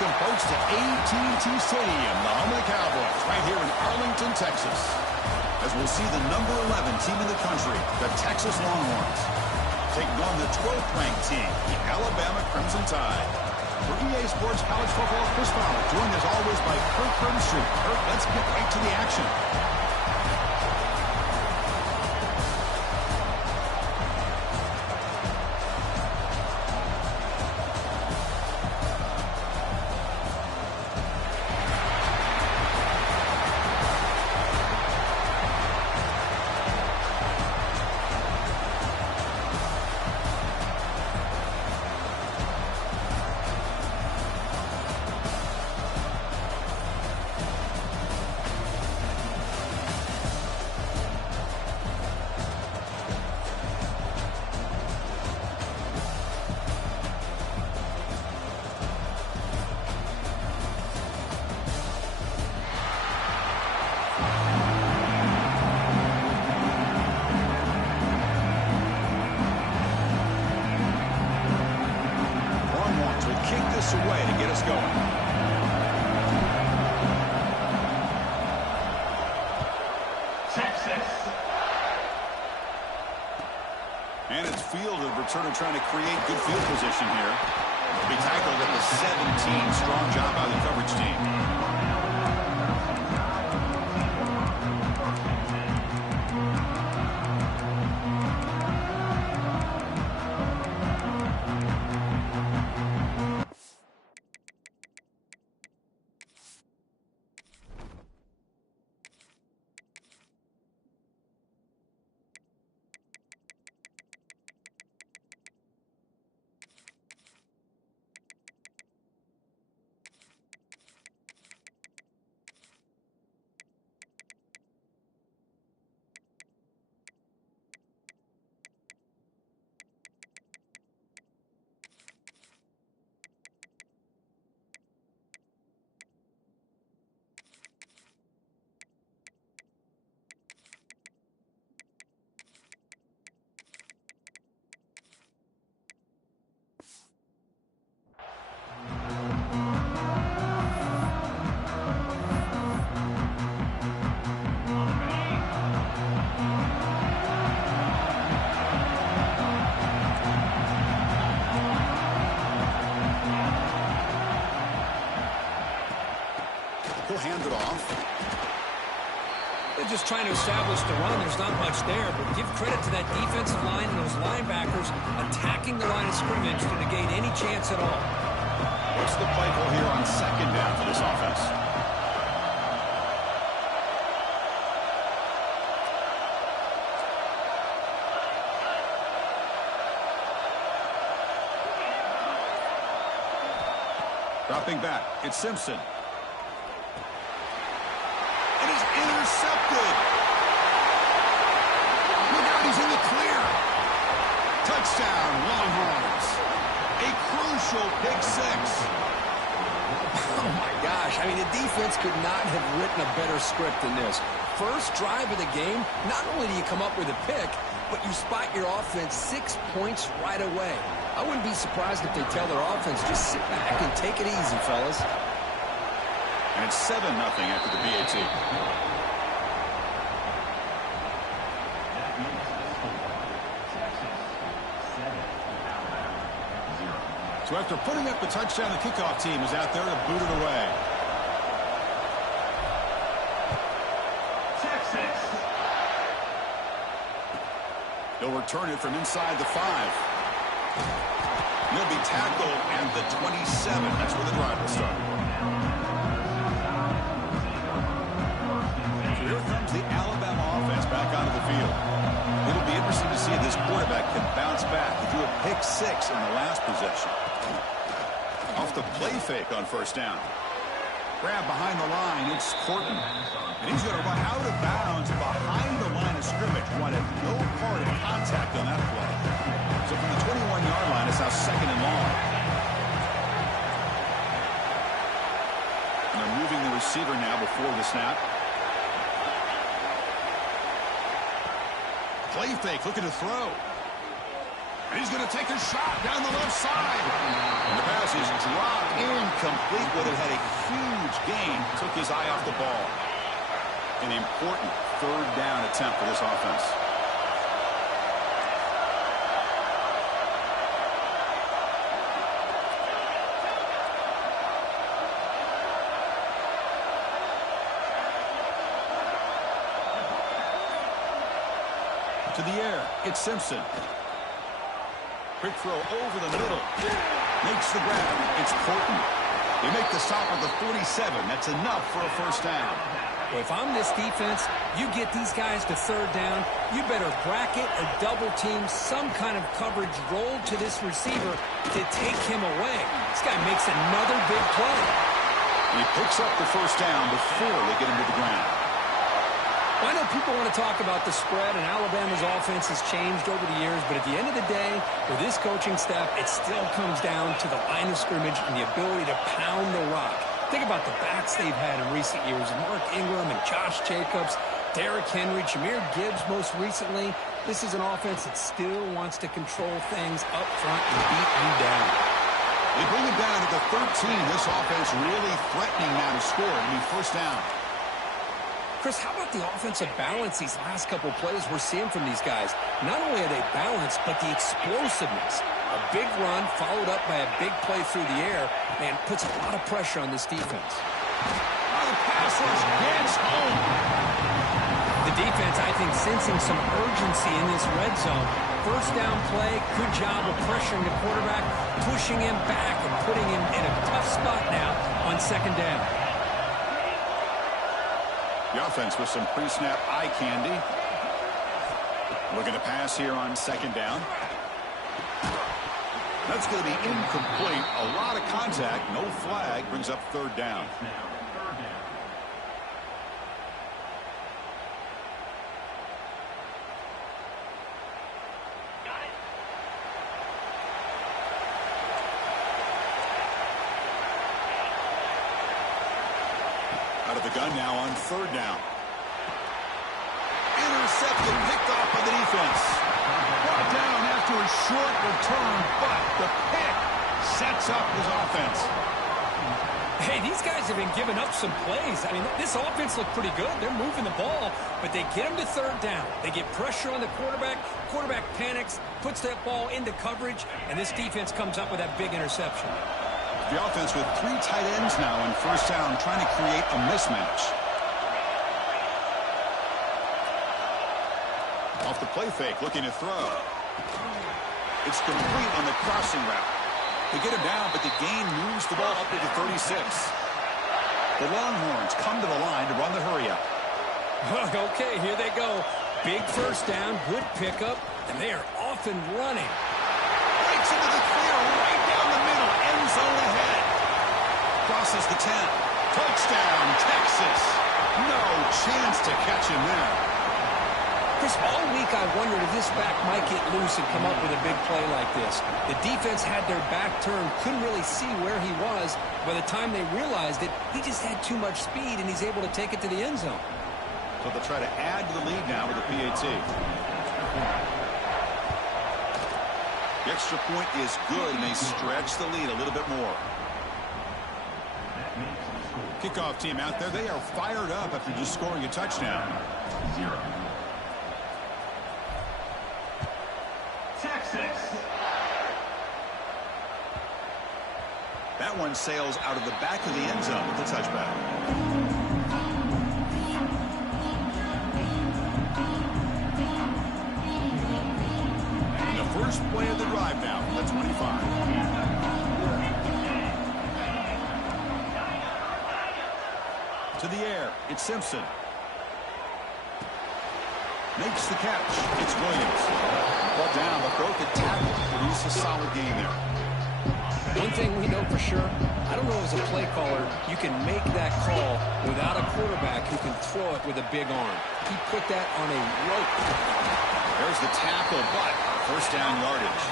welcome folks to AT&T Stadium, the home of the Cowboys, right here in Arlington, Texas. As we'll see the number 11 team in the country, the Texas Longhorns, taking on the 12th ranked team, the Alabama Crimson Tide. For EA Sports College Football, Chris Fowler, joined as always by Kirk Burnstreet. Kirk, let's get right to the action. Away to get us going. Texas. And it's Field, the returner, trying to create good field position here. Be tackled at the 17. Strong job by the coverage team. He'll hand it off. They're just trying to establish the run. There's not much there, but give credit to that defensive line and those linebackers attacking the line of scrimmage to negate any chance at all. What's the play call here on second down for this offense? Dropping back, it's Simpson. Intercepted. Look out, he's in the clear. Touchdown, Longhorns. A crucial pick six. Oh, my gosh. I mean, the defense could not have written a better script than this. First drive of the game, not only do you come up with a pick, but you spot your offense 6 points right away. I wouldn't be surprised if they tell their offense, just sit back and take it easy, fellas. And it's 7-0 after the BAT. So after putting up the touchdown, the kickoff team is out there to boot it away. Texas. He'll return it from inside the 5. He'll be tackled and the 27. That's where the drive will start. So here comes the Alabama offense back onto the field. It'll be interesting to see if this quarterback can bounce back. He threw a pick 6 in the last possession. Off the play fake on first down. Grab behind the line, it's Horton. And he's going to run out of bounds behind the line of scrimmage. Wanted no part of contact on that play. So from the 21-yard line, it's now second and long. And they're moving the receiver now before the snap. Play fake, looking to throw. He's going to take a shot down the left side. And the pass is dropped, incomplete, but it had a huge gain. Took his eye off the ball. An important third down attempt for this offense. To the air, it's Simpson. Quick throw over the middle. Makes the grab. It's Portland. They make the stop at the 47. That's enough for a first down. Well, if I'm this defense, you get these guys to third down, you better bracket or double team some kind of coverage roll to this receiver to take him away. This guy makes another big play. He picks up the first down before they get him to the ground. I know people want to talk about the spread, and Alabama's offense has changed over the years, but at the end of the day, with this coaching staff, it still comes down to the line of scrimmage and the ability to pound the rock. Think about the backs they've had in recent years, Mark Ingram and Josh Jacobs, Derrick Henry, Jahmyr Gibbs most recently. This is an offense that still wants to control things up front and beat you down. They bring it down to the 13. This offense really threatening now to score. It'll be first down. Chris, how about the offensive balance these last couple plays we're seeing from these guys? Not only are they balanced, but the explosiveness. A big run followed up by a big play through the air, man, puts a lot of pressure on this defense. The pass rush gets home. The defense, I think, sensing some urgency in this red zone. First down play, good job of pressuring the quarterback, pushing him back and putting him in a tough spot now on second down. The offense with some pre-snap eye candy. Looking to pass here on second down. That's going to be incomplete. A lot of contact. No flag. Brings up third down. Out of the gun now on third down. Intercepted, picked off by the defense. Brought down after a short return, but the pick sets up his offense. Hey, these guys have been giving up some plays. I mean, this offense looked pretty good. They're moving the ball, but they get him to third down. They get pressure on the quarterback. Quarterback panics, puts that ball into coverage, and this defense comes up with that big interception. The offense with three tight ends now in first down, trying to create a mismatch. Off the play fake, looking to throw. It's complete on the crossing route. They get him down, but the gain moves the ball up to the 36. The Longhorns come to the line to run the hurry-up. Okay, here they go. Big first down, good pickup, and they are off and running. Breaks into the clear, right down the middle, end zone ahead. Crosses the 10. Touchdown, Texas. No chance to catch him there. Chris, all week I wondered if this back might get loose and come up with a big play like this. The defense had their back turned, couldn't really see where he was. By the time they realized it, he just had too much speed, and he's able to take it to the end zone. So they'll try to add to the lead now with a PAT. The extra point is good, and they stretch the lead a little bit more. Kickoff team out there, they are fired up after just scoring a touchdown. Texas. That one sails out of the back of the end zone with the touchback. The first play of the drive now from the 25. To the air, it's Simpson. Makes the catch. It's Williams. Ball down, but broke a tackle. Produced a solid game there. One thing we know for sure, I don't know as a play caller, you can make that call without a quarterback who can throw it with a big arm. He put that on a rope. There's the tackle, but first down yardage.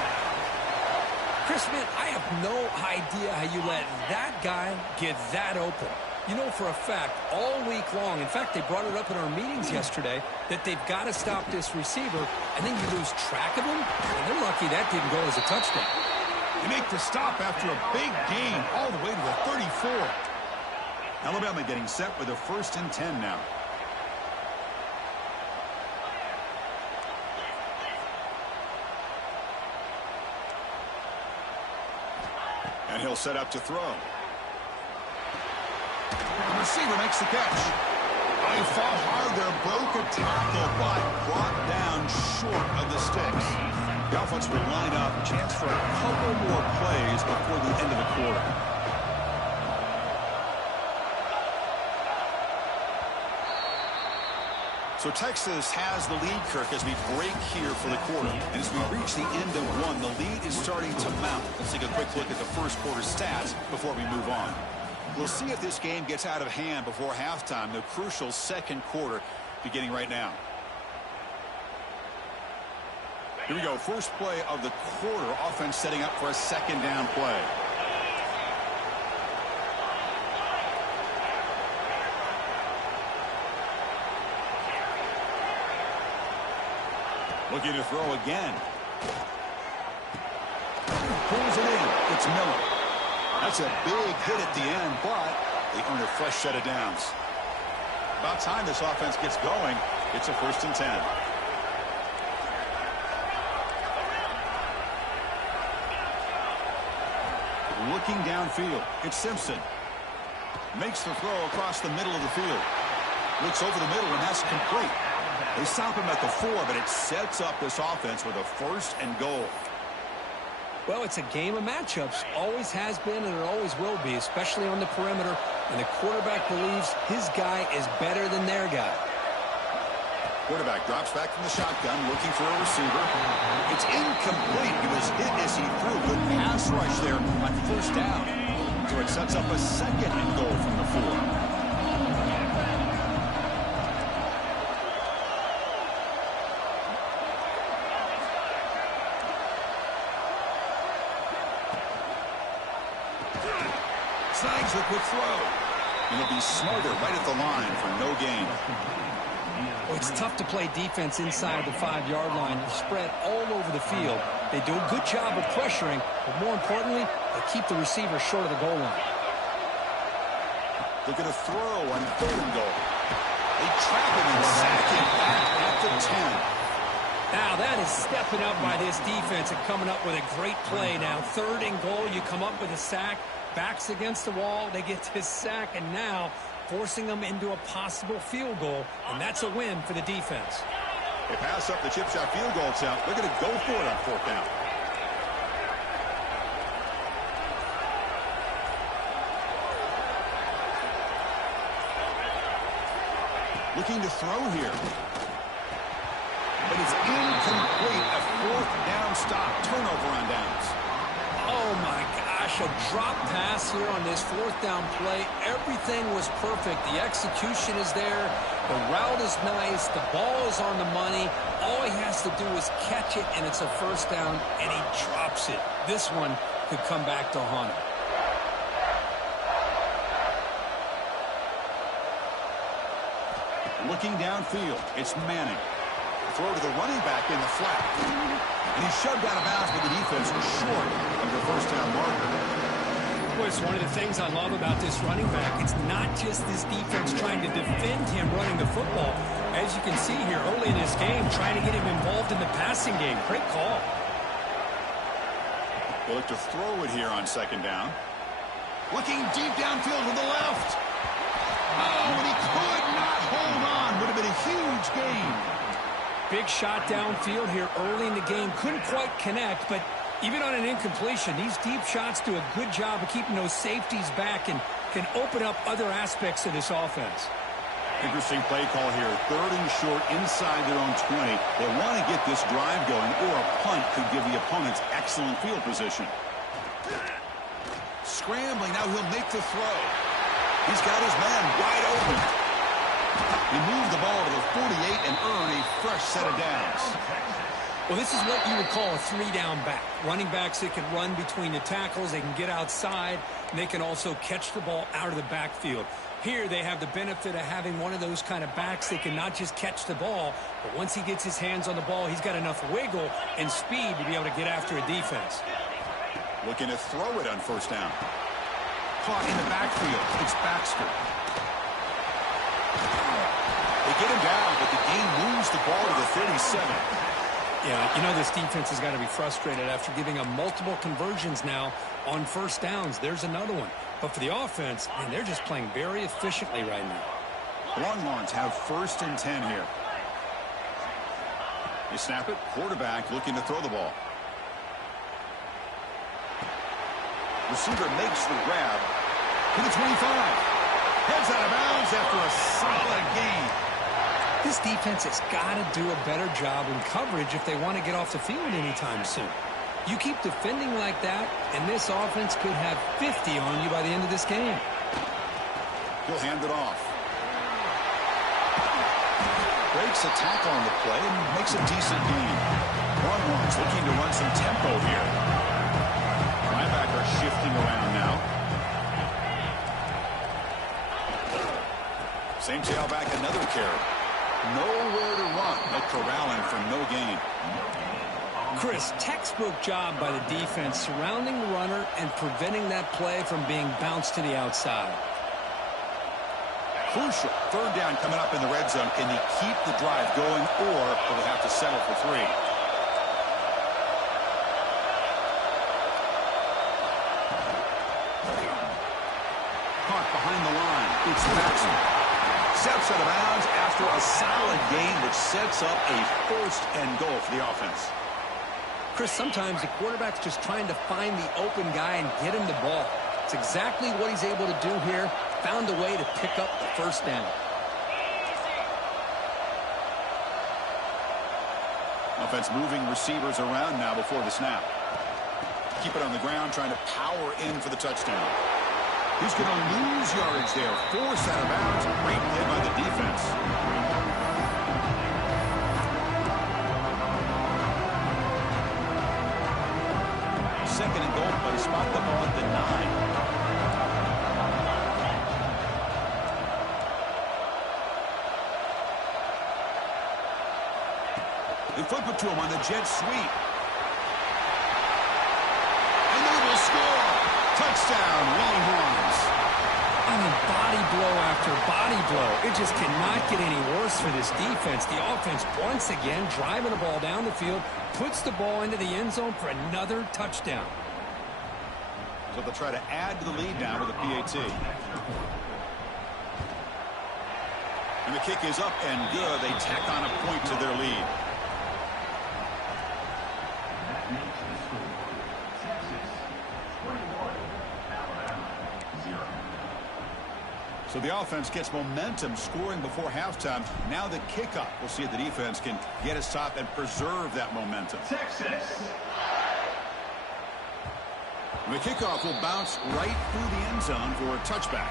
Chris, man, I have no idea how you let that guy get that open. You know for a fact, all week long, in fact, they brought it up in our meetings yesterday, that they've got to stop this receiver, and then you lose track of him, and they're lucky that didn't go as a touchdown. They make the stop after a big gain all the way to the 34. Alabama getting set with a 1st and 10 now. And he'll set up to throw. The receiver makes the catch. He fought hard there, broke a tackle, but brought down short of the sticks. The offense will line up, chance for a couple more plays before the end of the quarter. So Texas has the lead, Kirk, as we break here for the quarter. And as we reach the end of one, the lead is starting to mount. Let's take a quick look at the first quarter stats before we move on. We'll see if this game gets out of hand before halftime, the crucial second quarter beginning right now. Here we go, first play of the quarter, offense setting up for a 2nd down play. Looking to throw again. Pulls it in. It's Miller. That's a big hit at the end, but they earn a fresh set of downs. About time this offense gets going. It's a 1st and 10. Looking downfield. It's Simpson. Makes the throw across the middle of the field. Looks over the middle, and that's complete. They stop him at the 4, but it sets up this offense with a 1st and goal. Well, it's a game of matchups. Always has been, and it always will be, especially on the perimeter. And the quarterback believes his guy is better than their guy. Quarterback drops back from the shotgun, looking for a receiver. It's incomplete. He was hit as he threw. Good pass rush there on 1st down. So it sets up a 2nd and goal from the 4. Snags the quick throw. And it'll be Smarter right at the line for no gain. Well, it's tough to play defense inside the 5-yard line. They're spread all over the field. They do a good job of pressuring, but more importantly, they keep the receiver short of the goal line. Look at a throw on 3rd and goal. They trap him and sack him back at the 10. Now that is stepping up by this defense and coming up with a great play. Now 3rd and goal, you come up with a sack. Backs against the wall, they get this sack, and now forcing them into a possible field goal, and that's a win for the defense. They pass up the chip shot field goal attempt. They're going to go for it on 4th down. Looking to throw here. But it's incomplete. A 4th down stop. Turnover on downs. Oh, my gosh, a drop pass here on this 4th down play. Everything was perfect. The execution is there. The route is nice. The ball is on the money. All he has to do is catch it, and it's a 1st down, and he drops it. This one could come back to haunt him. Looking downfield, it's Manning. Throw to the running back in the flat. And he's shoved out of bounds, but the defense was short of the 1st down marker. Well, it's one of the things I love about this running back. It's not just this defense trying to defend him running the football. As you can see here early in this game, trying to get him involved in the passing game. Great call. They look to throw it here on 2nd down. Looking deep downfield to the left. Oh, and he could not hold on. Would have been a huge gain. Big shot downfield here early in the game. Couldn't quite connect, but even on an incompletion, these deep shots do a good job of keeping those safeties back and can open up other aspects of this offense. Interesting play call here. 3rd and short inside their own 20. They want to get this drive going, or a punt could give the opponents excellent field position. Scrambling, now he'll make the throw. He's got his man wide open. He moved the ball to the 48 and earned a fresh set of downs. Well, this is what you would call a three-down back. Running backs that can run between the tackles, they can get outside, and they can also catch the ball out of the backfield. Here they have the benefit of having one of those kind of backs that can not just catch the ball, but once he gets his hands on the ball, he's got enough wiggle and speed to be able to get after a defense. Looking to throw it on first down. Caught in the backfield. It's Baxter. They get him down, but the gain moves the ball to the 37. Yeah, you know this defense has got to be frustrated after giving up multiple conversions now on first downs. There's another one. But for the offense, man, they're just playing very efficiently right now. Longhorns have 1st and 10 here. They snap it. Quarterback looking to throw the ball. Receiver makes the grab to the 25. Heads out of bounds after a solid gain. This defense has got to do a better job in coverage if they want to get off the field anytime soon. You keep defending like that, and this offense could have 50 on you by the end of this game. He'll hand it off. Breaks a tackle on the play and makes a decent gain. Longhorns looking to run some tempo here. Linebacker shifting around now. Same tailback, another carry. Nowhere to run. No corralling for no gain. Chris, textbook job by the defense surrounding the runner and preventing that play from being bounced to the outside. Crucial. 3rd down coming up in the red zone. Can they keep the drive going, or will they have to settle for 3? Caught behind the line. It's Baxter. Steps out of bounds after a solid gain, which sets up a 1st and goal for the offense. Chris, sometimes the quarterback's just trying to find the open guy and get him the ball. It's exactly what he's able to do here. Found a way to pick up the 1st down. Offense moving receivers around now before the snap. Keep it on the ground, trying to power in for the touchdown. He's going to lose yards there. Forced out of bounds. Great play by the defense. Second and goal, but he spot the ball at the 9. They flip it to him on the jet sweep. And they will score. Touchdown, Longhorns. I mean, body blow after body blow. It just cannot get any worse for this defense. The offense, once again, driving the ball down the field, puts the ball into the end zone for another touchdown. So they'll try to add to the lead now with a PAT. And the kick is up and good. They tack on a point to their lead. So the offense gets momentum, scoring before halftime. Now the kickoff. We'll see if the defense can get a stop and preserve that momentum. Texas. The kickoff will bounce right through the end zone for a touchback.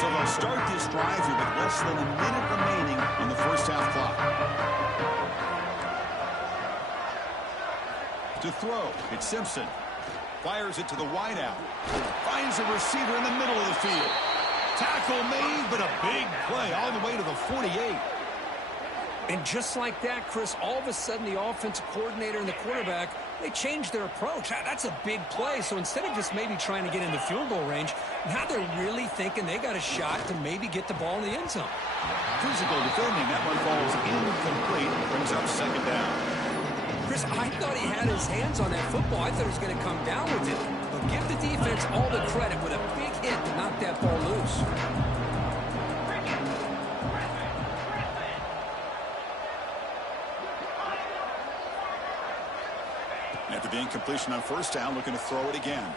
So they'll start this drive here with less than a minute remaining on the first half clock. To throw, it's Simpson. Fires it to the wideout. Finds a receiver in the middle of the field. Tackle made, but a big play all the way to the 48. And just like that, Chris, all of a sudden the offensive coordinator and the quarterback, they changed their approach. That's a big play. So instead of just maybe trying to get into field goal range, now they're really thinking they got a shot to maybe get the ball in the end zone. Physical defending. That one falls incomplete. Brings up 2nd down. Chris, I thought he had his hands on that football. I thought he was going to come down with it. But give the defense all the credit with a big hit to knock that ball loose. After the incompletion on first down, looking to throw it again.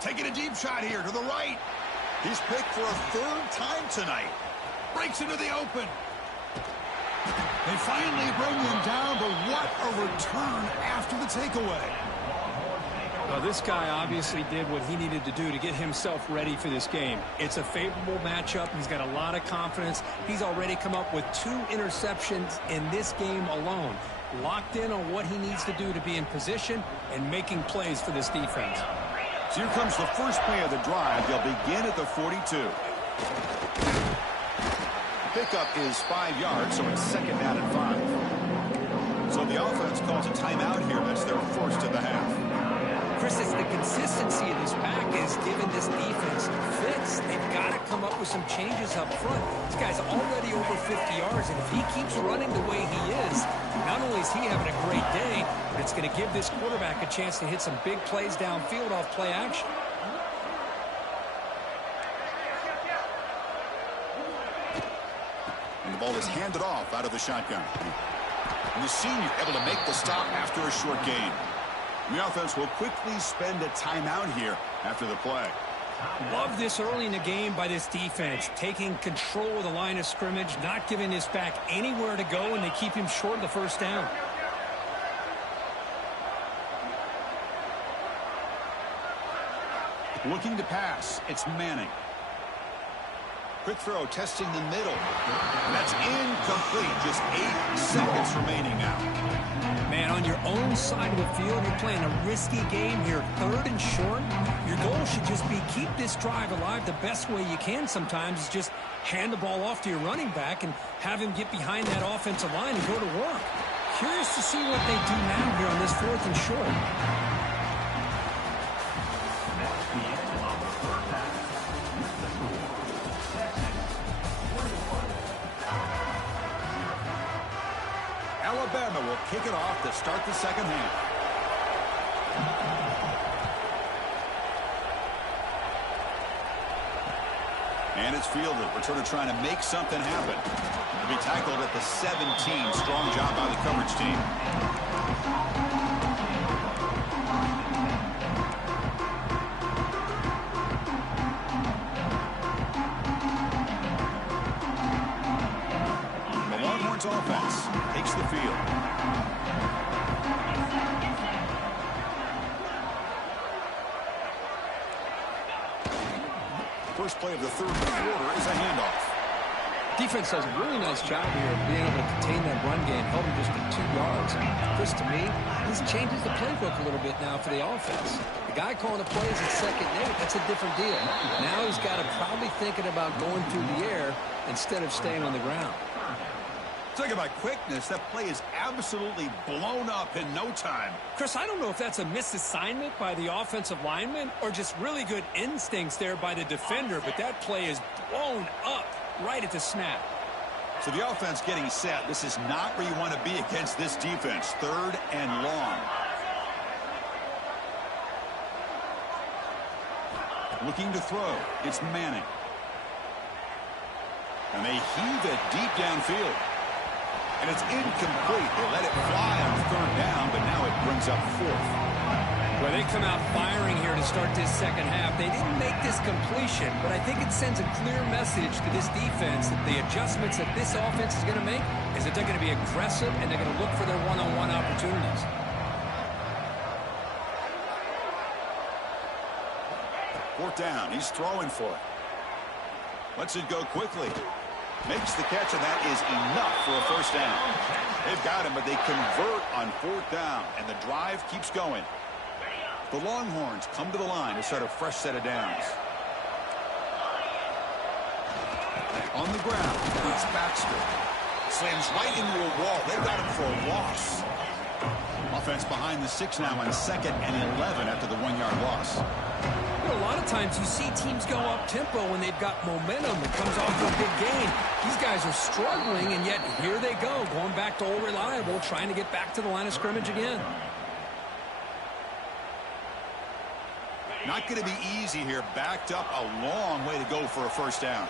Taking a deep shot here to the right. He's picked for a 3rd time tonight. Breaks into the open. They finally bring him down, but what a return after the takeaway. Well, this guy obviously did what he needed to do to get himself ready for this game. It's a favorable matchup. He's got a lot of confidence. He's already come up with 2 interceptions in this game alone. Locked in on what he needs to do to be in position and making plays for this defense. So here comes the first play of the drive. They'll begin at the 42. Pickup is 5 yards, so it's second down and 5. So the offense calls a timeout here. That's their first of the half. Chris, it's the consistency of this pack is giving this defense fits. They've got to come up with some changes up front. This guy's already over 50 yards, and if he keeps running the way he is, not only is he having a great day, but it's going to give this quarterback a chance to hit some big plays downfield off play action. And the ball is handed off out of the shotgun. And the senior able to make the stop after a short gain. The offense will quickly spend a timeout here after the play. Love this early in the game by this defense, taking control of the line of scrimmage, not giving this back anywhere to go, and they keep him short of the first down. Looking to pass, it's Manning. Quick throw, testing the middle. And that's incomplete. Just 8 seconds remaining now. Man, on your own side of the field, you're playing a risky game here. 3rd and short. Your goal should just be keep this drive alive the best way you can sometimes is just hand the ball off to your running back and have him get behind that offensive line and go to work. Curious to see what they do now here on this 4th and short. Alabama will kick it off to start the second half. And it's fielded. Returner trying to make something happen. He'll be tackled at the 17. Strong job by the coverage team. Offense takes the field. First play of the 3rd quarter is a handoff. Defense does a really nice job here of being able to contain that run game, held him just to 2 yards. Chris, to me, this changes the playbook a little bit now for the offense. The guy calling the plays at 2nd and 8, that's a different deal. Now he's got to probably thinking about going through the air instead of staying on the ground. Talking about quickness, that play is absolutely blown up in no time. Chris, I don't know if that's a misassignment by the offensive lineman or just really good instincts there by the defender, but that play is blown up right at the snap. So the offense getting set. This is not where you want to be against this defense. 3rd and long. Looking to throw. It's Manning. And they heave it deep downfield. And it's incomplete. They let it fly on 3rd down, but now it brings up 4th. Well, they come out firing here to start this second half. They didn't make this completion, but I think it sends a clear message to this defense that the adjustments that this offense is going to make is that they're going to be aggressive and they're going to look for their one-on-one opportunities. Fourth down. He's throwing for it. Lets it go quickly. Makes the catch, and that is enough for a first down. They've got him, but they convert on 4th down, and the drive keeps going. The Longhorns come to the line to start a fresh set of downs. On the ground, it's Baxter. Slams right into a wall. They've got him for a loss. Offense behind the 6 now on 2nd and 11 after the 1-yard loss. A lot of times you see teams go up-tempo when they've got momentum. It comes off a big gain. These guys are struggling, and yet here they go, going back to old reliable, trying to get back to the line of scrimmage again. Not going to be easy here. Backed up a long way to go for a first down.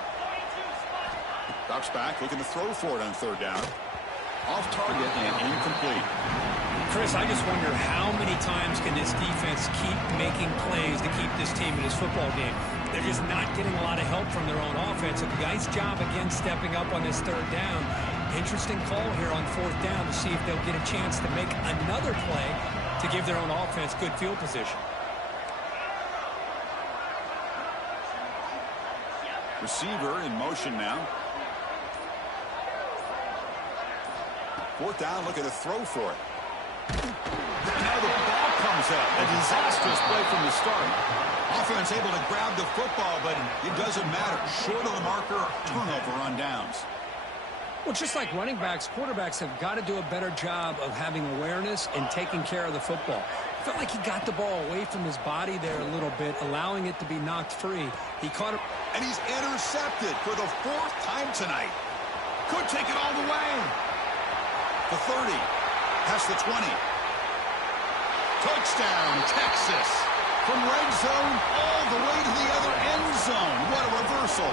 Drops back, looking to throw for it on 3rd down. Off target and incomplete. Chris, I just wonder how many times can this defense keep making plays to keep this team in this football game. They're just not getting a lot of help from their own offense. A nice job again stepping up on this 3rd down. Interesting call here on 4th down to see if they'll get a chance to make another play to give their own offense good field position. Receiver in motion now. Fourth down, looking to throw for it. Now the ball comes up. A disastrous play from the start. Offense able to grab the football, but it doesn't matter. Short of the marker, turnover on downs. Well, just like running backs, quarterbacks have got to do a better job of having awareness and taking care of the football. I felt like he got the ball away from his body there a little bit, allowing it to be knocked free. He caught it. And he's intercepted for the fourth time tonight. Could take it all the way. The 30. Past the 20. Touchdown, Texas. From red zone all the way to the other end zone. What a reversal.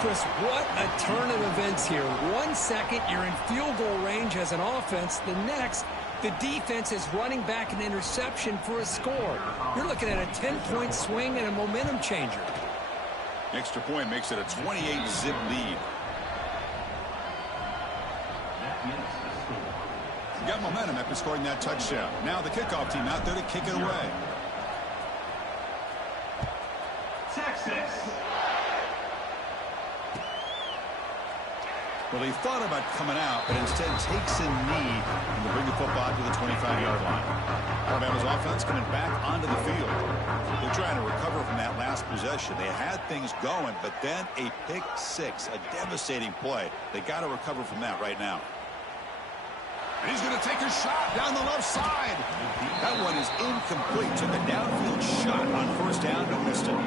Chris, what a turn of events here. 1 second, you're in field goal range as an offense. The next, the defense is running back an interception for a score. You're looking at a 10-point swing and a momentum changer. Extra point makes it a 28-zip lead. Got momentum after scoring that touchdown. Now the kickoff team out there to kick it away. Texas. Well, he thought about coming out, but instead takes a knee and to bring the football to the 25-yard line. Alabama's offense coming back onto the field. They're trying to recover from that last possession. They had things going, but then a pick six, a devastating play. They got to recover from that right now. And he's going to take a shot down the left side. That one is incomplete. Took a downfield shot on first down and missed it.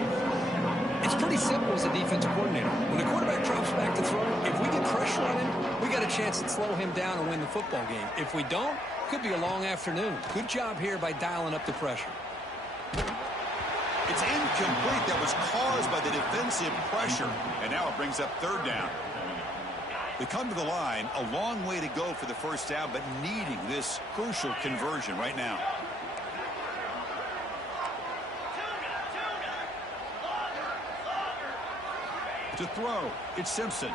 It's pretty simple as a defensive coordinator. When the quarterback drops back to throw, if we get pressure on him, we got a chance to slow him down and win the football game. If we don't, could be a long afternoon. Good job here by dialing up the pressure. It's incomplete. That was caused by the defensive pressure. And now it brings up third down. They come to the line, a long way to go for the first down, but needing this crucial conversion right now. To throw, it's Simpson.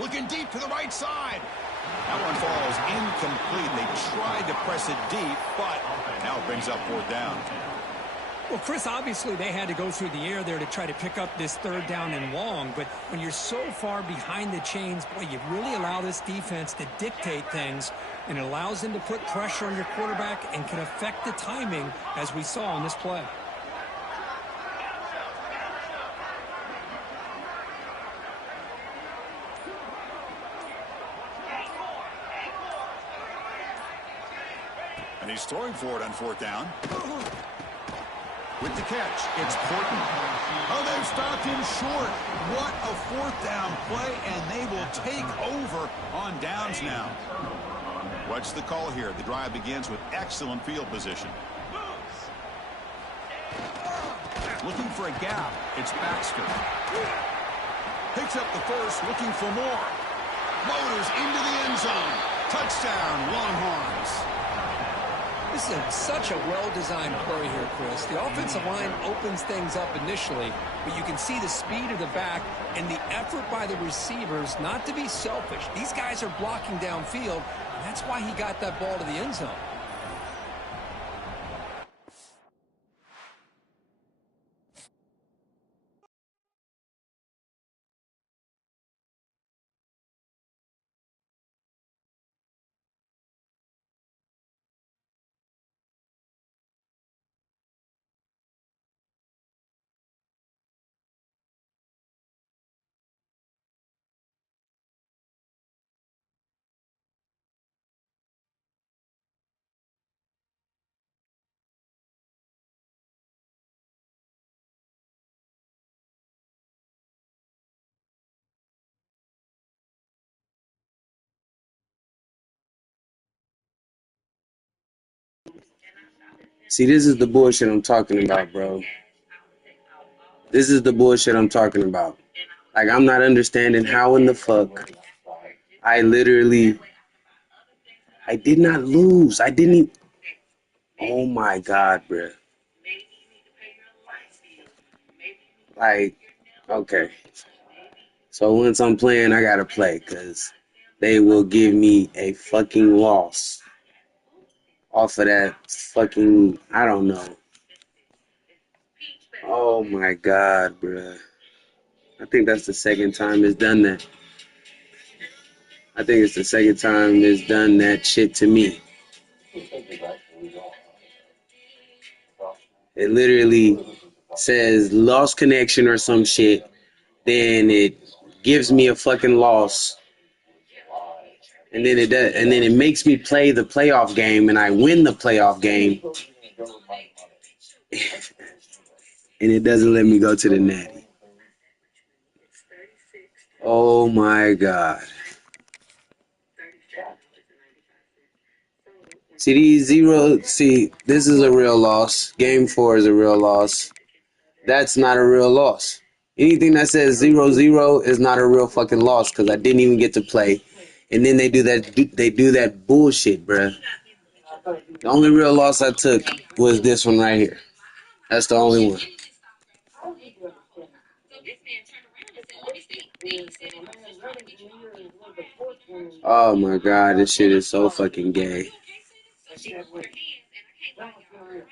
Looking deep to the right side. That one falls incomplete. They tried to press it deep, but now it brings up fourth down. Well, Chris, obviously they had to go through the air there to try to pick up this third down and long, but when you're so far behind the chains, boy, you really allow this defense to dictate things, and it allows them to put pressure on your quarterback and can affect the timing, as we saw on this play. And he's throwing for it on fourth down. With the catch, it's Portman. Oh, they've stopped him short. What a fourth down play, and they will take over on downs now. What's the call here? The drive begins with excellent field position. Looking for a gap. It's Baxter. Picks up the first, looking for more. Motors into the end zone. Touchdown, Longhorns. This is such a well-designed play here, Chris. The offensive line opens things up initially, but you can see the speed of the back and the effort by the receivers not to be selfish. These guys are blocking downfield, and that's why he got that ball to the end zone. See, this is the bullshit I'm talking about, bro. This is the bullshit I'm talking about. Like, I'm not understanding how in the fuck I did not lose. I didn't even, oh my God, bro. Like, okay. So once I'm playing, I gotta play, because they will give me a fucking loss off of that fucking, I don't know. Oh my God, bruh. I think that's the second time it's done that. I think it's the second time it's done that shit to me. It literally says lost connection or some shit. Then it gives me a fucking loss. And then it does, and then it makes me play the playoff game, and I win the playoff game, and it doesn't let me go to the natty. Oh my God. See these zero. See, this is a real loss. Game 4 is a real loss. That's not a real loss. Anything that says 0-0 is not a real fucking loss because I didn't even get to play. And then they do that. They do that bullshit, bruh. The only real loss I took was this one right here. That's the only one. Oh my God, this shit is so fucking gay.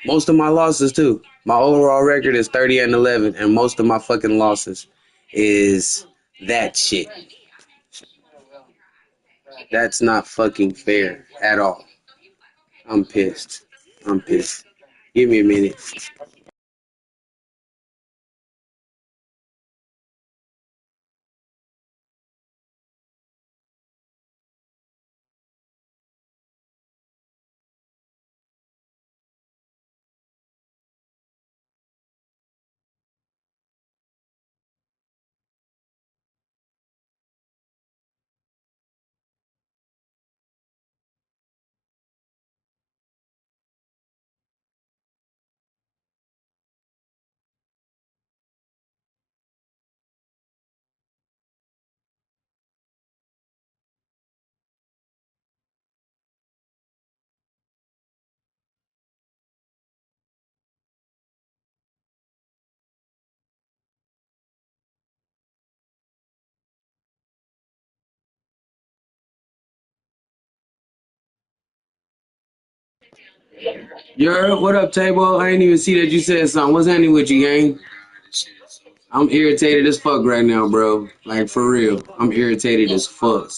Most of my losses too. My overall record is 30-11, and most of my fucking losses is that shit. That's not fucking fair at all. I'm pissed. I'm pissed. Give me a minute. You heard? What up, Table? I didn't even see that you said something. What's happening with you, gang? I'm irritated as fuck right now, bro. Like, for real. I'm irritated as fuck.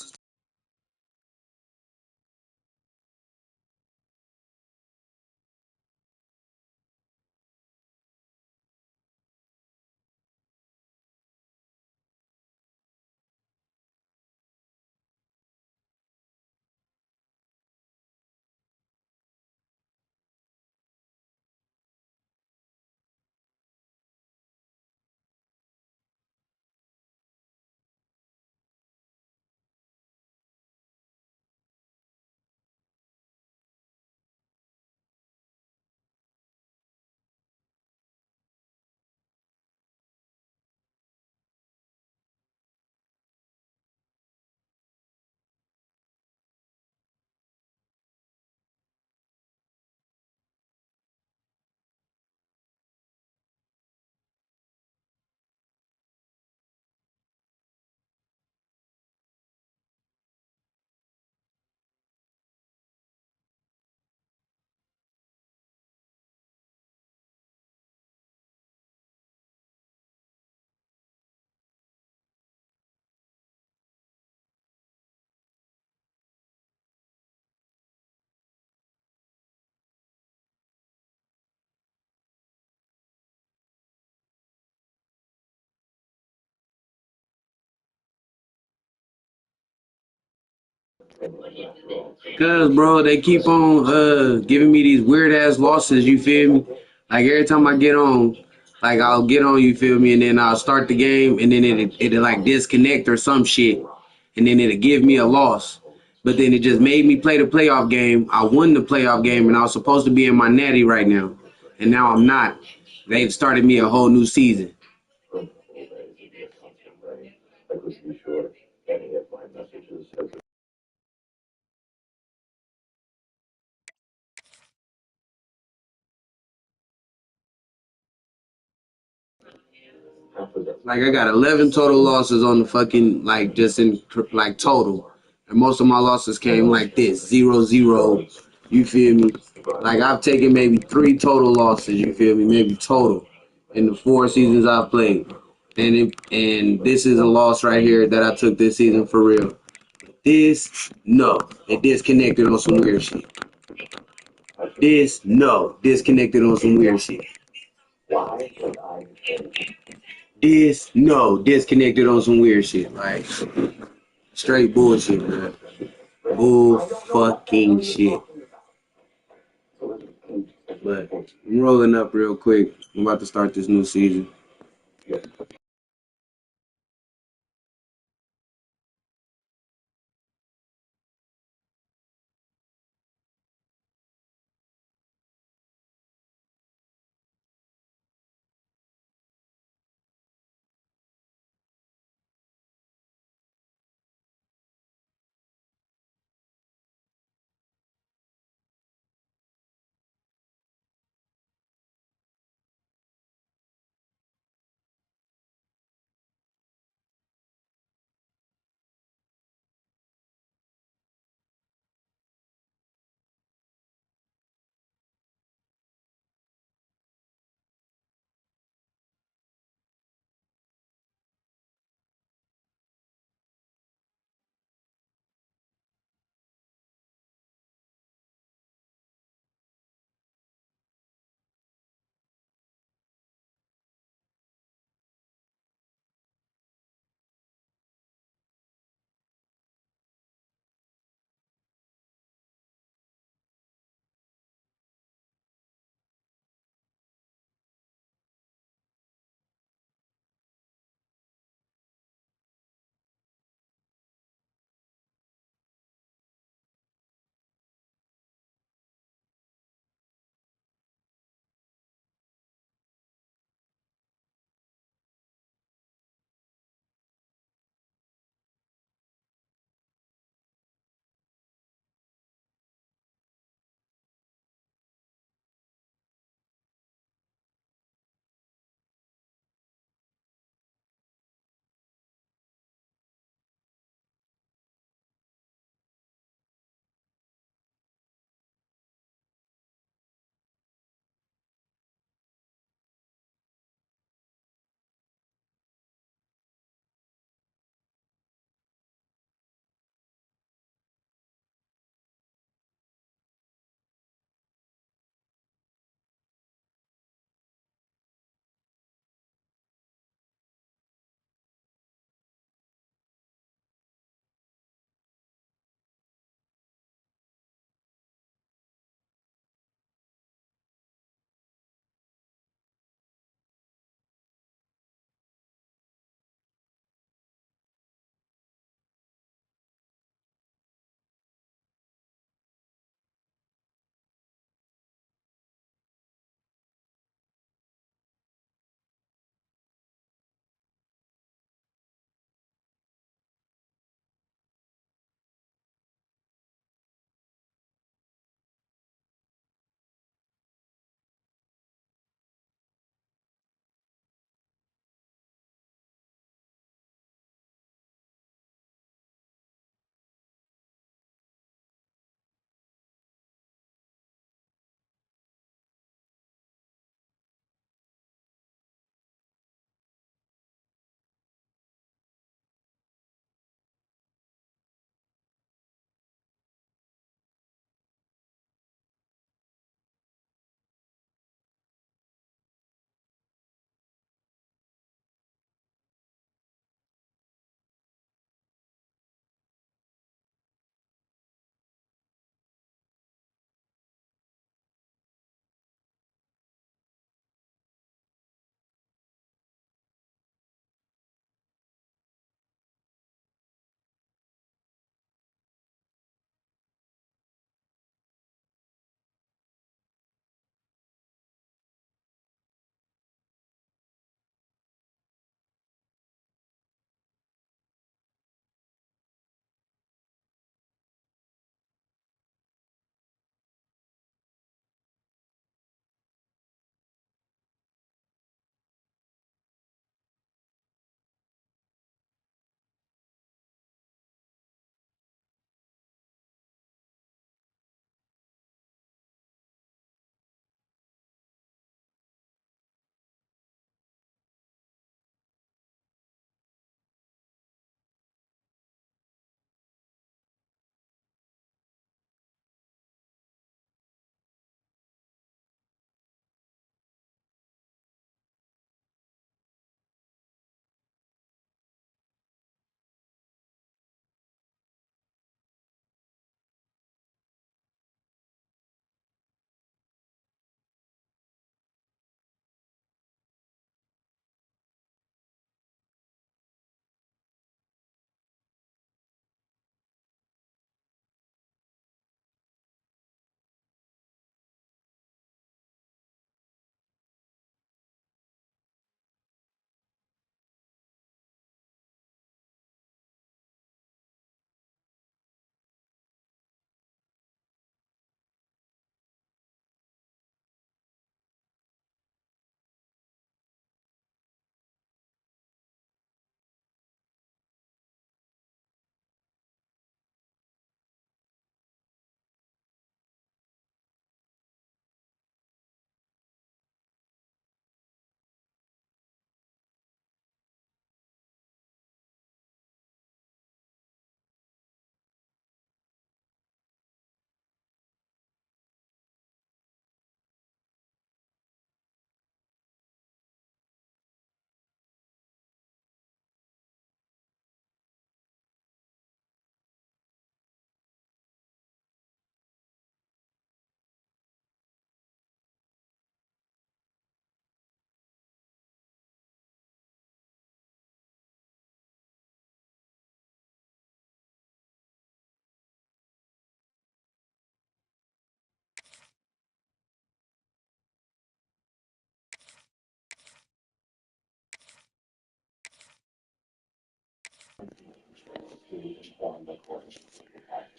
Cause bro, they keep on giving me these weird ass losses, you feel me? Like every time I get on, like I'll get on, you feel me, and then I'll start the game and then it'll like disconnect or some shit. And then it'll give me a loss. But then it just made me play the playoff game. I won the playoff game and I was supposed to be in my natty right now. And now I'm not. They've started me a whole new season. Like I got 11 total losses on the fucking like just in like total, and most of my losses came like this 0-0. You feel me? Like I've taken maybe 3 total losses. You feel me? Maybe total. in the 4 seasons I've played. And this is a loss right here that I took this season for real. It disconnected on some weird shit. Disconnected on some weird shit. Disconnected on some weird shit. Like, straight bullshit, bro. Bull fucking shit. But I'm rolling up real quick. I'm about to start this new season.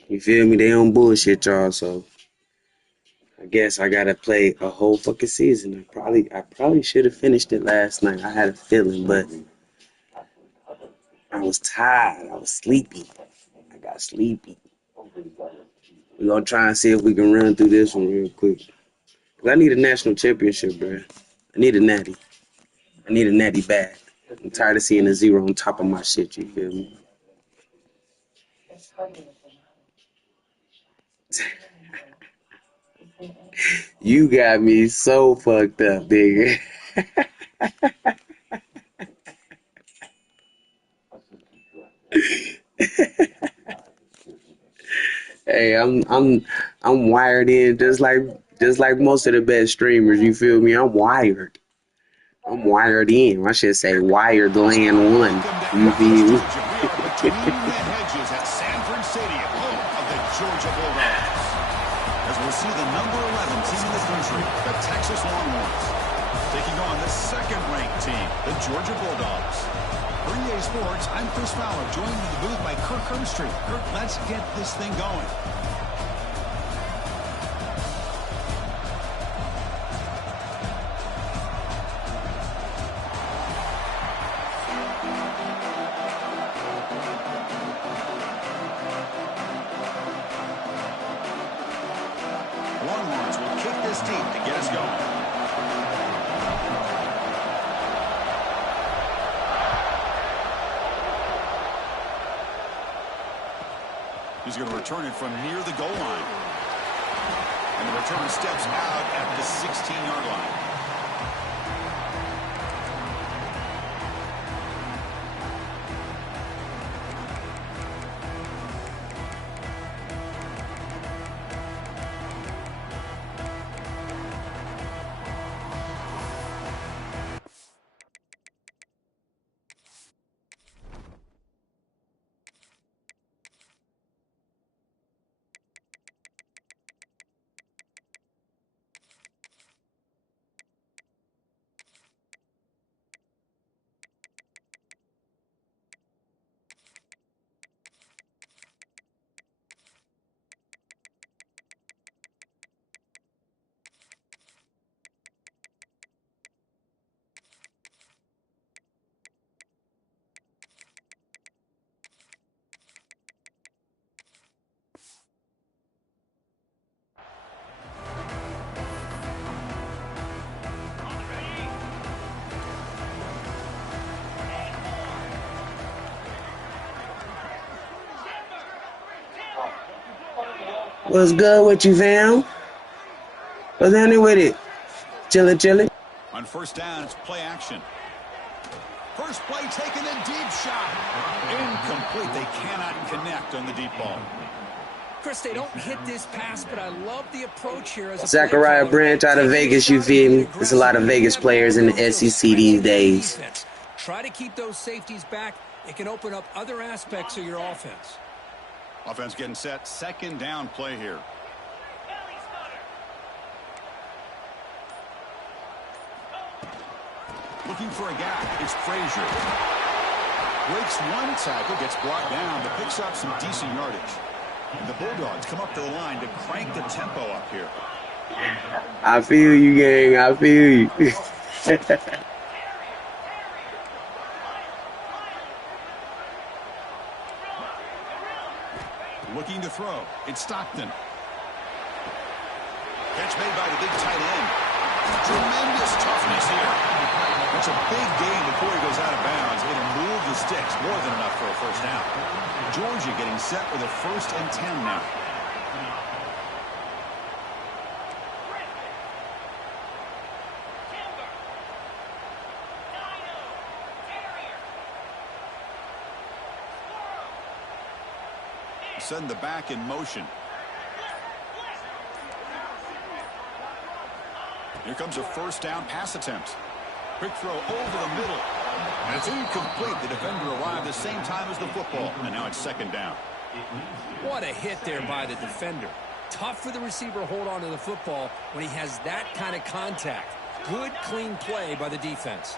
You feel me? They don't bullshit y'all, so I guess I gotta play a whole fucking season. I probably should have finished it last night. I had a feeling, but I was tired. I was sleepy. I got sleepy. We're gonna try and see if we can run through this one real quick. 'Cause I need a national championship, bro. I need a natty. I need a natty bad. I'm tired of seeing a zero on top of my shit, you feel me? You got me so fucked up, nigga. Hey, I'm wired in just like most of the best streamers, you feel me? I'm wired. I'm wired in. I should say wired land one. You feel me? We are between the hedges at Sanford Stadium, home of the Georgia Bulldogs. As we'll see the number 11 team in the country, the Texas Longhorns, taking on the second-ranked team, the Georgia Bulldogs. For EA Sports, I'm Chris Fowler, joined in the booth by Kirk Herbstreit. Kirk, let's get this thing going. Longhorns will kick this deep to get us going. He's going to return it from near the goal line. And the return steps out at the 16-yard line. What's good with you, fam? What's happening with it? Chillin'. On first down, it's play action. First play taken, a deep shot. Incomplete. They cannot connect on the deep ball. Chris, they don't hit this pass, but I love the approach here. As Zachariah Branch out of Vegas, you feel me? There's a lot of Vegas players in the SEC these days. Try to keep those safeties back. It can open up other aspects of your offense. Offense getting set. Second down play here. Looking for a gap. It's Frazier. Breaks one tackle, gets brought down, but picks up some decent yardage. And the Bulldogs come up to the line to crank the tempo up here. I feel you, gang. I feel you. Looking to throw. It's Stockton. Catch made by the big tight end. Tremendous toughness here. That's a big gain before he goes out of bounds. It'll move the sticks. More than enough for a first down. Georgia getting set with a 1st and 10 now. Send the back in motion. Here comes a first down pass attempt. Quick throw over the middle. And it's incomplete. The defender arrived the same time as the football. And now it's second down. What a hit there by the defender. Tough for the receiver to hold on to the football when he has that kind of contact. Good, clean play by the defense.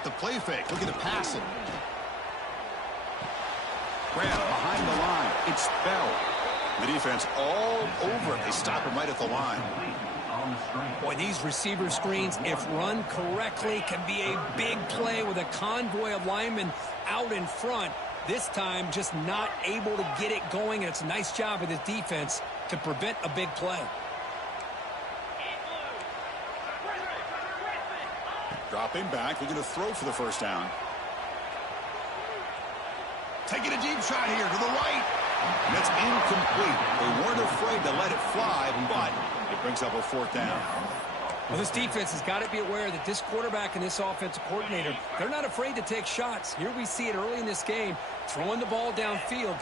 Off the play fake, looking to pass it. Grab behind the line. It's Bell. The defense all over it. They stop him right at the line. Boy, these receiver screens, if run correctly, can be a big play with a convoy of linemen out in front. This time, just not able to get it going, and it's a nice job of the defense to prevent a big play. Dropping back, looking to throw for the first down. Taking a deep shot here to the right. And that's incomplete. They weren't afraid to let it fly, but it brings up a fourth down. Well, this defense has got to be aware that this quarterback and this offensive coordinator, they're not afraid to take shots. Here we see it early in this game, throwing the ball downfield.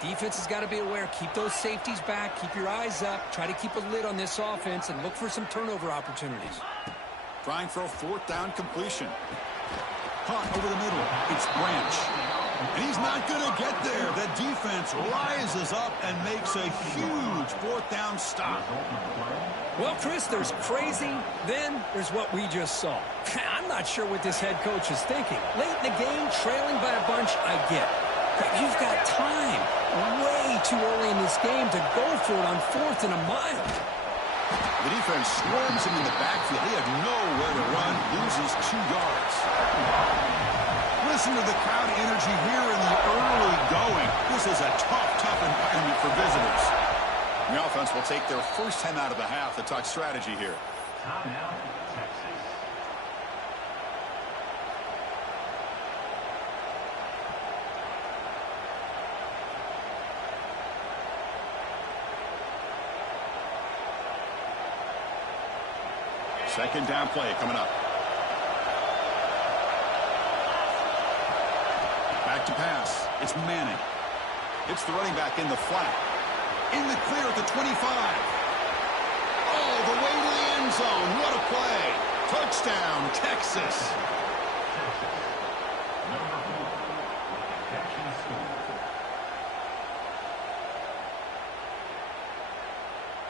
The defense has got to be aware. Keep those safeties back. Keep your eyes up. Try to keep a lid on this offense and look for some turnover opportunities. Trying for a fourth down completion. Caught over the middle. It's Branch. And he's not going to get there. The defense rises up and makes a huge fourth down stop. Well, Chris, there's crazy, then there's what we just saw. I'm not sure what this head coach is thinking. Late in the game, trailing by a bunch, I get. But you've got time. Way too early in this game to go for it on 4th and a mile. The defense swarms him in the backfield. He had nowhere to run, loses 2 yards. Listen to the crowd energy here in the early going. This is a tough environment for visitors. The offense will take their first 10 out of the half. The talk strategy here. Timeout, Texas. Second down play coming up. Back to pass. It's Manning. It's the running back in the flat. In the clear at the 25. Oh, the way to the end zone. What a play. Touchdown, Texas.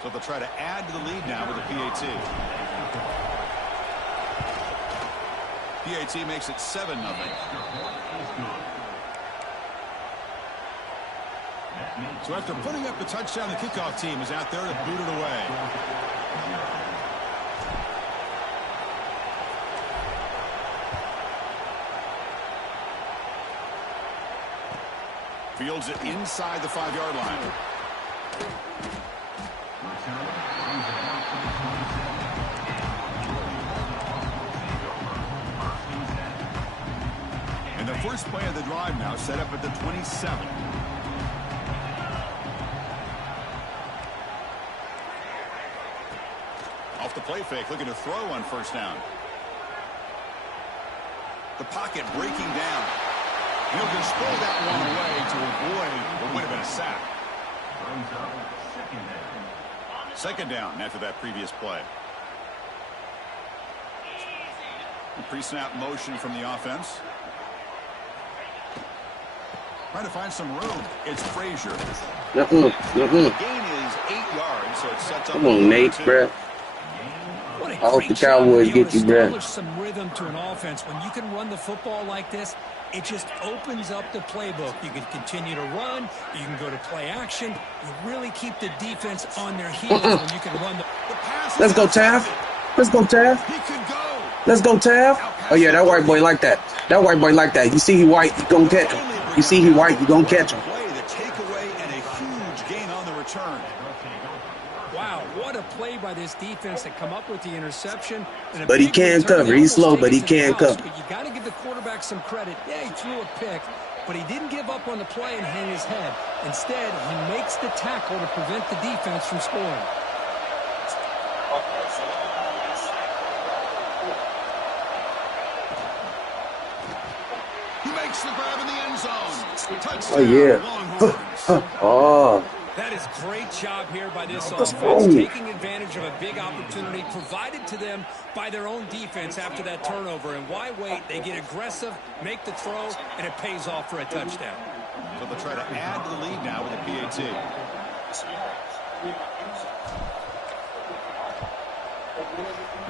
So they'll try to add to the lead now with a PAT. PAT makes it 7-0. So after putting up the touchdown, the kickoff team is out there to boot it away. Fields it inside the 5-yard line. And the first play of the drive now set up at the 27. Off the play fake, looking to throw on first down. The pocket breaking down. He'll just throw that one away to avoid what would have been a sack. Second down after that previous play. Pre-snap motion from the offense. Trying to find some room. It's Frazier. The gain is 8 yards, so it sets up. Come on, Nate, bruh. I hope the Cowboys get you, bruh. Some rhythm to an offense. When you can run the football like this, it just opens up the playbook. You can continue to run. You can go to play action. You really keep the defense on their heels when you can run the pass. Let's go, Taft. Let's go, Taft. He could go. Let's go, Taft. Oh, yeah, that white boy like that. That white boy like that. You see he white, you gonna catch him. You see he white, you gonna catch him. Play the takeaway and a huge gain on the return. Wow, what a play by this defense to come up with the interception. But he can cover. He's slow, but he can cover. But you got to give the quarterback some credit. Yeah, he threw a pick, but he didn't give up on the play and hang his head. Instead, he makes the tackle to prevent the defense from scoring. He makes the grab in the end zone. Touchdown, Oh, yeah. Longhorns. Oh. That is great job here by this offense, taking advantage of a big opportunity provided to them by their own defense after that turnover. And why wait? They get aggressive, make the throw, and it pays off for a touchdown. So they'll try to add to the lead now with a PAT.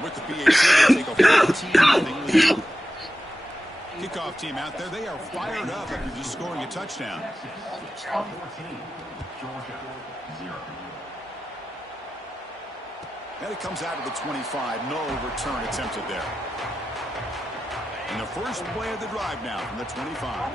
With the PAT, they take a 14-0 lead. Kickoff team out there, they are fired up after just scoring a touchdown. 14, Georgia, 0. And it comes out to the 25. No return attempted there. And the first play of the drive now from the 25.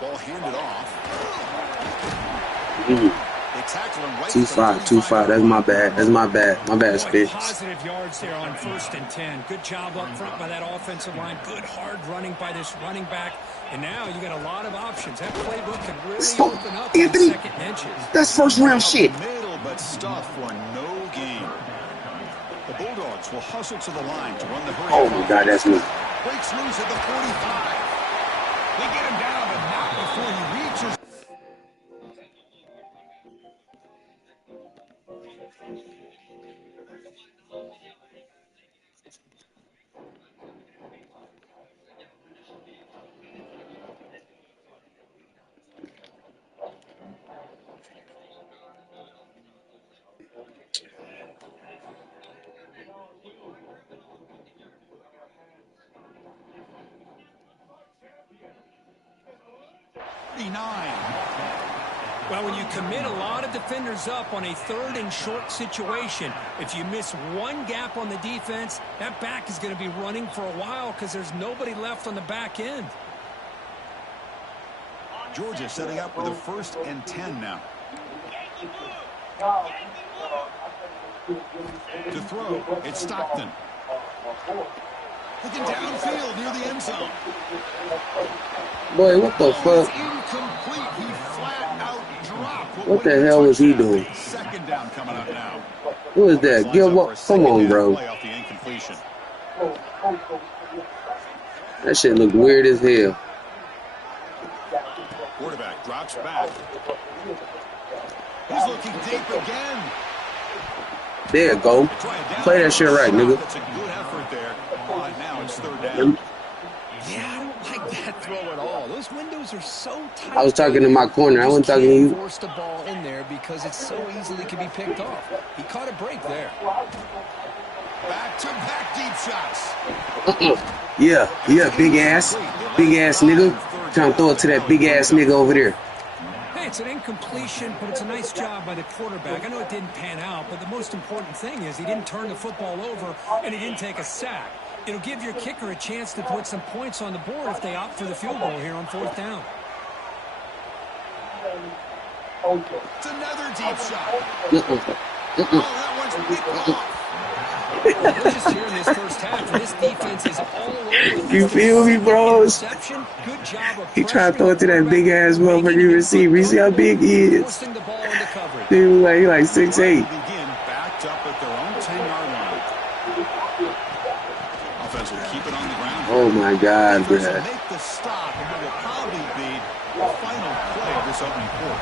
Ball handed off. They tackle him right 2-5. That's my bad. That's my bad. My bad, Spitz. Positive yards there on 1st and 10. Good job up front by that offensive line. Good hard running by this running back. And now you got a lot of options. That playbook can really open up in second and inches. That's first round shit. Middle, but stuff for no gain. The Bulldogs will hustle to the line to run the hurry. Oh my God, that's me. Breaks loose at the 45. They get him down, but not before he reaches. Well, when you commit a lot of defenders up on a 3rd and short situation, if you miss one gap on the defense, that back is going to be running for a while because there's nobody left on the back end. Georgia setting up with a 1st and 10 now. To throw, it's Stockton. Looking downfield near the end zone. Boy, what the fuck? Incomplete. He flat out dropped. What the hell was he doing? 2nd down coming up now. Who is that? Gilmore? Come on, bro. That shit look weird as hell. Quarterback drops back. He's looking deep again. There you go. Play that shit right, nigga. That's a good effort there. Now it's 3rd down. Yeah, I don't like that throw at all. Those windows are so tight. I was talking to my corner. I wasn't talking to you. Force the ball in there because it so easily can be picked off. He caught a break there. Back-to-back deep shots. Yeah, big ass nigga. Trying to throw it to that big ass nigga over there. Hey, it's an incompletion, but it's a nice job by the quarterback. I know it didn't pan out, but the most important thing is he didn't turn the football over and he didn't take a sack. It'll give your kicker a chance to put some points on the board if they opt for the field goal here on 4th down. It's another deep shot. That one's picked off. We're just here in this first half, and this defense is all over. You feel me, bros? Good job of He tried to throw it to that big ass motherfucker receiver. You see how big he is? forcing the ball into coverage. Dude, he like 6'8". Begin backed up at their own 10-yard line. Offense will keep it on the ground. Oh my God, Defense bruh. will make the stop, and what will probably be the final play of this opening quarter.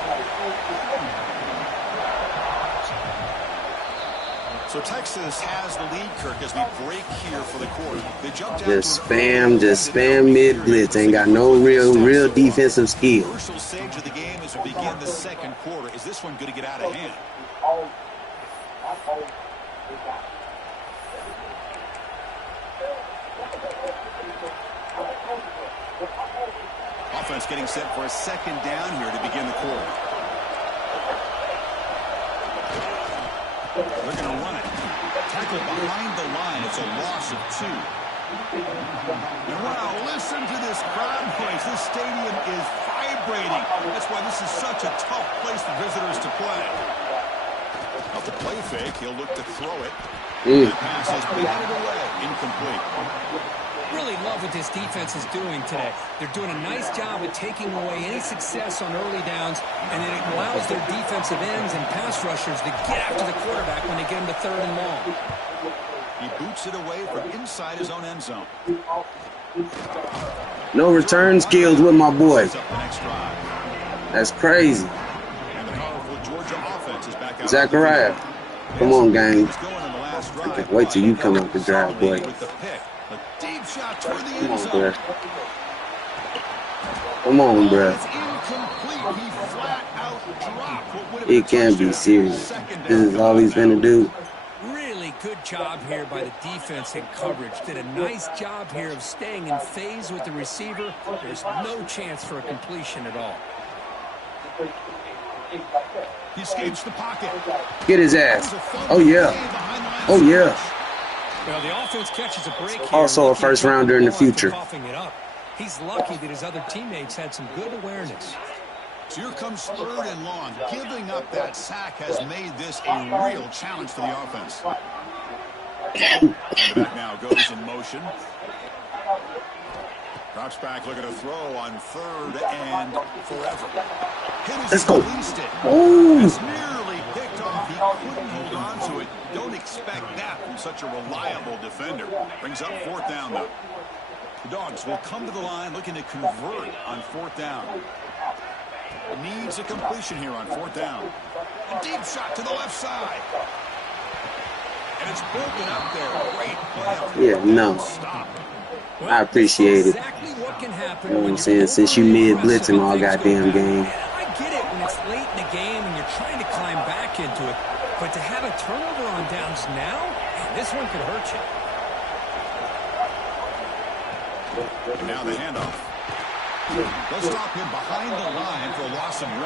So Texas has the lead, Kirk, as we break here for the quarter. They jumped out Just spam mid blitz. Ain't got no real defensive skill. Crucial stage of the game as we begin the 2nd quarter. Is this one going to get out of hand? Offense getting set for a 2nd down here to begin the quarter. They're going to run it. Tackle behind the line. It's a loss of 2. And wow, listen to this crowd noise. This stadium is vibrating. That's why this is such a tough place for visitors to play. Off the play fake, he'll look to throw it. The pass is batted away. Incomplete. Really love what this defense is doing today. They're doing a nice job of taking away any success on early downs, and then it allows their defensive ends and pass rushers to get after the quarterback when they get him to 3rd and long. He boots it away from inside his own end zone. No return skills with my boy. Sets up the next drive. That's crazy. And the powerful Georgia offense is back out. Zachariah, come on, gang. He's going on the last drive. I can't wait till you come up the drive, boy. With the pick. A deep shot toward the Come end on, zone. bruh. Come on, bruh. It's incomplete. He flat out dropped what would have been It a can't be touchdown. serious. Second This down is coming all up he's now. finna do. Really good job here by the defense in coverage. Did a nice job here of staying in phase with the receiver. There's no chance for a completion at all. He escapes the pocket. Get his ass. Oh, yeah. Oh, yeah. Well, the offense catches a break here. Also a Lucky to first pick up rounder the in the ball after future. coughing it up. He's lucky that his other teammates had some good awareness. So here comes 3rd and long. Giving up that sack has made this a real challenge for the offense. The back now goes in motion. Drops back, looking to throw on 3rd and forever. Let's go. Oh! It's nearly picked off. He couldn't hold on to it. Don't expect that from such a reliable defender. Brings up 4th down, though. The Dogs will come to the line looking to convert on 4th down. Needs a completion here on 4th down. A deep shot to the left side. And it's broken up there. Great play. Yeah, no. Stop. I appreciate it. Exactly what can happen. You know what when I'm you're saying? Since you overly mid-blitzing aggressive all and things goddamn go bad. game. I get it when it's late in the game and you're trying to climb back into it. But to have a turnover on downs now, man, this one could hurt you. And now the handoff. They'll stop him behind the line for a loss of 1.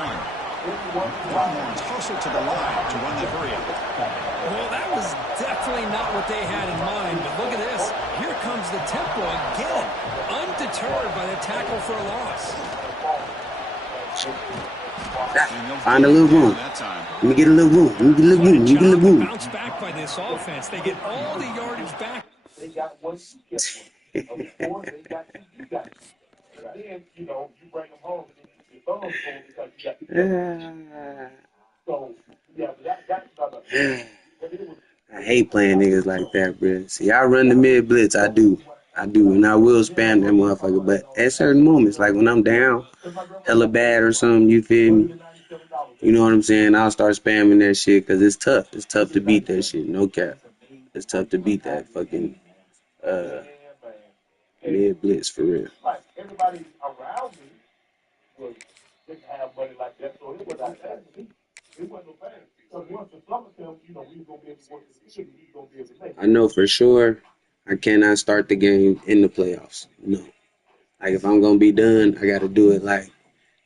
Longhorns hustle to the line to run the hurry up. Well, that was definitely not what they had in mind. But look at this. Here comes the tempo again. Undeterred by the tackle for a loss. Find a little room. Let me get a little room. Let me get a little room. Let me get a little room. Bounce back by this offense. They get all the yardage back. They got one before they got you got you. And then, you bring them home and then your thumbs full because you got so yeah, that's another. I hate playing niggas like that, bro. See, I run the mid blitz. I do, and I will spam that motherfucker. But at certain moments, like when I'm down, hella bad or something, you feel me? You know what I'm saying? I'll start spamming that shit because it's tough. It's tough to beat that shit. No cap. It's tough to beat that fucking mid blitz for real. Like everybody around me didn't have money like that, so it was not bad to me. It wasn't no bad. Because once the summer comes, we was gonna be able to work the city, we was gonna be able to make it. I know for sure I cannot start the game in the playoffs. No. Like if I'm gonna be done, I gotta do it like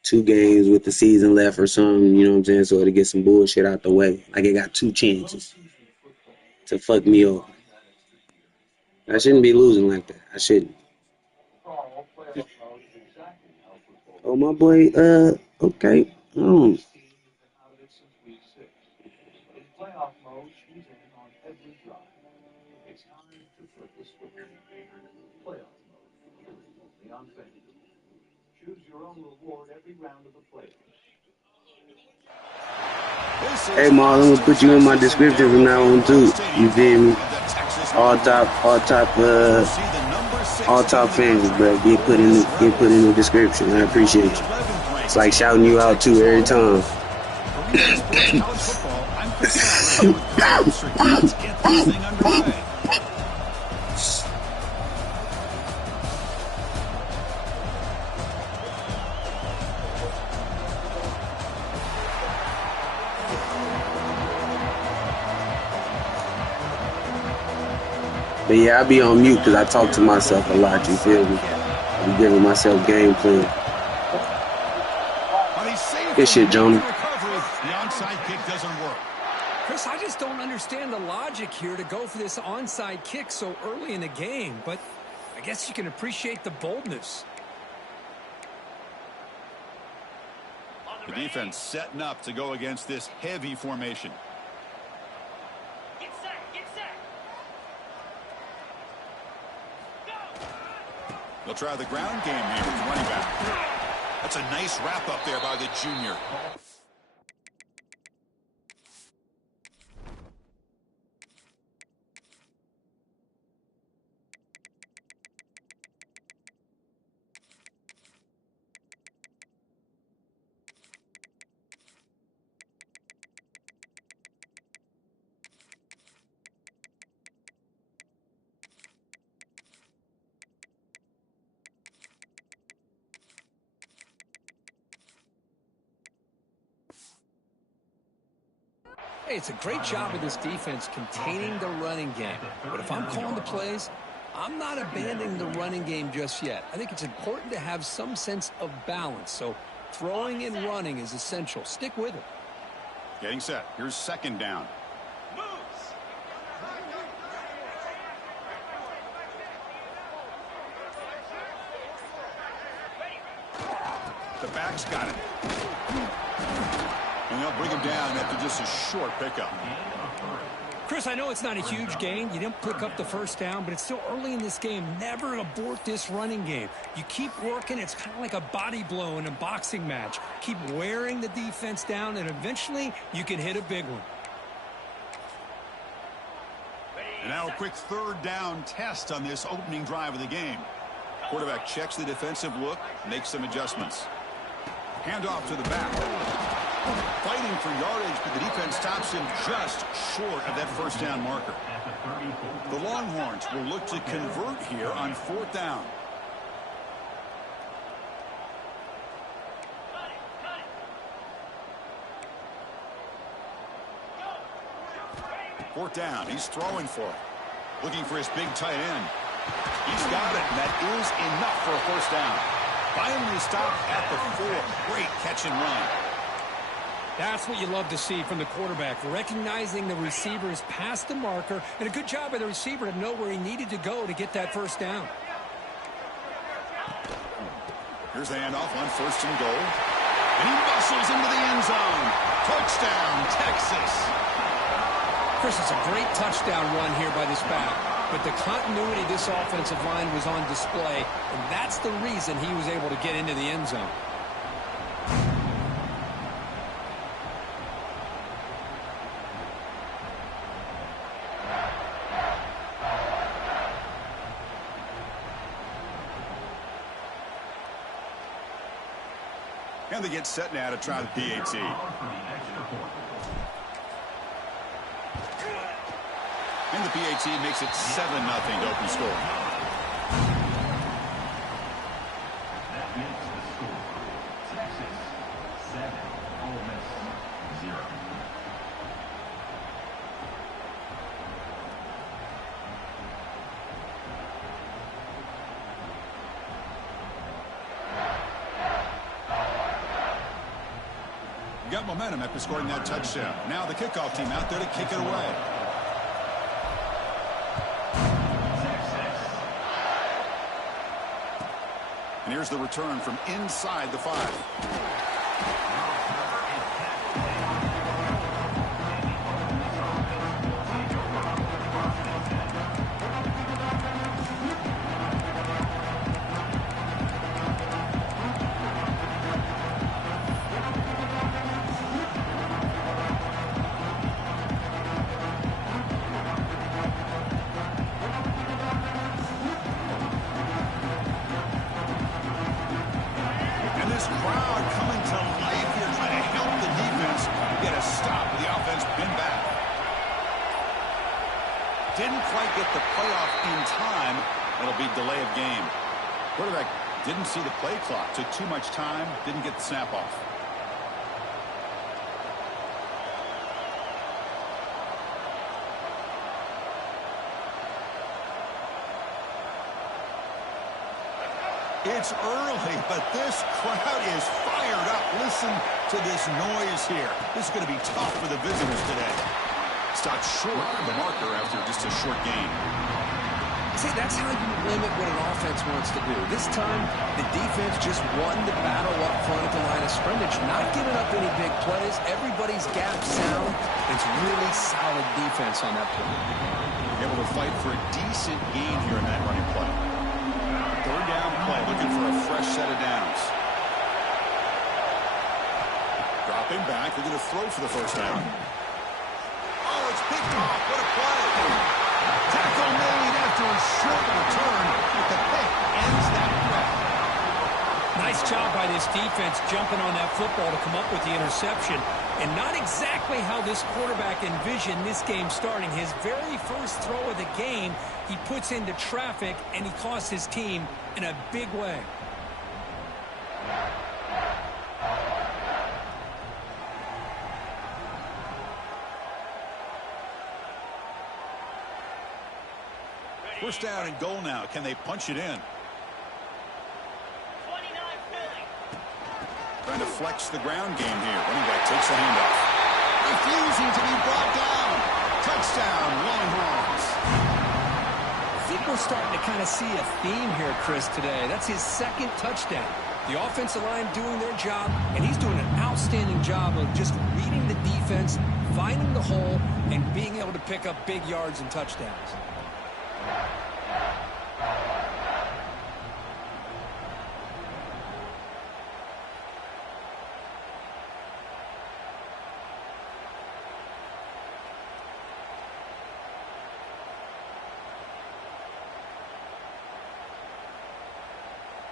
2 games with the season left or something, you know what I'm saying? So to get some bullshit out the way. Like it got 2 chances to fuck me over. I shouldn't be losing like that. I shouldn't. Oh my boy, okay. Playoff mode, she's in on every drive. It's time to flip the switch. Playoff mode. Only on FanDuel. Choose your own reward every round of the playoffs. Hey Marlon, I'm gonna put you in my description from now on too. You feel me? All top fans, bro. Get put in the description. I appreciate you. It's like shouting you out too every time. Let's get this thing underway. But yeah, I be on mute because I talk to myself a lot, you feel me? I be giving myself game plan. Good shit, Jonah. The onside kick doesn't work. Chris, I just don't understand the logic here to go for this onside kick so early in the game, but I guess you can appreciate the boldness. The defense setting up to go against this heavy formation. Get set, get set. They'll try the ground game here with the running back. That's a nice wrap up there by the junior. Hey, it's a great job of this defense containing the running game. But if I'm calling the plays, I'm not abandoning the running game just yet. I think it's important to have some sense of balance. So throwing and running is essential. Stick with it. Getting set. Here's second down. Moves. The back's got it. And they'll bring him down after just a short pickup. Chris, I know it's not a huge gain. You didn't pick up the first down, but it's still early in this game. Never abort this running game. You keep working. It's kind of like a body blow in a boxing match. Keep wearing the defense down, and eventually you can hit a big one. And now a quick third down test on this opening drive of the game. Quarterback checks the defensive look, makes some adjustments. Handoff to the back. Fighting for yardage, but the defense stops him just short of that first down marker. The Longhorns will look to convert here on fourth down. Fourth down, he's throwing for it. Looking for his big tight end. He's got it, and that is enough for a first down. Finally stopped at the 4. Great catch and run. That's what you love to see from the quarterback, recognizing the receiver's past the marker, and a good job by the receiver to know where he needed to go to get that first down. Here's the handoff on first and goal. And he muscles into the end zone. Touchdown, Texas. Chris, it's a great touchdown run here by this back, but the continuity of this offensive line was on display, and that's the reason he was able to get into the end zone. And they get set now to try the PAT. And the PAT makes it 7-0 to open score. That makes the score Texas 7, Ole Miss 0. Got momentum after scoring that touchdown. Now the kickoff team out there to kick it away. And here's the return from inside the 5. Didn't quite get the playoff in time. It'll be delay of game. Quarterback didn't see the play clock. Took too much time. Didn't get the snap off. It's early, but this crowd is fired up. Listen to this noise here. This is going to be tough for the visitors today. Stopped short of the marker after just a short gain. See, that's how you limit what an offense wants to do. This time, the defense just won the battle up front at the line of scrimmage, not giving up any big plays. Everybody's gap sound. It's really solid defense on that play. Able to fight for a decent gain here in that running play. Third down play, looking for a fresh set of downs. Dropping back, they're going to throw for the first down. Oh, it's picked off. What a play. Tackle made after a short return, but the pick ends that play. Nice job by this defense jumping on that football to come up with the interception. And not exactly how this quarterback envisioned this game starting. His very first throw of the game, he puts into traffic, and he costs his team in a big way. First down and goal now. Can they punch it in? 29 Philly. Trying to flex the ground game here. Running back takes the handoff. Refusing to be brought down. Touchdown, Longhorns. I think we're starting to kind of see a theme here, Chris, today. That's his second touchdown. The offensive line doing their job, and he's doing an outstanding job of just reading the defense, finding the hole, and being able to pick up big yards and touchdowns.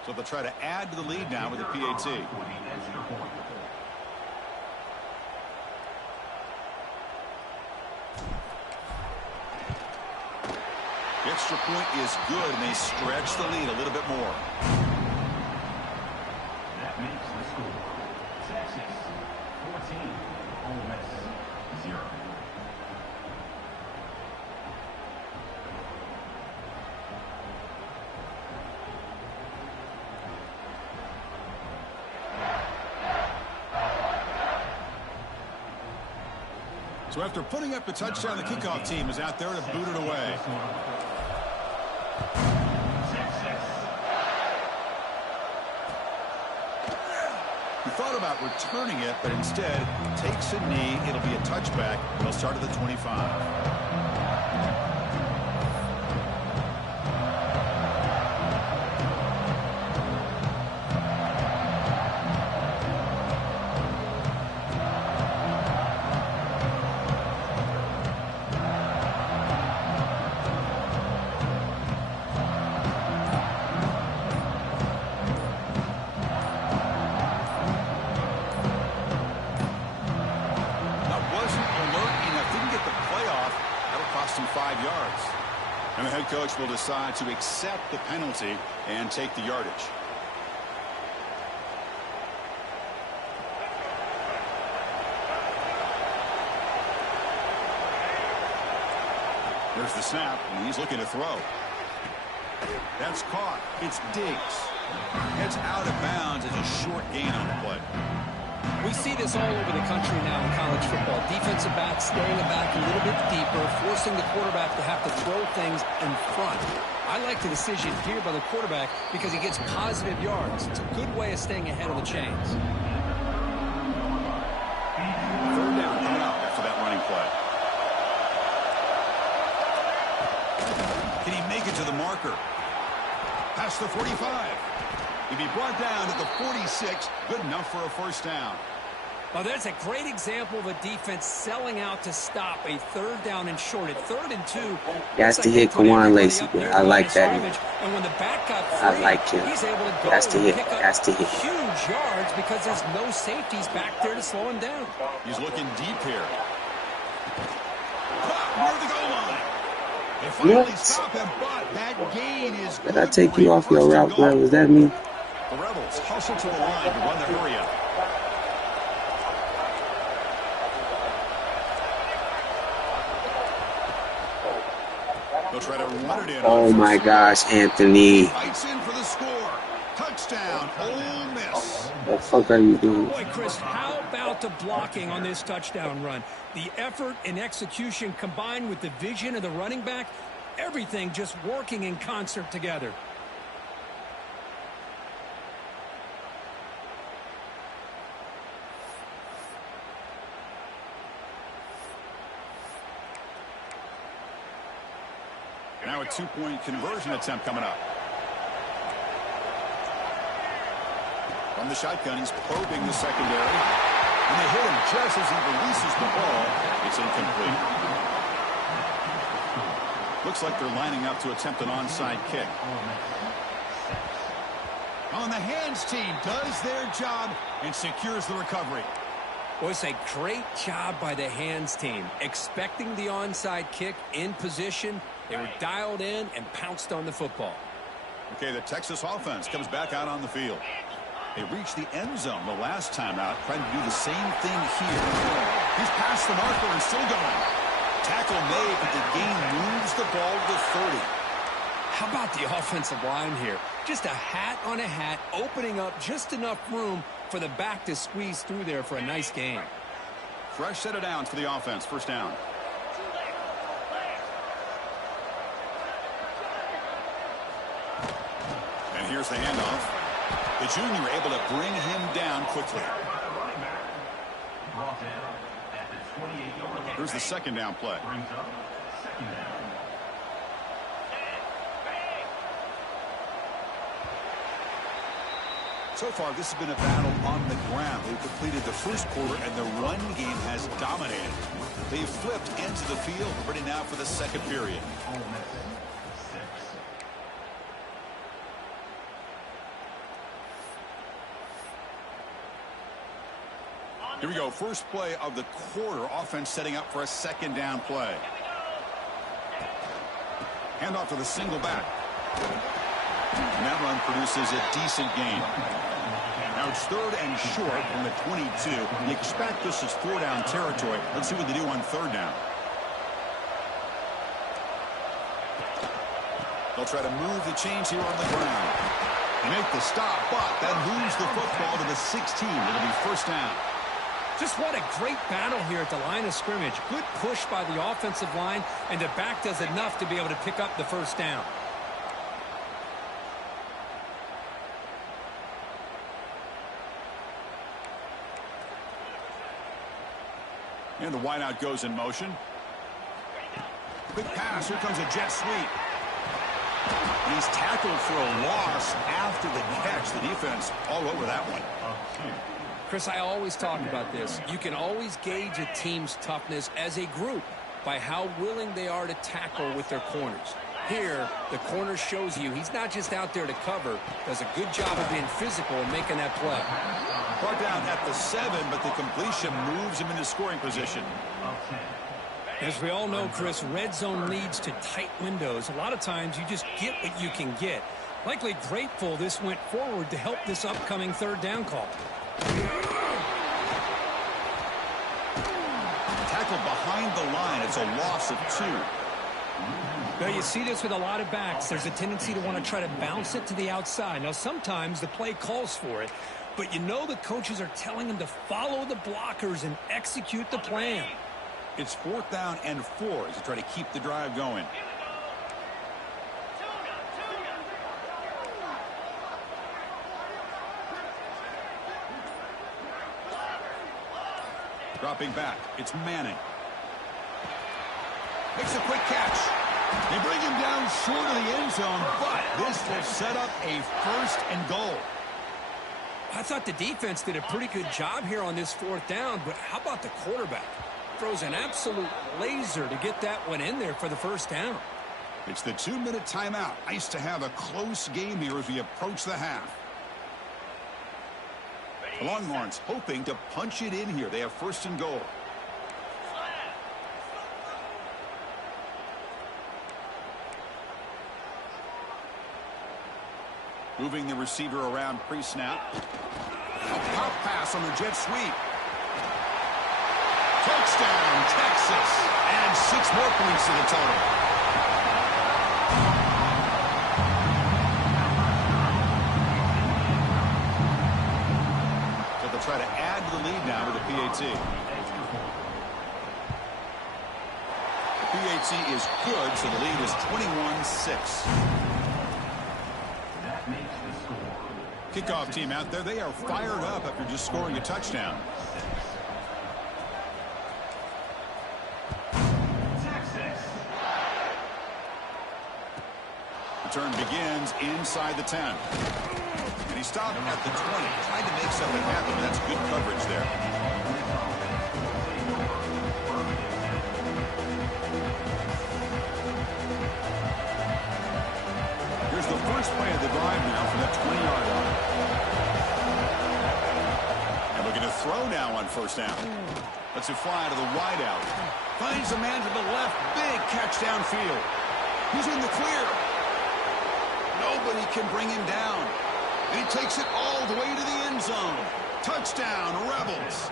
So they'll try to add to the lead now with a PAT. The extra point is good, and they stretch the lead a little bit more. That makes the score Texas 14, Ole Miss 0. So after putting up a touchdown, the kickoff team is out there to boot it away. He thought about returning it, but instead takes a knee. It'll be a touchback. They'll start at the 25. Him 5 yards. And the head coach will decide to accept the penalty and take the yardage. There's the snap, and he's looking to throw. That's caught. It's Diggs. It's out of bounds. It's a short gain on the play. We see this all over the country now in college football. Defensive backs staying back a little bit deeper, forcing the quarterback to have to throw things in front. I like the decision here by the quarterback because he gets positive yards. It's a good way of staying ahead of the chains. Third down coming up after that running play. Can he make it to the marker? Past the 45. He'd be brought down at the 46. Good enough for a first down. Well, that's a great example of a defense selling out to stop a third down and short. At 3rd and 2. That's the hit, Kawan Lacey. I like that. And when the back got free, I like him. He's able to go That's the hit. Pick up That's the hit. huge yards because there's no safeties back there to slow him down. He's looking deep here. Near the goal line. They finally stop him, but that gain is good. Did I take you off your route, bro? Was that me? The Rebels hustle to the line to run the hurry up. They'll try to run it in. Oh my gosh, Anthony. Fights in for the score. Touchdown, Ole Miss. What the fuck are you doing? Boy, Chris, how about the blocking on this touchdown run? The effort and execution combined with the vision of the running back, everything just working in concert together. Now a two-point conversion attempt coming up. From the shotgun, he's probing the secondary. And they hit him just as he releases the ball. It's incomplete. Looks like they're lining up to attempt an onside kick. On the hands team does their job and secures the recovery. Well, it's a great job by the hands team. Expecting the onside kick in position. They were dialed in and pounced on the football. Okay, the Texas offense comes back out on the field. They reached the end zone the last time out, trying to do the same thing here. He's past the marker and still going. Tackle made, but the gain moves the ball to the 30. How about the offensive line here? Just a hat on a hat, opening up just enough room for the back to squeeze through there for a nice gain. Fresh set of downs for the offense. First down. And here's the handoff. The junior able to bring him down quickly. Here's the second down play. So far, this has been a battle on the ground. They've completed the first quarter, and the run game has dominated. They've flipped into the field, ready now for the second period. Here we go. First play of the quarter. Offense setting up for a second down play. Handoff to the single back. And that run produces a decent gain. Now it's third and short from the 22. You expect this is four-down territory. Let's see what they do on third down. They'll try to move the chains here on the ground. They make the stop, but then moves the football to the 16. It'll be first down. Just what a great battle here at the line of scrimmage. Good push by the offensive line, and the back does enough to be able to pick up the first down. And the wideout goes in motion. Quick pass. Here comes a jet sweep. He's tackled for a loss after the catch. The defense all over that one. Chris, I always talk about this. You can always gauge a team's toughness as a group by how willing they are to tackle with their corners. Here, the corner shows you he's not just out there to cover, does a good job of being physical and making that play. Brought down at the 7, but the completion moves him into scoring position. As we all know, Chris, red zone leads to tight windows. A lot of times you just get what you can get. Likely grateful this went forward to help this upcoming third down call. Tackled behind the line. It's a loss of 2. Now, you see this with a lot of backs. There's a tendency to want to try to bounce it to the outside. Now, sometimes the play calls for it, but you know the coaches are telling them to follow the blockers and execute the plan. It's fourth down and 4 as you try to keep the drive going. Dropping back. It's Manning. Makes a quick catch. They bring him down short of the end zone, but this will set up a first and goal. I thought the defense did a pretty good job here on this fourth down, but how about the quarterback? Throws an absolute laser to get that one in there for the first down. It's the 2-minute timeout. Nice to have a close game here as we approach the half. The Longhorns hoping to punch it in here. They have first and goal. Moving the receiver around pre-snap. A pop pass on the jet sweep. Touchdown, Texas. And 6 more points to the total. So they'll try to add to the lead now with the PAT. The PAT is good, so the lead is 21-6. Kickoff team out there, they are fired up after just scoring a touchdown. The turn begins inside the 10. And he stopped at the 20, tried to make something happen. That's good coverage there. Here's the first play of the drive now from that 20-yard line. And looking to throw now on first down. Lets it fly to the wideout. Finds a man to the left. Big catch downfield. He's in the clear. Nobody can bring him down. And he takes it all the way to the end zone. Touchdown, Rebels.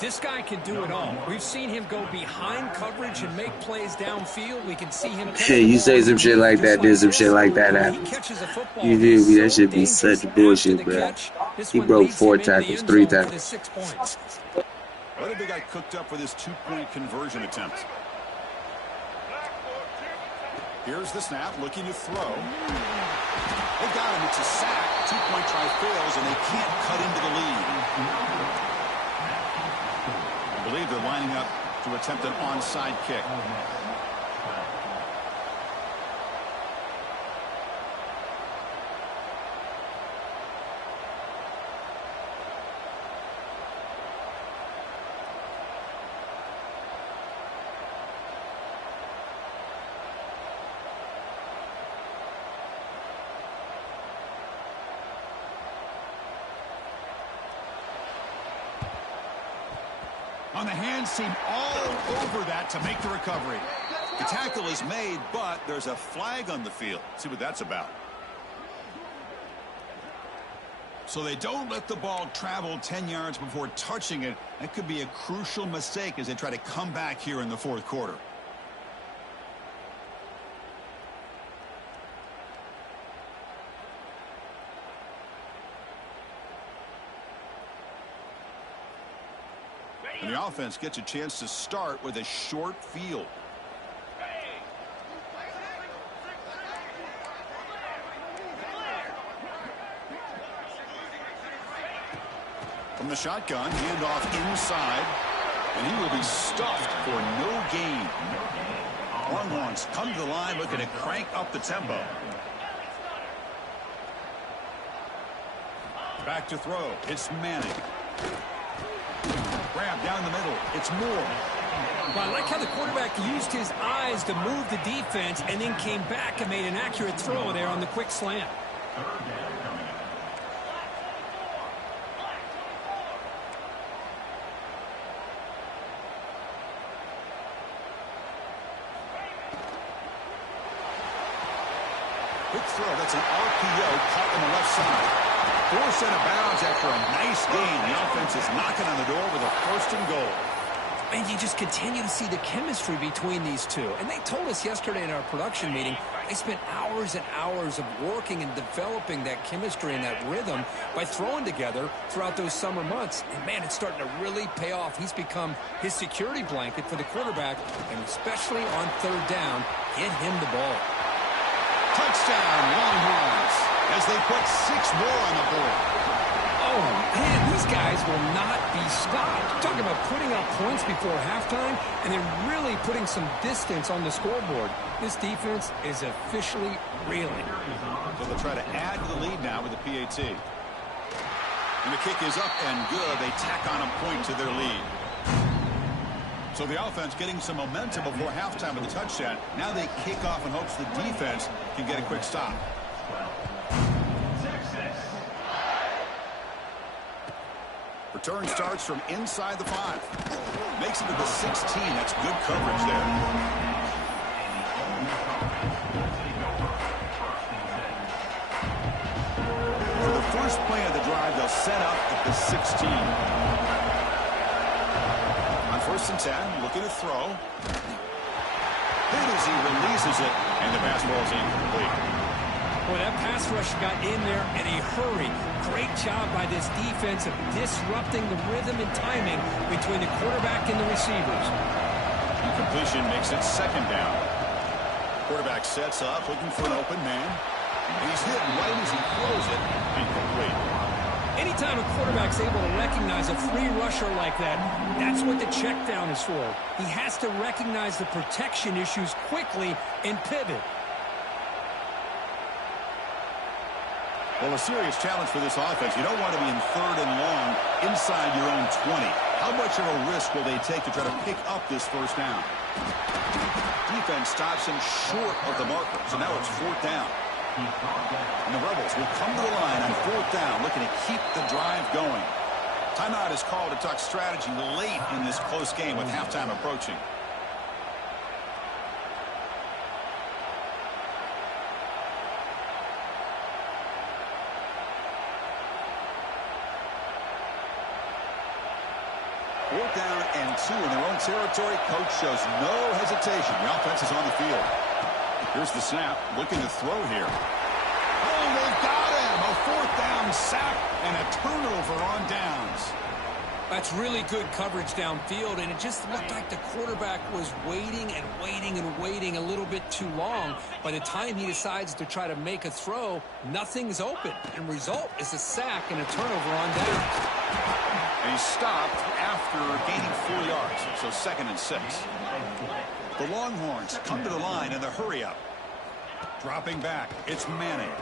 This guy can do it all. We've seen him go behind coverage and make plays downfield. We can see him catch Hey, you say some shit like that, then some shit like that He happens. catches a football. You feel me? That So should be dangerous such bullshit, after the bro. catch. This He one broke leads 4 him into the tackles, end 3 zone for tackles. the 6 points. What did they got cooked up for this 2-point conversion attempt? Here's the snap, looking to throw. They've got him. It's a sack. 2-point try fails, and they can't cut into the lead. I believe they're lining up to attempt an onside kick. On the hands team all over that to make the recovery. The tackle is made, but there's a flag on the field. Let's see what that's about. So they don't let the ball travel 10 yards before touching it. That could be a crucial mistake as they try to come back here in the fourth quarter. And the offense gets a chance to start with a short field. From the shotgun, handoff inside, and he will be stuffed for no gain. Longhorns come to the line looking to crank up the tempo. Back to throw. It's Manning. Grab down the middle. It's Moore. Well, I like how the quarterback used his eyes to move the defense and then came back and made an accurate throw there on the quick slant. Quick throw. That's an RPO caught on the left side. Forced out of bounds after a nice gain. The offense is knocking on the door with a 1st and goal. And you just continue to see the chemistry between these two. And they told us yesterday in our production meeting, they spent hours and hours of working and developing that chemistry and that rhythm by throwing together throughout those summer months. And, man, it's starting to really pay off. He's become his security blanket for the quarterback, and especially on 3rd down, get him the ball. Touchdown, Longhorns, as they put 6 more on the board. Oh, man, these guys will not be stopped. Talking about putting up points before halftime, and they're really putting some distance on the scoreboard. This defense is officially reeling. So they'll try to add to the lead now with the PAT. And the kick is up and good. They tack on a point to their lead. So the offense getting some momentum before halftime with the touchdown. Now they kick off in hopes the defense can get a quick stop. Return starts from inside the 5. Makes it to the 16. That's good coverage there. For the first play of the drive, they'll set up at the 16. On 1st and 10, looking to throw. Hit as he releases it, and the pass ball is incomplete. Boy, that pass rush got in there in a hurry. Great job by this defense of disrupting the rhythm and timing between the quarterback and the receivers. Incompletion makes it 2nd down. Quarterback sets up, looking for an open man. And he's hit right as he throws it. Incomplete. Anytime a quarterback's able to recognize a free rusher like that, that's what the check down is for. He has to recognize the protection issues quickly and pivot. Well, a serious challenge for this offense. You don't want to be in 3rd and long inside your own 20. How much of a risk will they take to try to pick up this 1st down? Defense stops him short of the marker, so now it's 4th down. And the Rebels will come to the line on 4th down, looking to keep the drive going. Timeout is called to talk strategy late in this close game with halftime approaching. 4th down and 2 in their own territory. Coach shows no hesitation. The offense is on the field. Here's the snap. Looking to throw here. Oh, they've got him. A 4th down sack and a turnover on downs. That's really good coverage downfield, and it just looked like the quarterback was waiting and waiting and waiting a little bit too long. By the time he decides to try to make a throw, nothing's open. And result is a sack and a turnover on downs. And he stopped after gaining 4 yards, so 2nd and 6. The Longhorns come to the line in the hurry-up. Dropping back, it's Manning.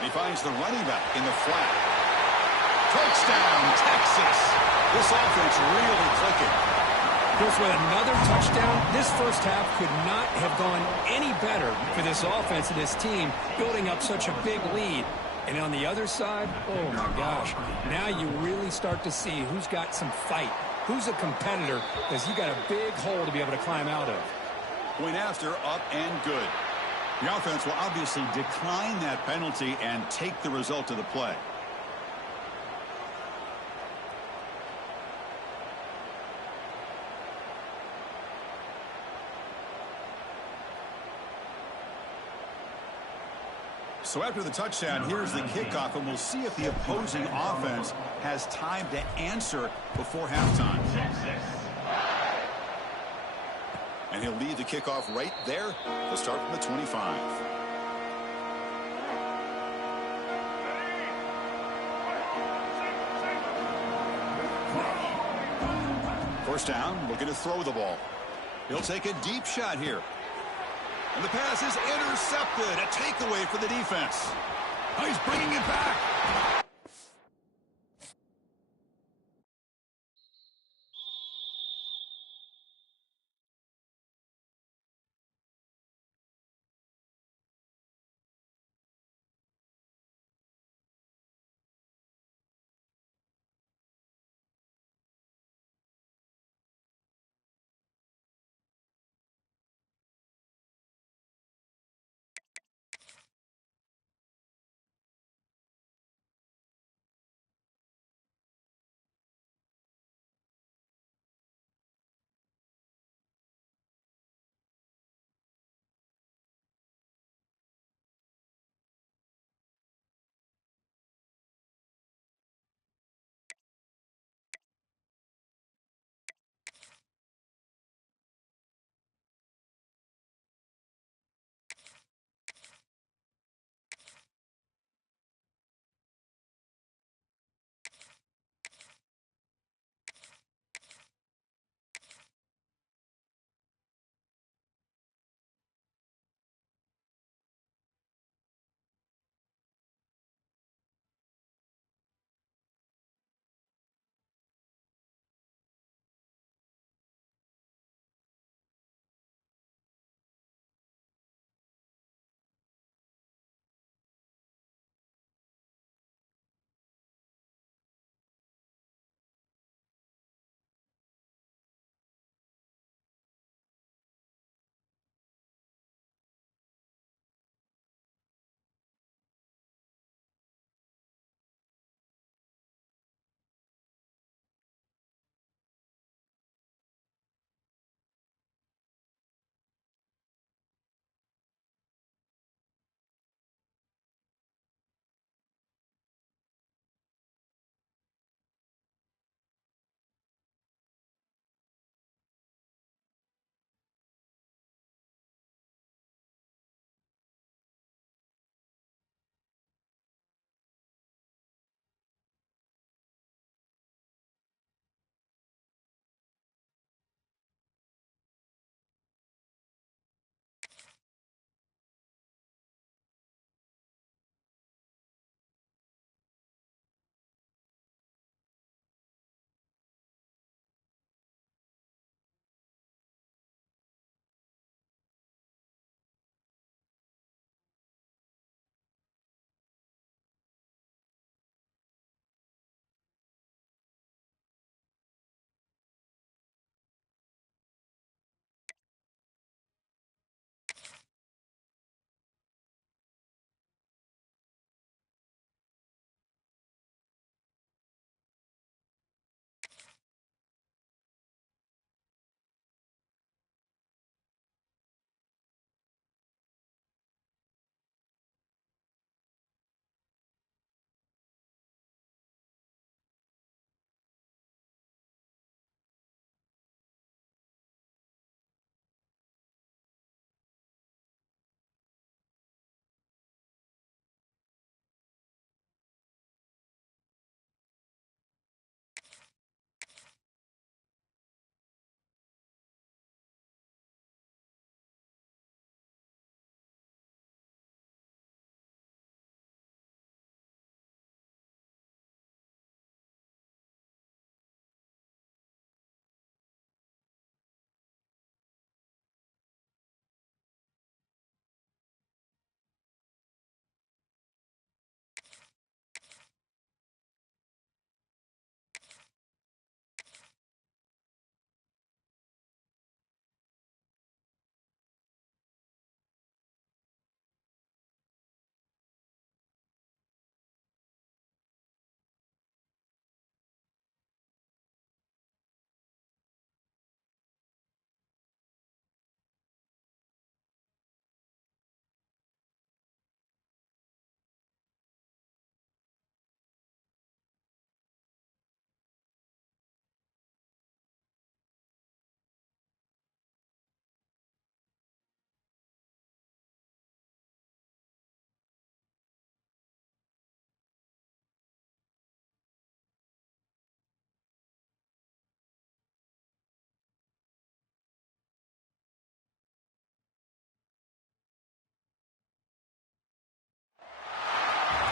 He finds the running back in the flat. Touchdown, Texas. This offense really clicking. Chris, with another touchdown, this first half could not have gone any better for this offense and this team, building up such a big lead. And on the other side, oh my gosh, now you really start to see who's got some fight, who's a competitor, because you got a big hole to be able to climb out of. Point after, up and good. The offense will obviously decline that penalty and take the result of the play. So after the touchdown, here's the kickoff, and we'll see if the opposing offense has time to answer before halftime. And he'll lead the kickoff right there. He'll start from the 25. First down, looking to throw the ball. He'll take a deep shot here. And the pass is intercepted. A takeaway for the defense. Oh, he's bringing it back.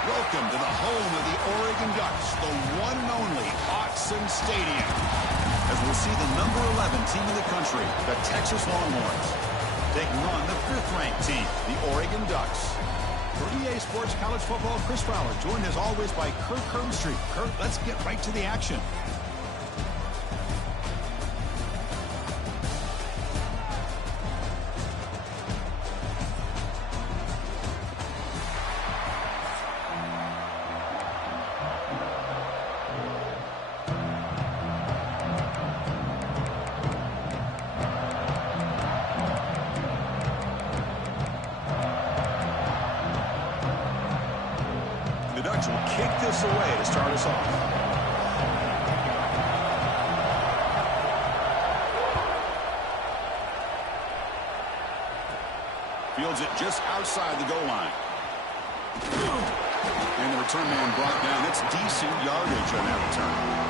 Welcome to the home of the Oregon Ducks, the one and only Autzen Stadium. As we'll see the number 11 team in the country, the Texas Longhorns, taking on the 5th-ranked team, the Oregon Ducks. For EA Sports College Football, Chris Fowler, joined as always by Kurt Kirkstreet. Kurt, let's get right to the action. The Ducks will kick this away to start us off. Fields it just outside the goal line. And the return man brought down. That's decent yardage on that return.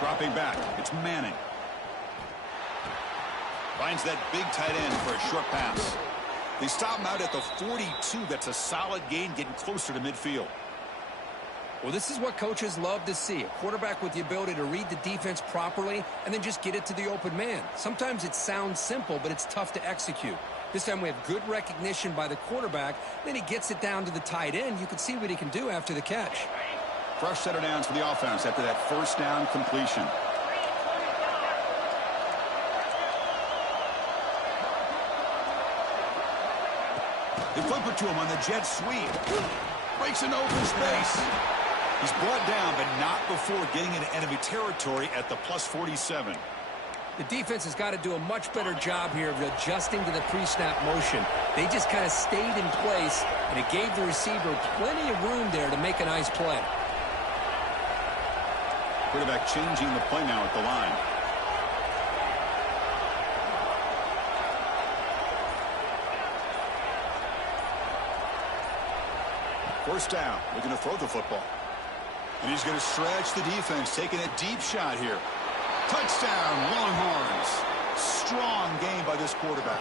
Dropping back, it's Manning. Finds that big tight end for a short pass. They stop him out at the 42. That's a solid gain, getting closer to midfield. Well, this is what coaches love to see. A quarterback with the ability to read the defense properly and then just get it to the open man. Sometimes it sounds simple, but it's tough to execute. This time we have good recognition by the quarterback. Then he gets it down to the tight end. You can see what he can do after the catch. Fresh set of downs for the offense after that first down completion. They flip it to him on the jet sweep. Breaks into open space. He's brought down, but not before getting into enemy territory at the plus 47. The defense has got to do a much better job here of adjusting to the pre-snap motion. They just kind of stayed in place, and it gave the receiver plenty of room there to make a nice play. Quarterback changing the play now at the line. First down, looking to throw the football. And he's going to stretch the defense, taking a deep shot here. Touchdown, Longhorns. Strong game by this quarterback.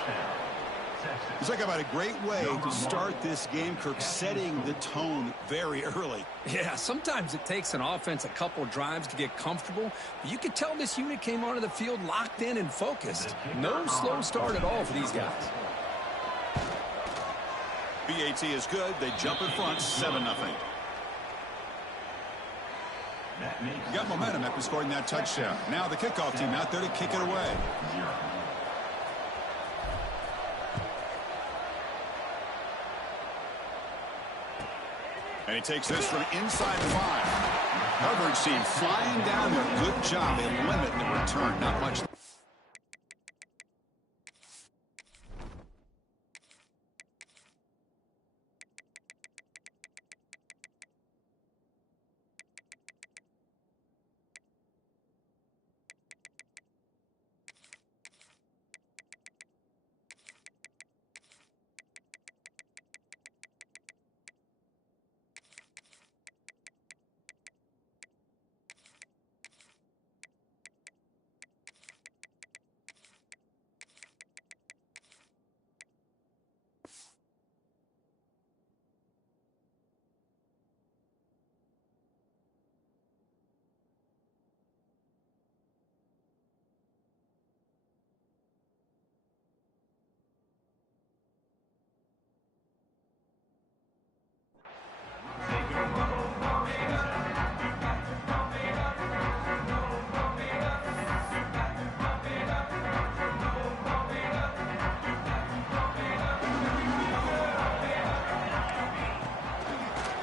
He's talking about a great way to start this game, Kirk, setting the tone very early. Yeah, sometimes it takes an offense a couple drives to get comfortable. But you could tell this unit came onto the field locked in and focused. No slow start at all for these guys. BAT is good. They jump in front, 7-0. Got momentum after scoring that touchdown. Now the kickoff team out there to kick it away. And he takes this from inside 5. Coverage team flying down there. Good job. They limit the return. Not much.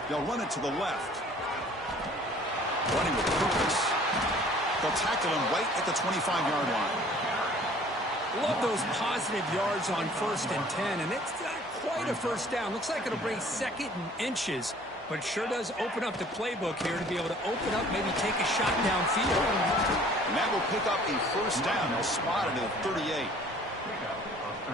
They'll run it to the left. Running with purpose. They'll tackle him right at the 25-yard line. Love those positive yards on 1st and 10, and it's not quite a first down. Looks like it'll bring 2nd and inches, but sure does open up the playbook here to be able to open up, maybe take a shot downfield. And that will pick up a first down. They'll spot it at 38.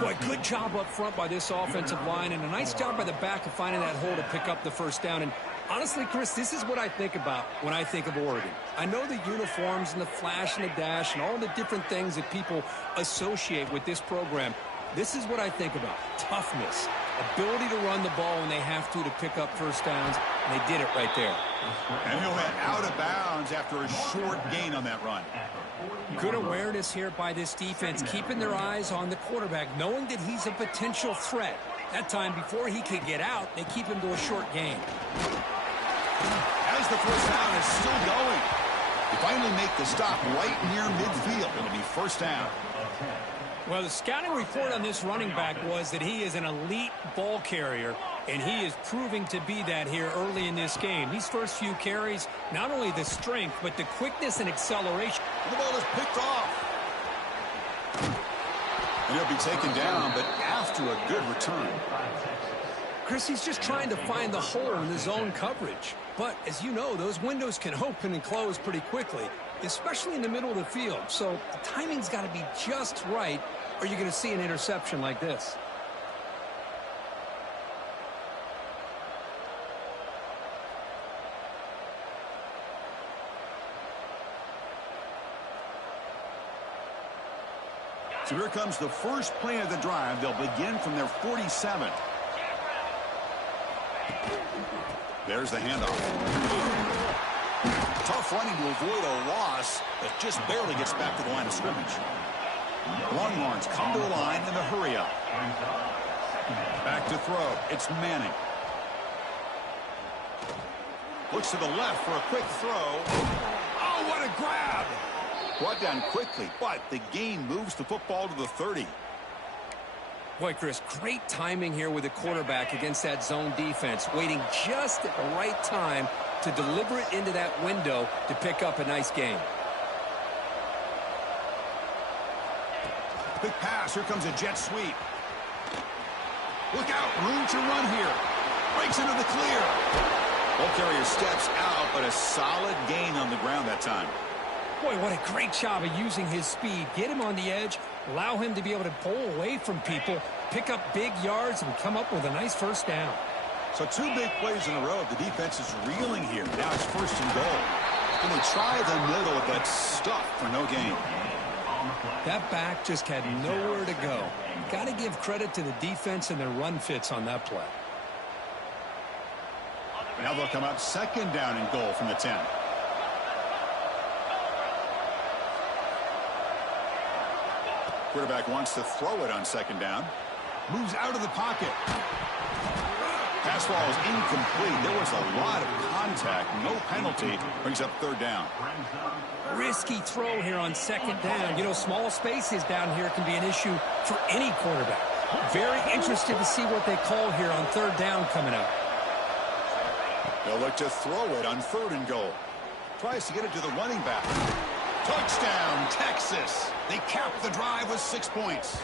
Boy, good job up front by this offensive line, and a nice job by the back of finding that hole to pick up the first down. And honestly, Chris, this is what I think about when I think of Oregon. I know the uniforms and the flash and the dash and all the different things that people associate with this program. This is what I think about. Toughness, ability to run the ball when they have to pick up first downs, and they did it right there. And he'll head out of bounds after a short gain on that run. Good awareness here by this defense, keeping their eyes on the quarterback, knowing that he's a potential threat. That time, before he could get out, they keep him to a short gain. As the first down is still going, they finally make the stop right near midfield. It'll be first down. Well, the scouting report on this running back was that he is an elite ball carrier, and he is proving to be that here early in this game. These first few carries, not only the strength, but the quickness and acceleration. The ball is picked off. And he'll be taken down, but after a good return. Chris, he's just trying to find the hole in the zone coverage. But, as you know, those windows can open and close pretty quickly, especially in the middle of the field. So the timing's got to be just right, or you're going to see an interception like this. So here comes the first play of the drive. They'll begin from their 47. There's the handoff. Tough running to avoid a loss, but just barely gets back to the line of scrimmage. Longhorns come to the line in the hurry up. Back to throw. It's Manning. Looks to the left for a quick throw. Oh, what a grab! Brought down quickly, but the gain moves the football to the 30. Boy, Chris, great timing here with the quarterback against that zone defense, waiting just at the right time to deliver it into that window to pick up a nice gain. Big pass. Here comes a jet sweep. Look out. Room to run here. Breaks into the clear. Ball carrier steps out, but a solid gain on the ground that time. Boy, what a great job of using his speed. Get him on the edge, allow him to be able to pull away from people, pick up big yards, and come up with a nice first down. So two big plays in a row. The defense is reeling here. Now it's first and goal. And they try the middle, but stuff for no gain. That back just had nowhere to go. Got to give credit to the defense and their run fits on that play. Now they'll come up second down and goal from the 10. Quarterback wants to throw it on second down. Moves out of the pocket. Pass ball is incomplete. There was a lot of contact. No penalty. Brings up third down. Risky throw here on second down. You know, small spaces down here can be an issue for any quarterback. Very interested to see what they call here on third down coming up. They'll look to throw it on third and goal. Tries to get it to the running back. Touchdown, Texas. They cap the drive with 6 points.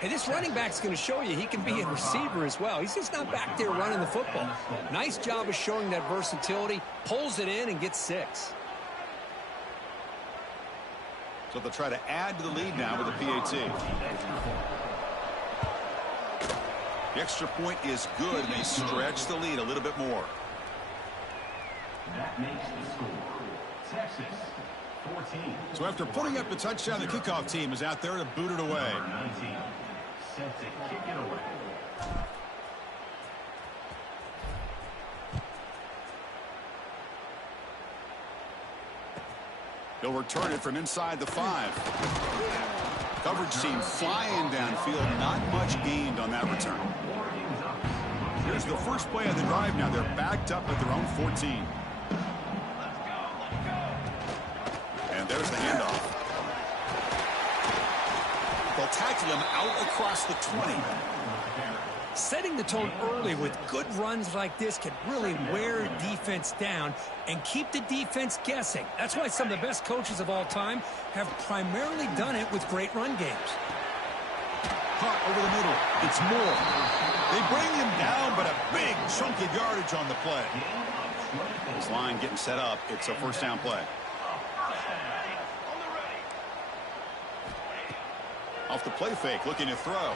Hey, this running back's going to show you he can be a receiver as well. He's just not back there running the football. Nice job of showing that versatility. Pulls it in and gets 6. So they'll try to add to the lead now with a PAT. The extra point is good, and they stretch the lead a little bit more. That makes the score Texas 14. So after putting up the touchdown, the kickoff team is out there to boot it away. 19 set to kick it away. They'll return it from inside the 5. Coverage team flying downfield. Not much gained on that return. Here's the first play of the drive now. They're backed up at their own 14. And there's the handoff. They'll tackle him out across the 20. Setting the tone early with good runs like this can really wear defense down and keep the defense guessing. That's why some of the best coaches of all time have primarily done it with great run games. Hot over the middle. It's Moore. They bring him down, but a big chunk of yardage on the play. This line getting set up. It's a first down play. Off the play fake, looking to throw.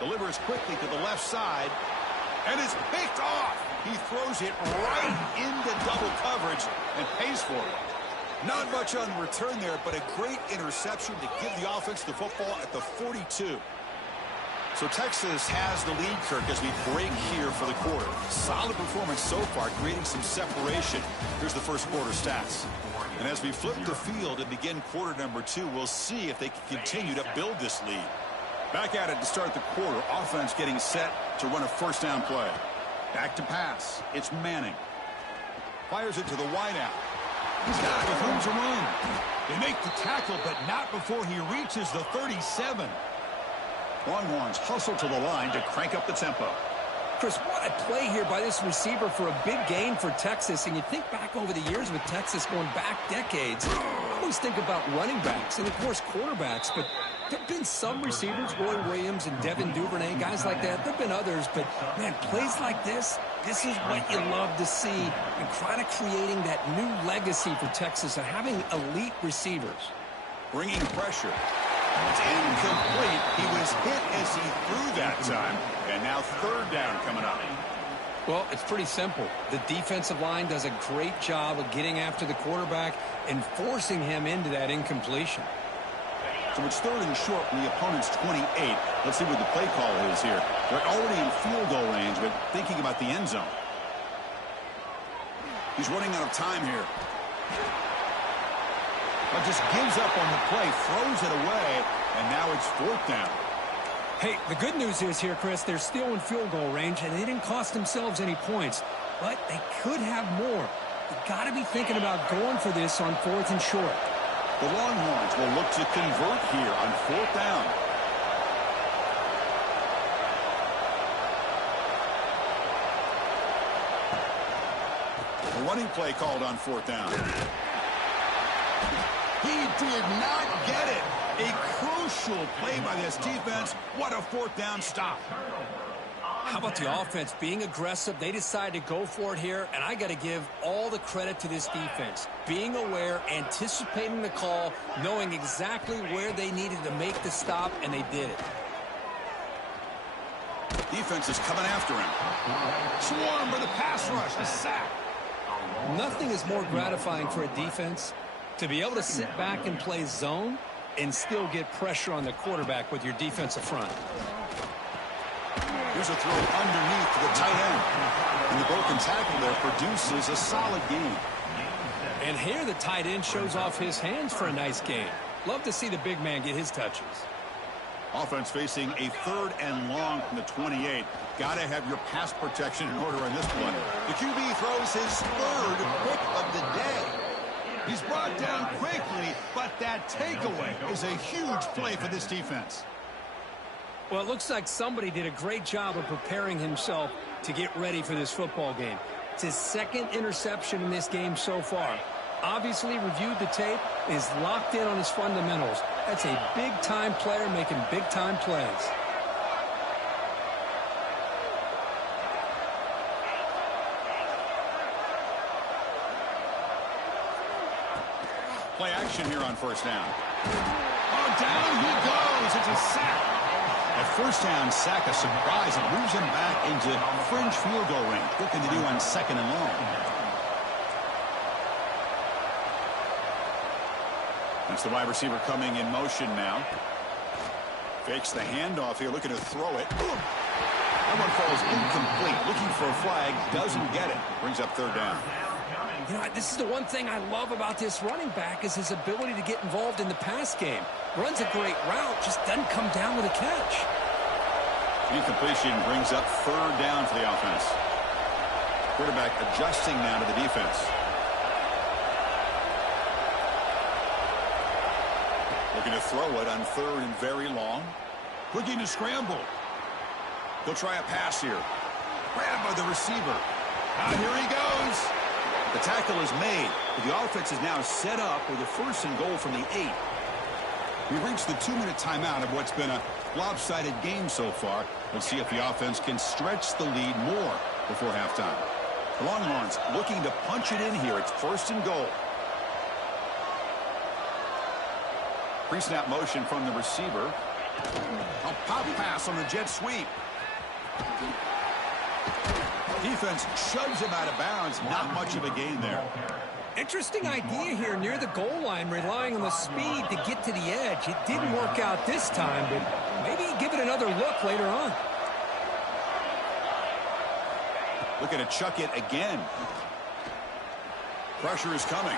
Delivers quickly to the left side, and it's picked off. He throws it right into double coverage and pays for it. Not much on the return there, but a great interception to give the offense the football at the 42. So Texas has the lead, Kirk, as we break here for the quarter. Solid performance so far, creating some separation. Here's the first quarter stats. And as we flip the field and begin quarter number 2, we'll see if they can continue to build this lead. Back at it to start the quarter. Offense getting set to run a first down play. Back to pass. It's Manning. Fires it to the wideout. He's got it with room to run. They make the tackle, but not before he reaches the 37. Longhorns hustle to the line to crank up the tempo. Chris, what a play here by this receiver for a big gain for Texas. And you think back over the years with Texas going back decades, I always think about running backs and, of course, quarterbacks. But there have been some receivers, Roy Williams and Devin Duvernay, guys like that. There have been others. But, man, plays like this is what you love to see. And kind of creating that new legacy for Texas of having elite receivers. Bringing pressure. It's incomplete. He was hit as he threw that time. And now third down coming up. Well, it's pretty simple. The defensive line does a great job of getting after the quarterback and forcing him into that incompletion. So it's third and short from the opponent's 28. Let's see what the play call is here. They're already in field goal range, but thinking about the end zone. He's running out of time here. But just gives up on the play, throws it away, and now it's fourth down. Hey, the good news is here, Chris, they're still in field goal range, and they didn't cost themselves any points. But they could have more. You've got to be thinking about going for this on fourth and short. The Longhorns will look to convert here on fourth down. A running play called on fourth down. He did not get it. A crucial play by this defense. What a fourth down stop. How about the offense being aggressive? They decided to go for it here, and I got to give all the credit to this defense. Being aware, anticipating the call, knowing exactly where they needed to make the stop, and they did it. Defense is coming after him. Swarmed by the pass rush. A sack. Nothing is more gratifying for a defense to be able to sit back and play zone and still get pressure on the quarterback with your defensive front. Here's a throw underneath to the tight end. And the broken tackle there produces a solid gain. And here the tight end shows off his hands for a nice gain. Love to see the big man get his touches. Offense facing a third and long from the 28. Got to have your pass protection in order on this one. The QB throws his third pick of the day. He's brought down quickly, but that takeaway is a huge play for this defense. Well, it looks like somebody did a great job of preparing himself to get ready for this football game. It's his second interception in this game so far. Obviously reviewed the tape, is locked in on his fundamentals. That's a big-time player making big-time plays. Play action here on first down. Oh, down he goes. It's a sack. At first down, sack, a surprise. It moves him back into fringe field goal range. Looking to do on second and long. That's the wide receiver coming in motion now. Fakes the handoff here, looking to throw it. That one falls incomplete. Looking for a flag, doesn't get it. Brings up third down. You know, this is the one thing I love about this running back is his ability to get involved in the pass game. Runs a great route, just doesn't come down with a catch. Incompletion brings up third down for the offense. Quarterback adjusting now to the defense. Looking to throw it on third and very long. Looking to scramble. He'll try a pass here. Grabbed by the receiver. Now here he goes. The tackle is made, but the offense is now set up with a first and goal from the 8. We've reached the 2-minute timeout of what's been a lopsided game so far. Let's see if the offense can stretch the lead more before halftime. The Longhorns looking to punch it in here. It's first and goal. Pre-snap motion from the receiver. A pop pass on the jet sweep. Defense shoves him out of bounds. Not much of a gain there. Interesting idea here near the goal line, relying on the speed to get to the edge. It didn't work out this time, but maybe give it another look later on. Looking to chuck it again. Pressure is coming.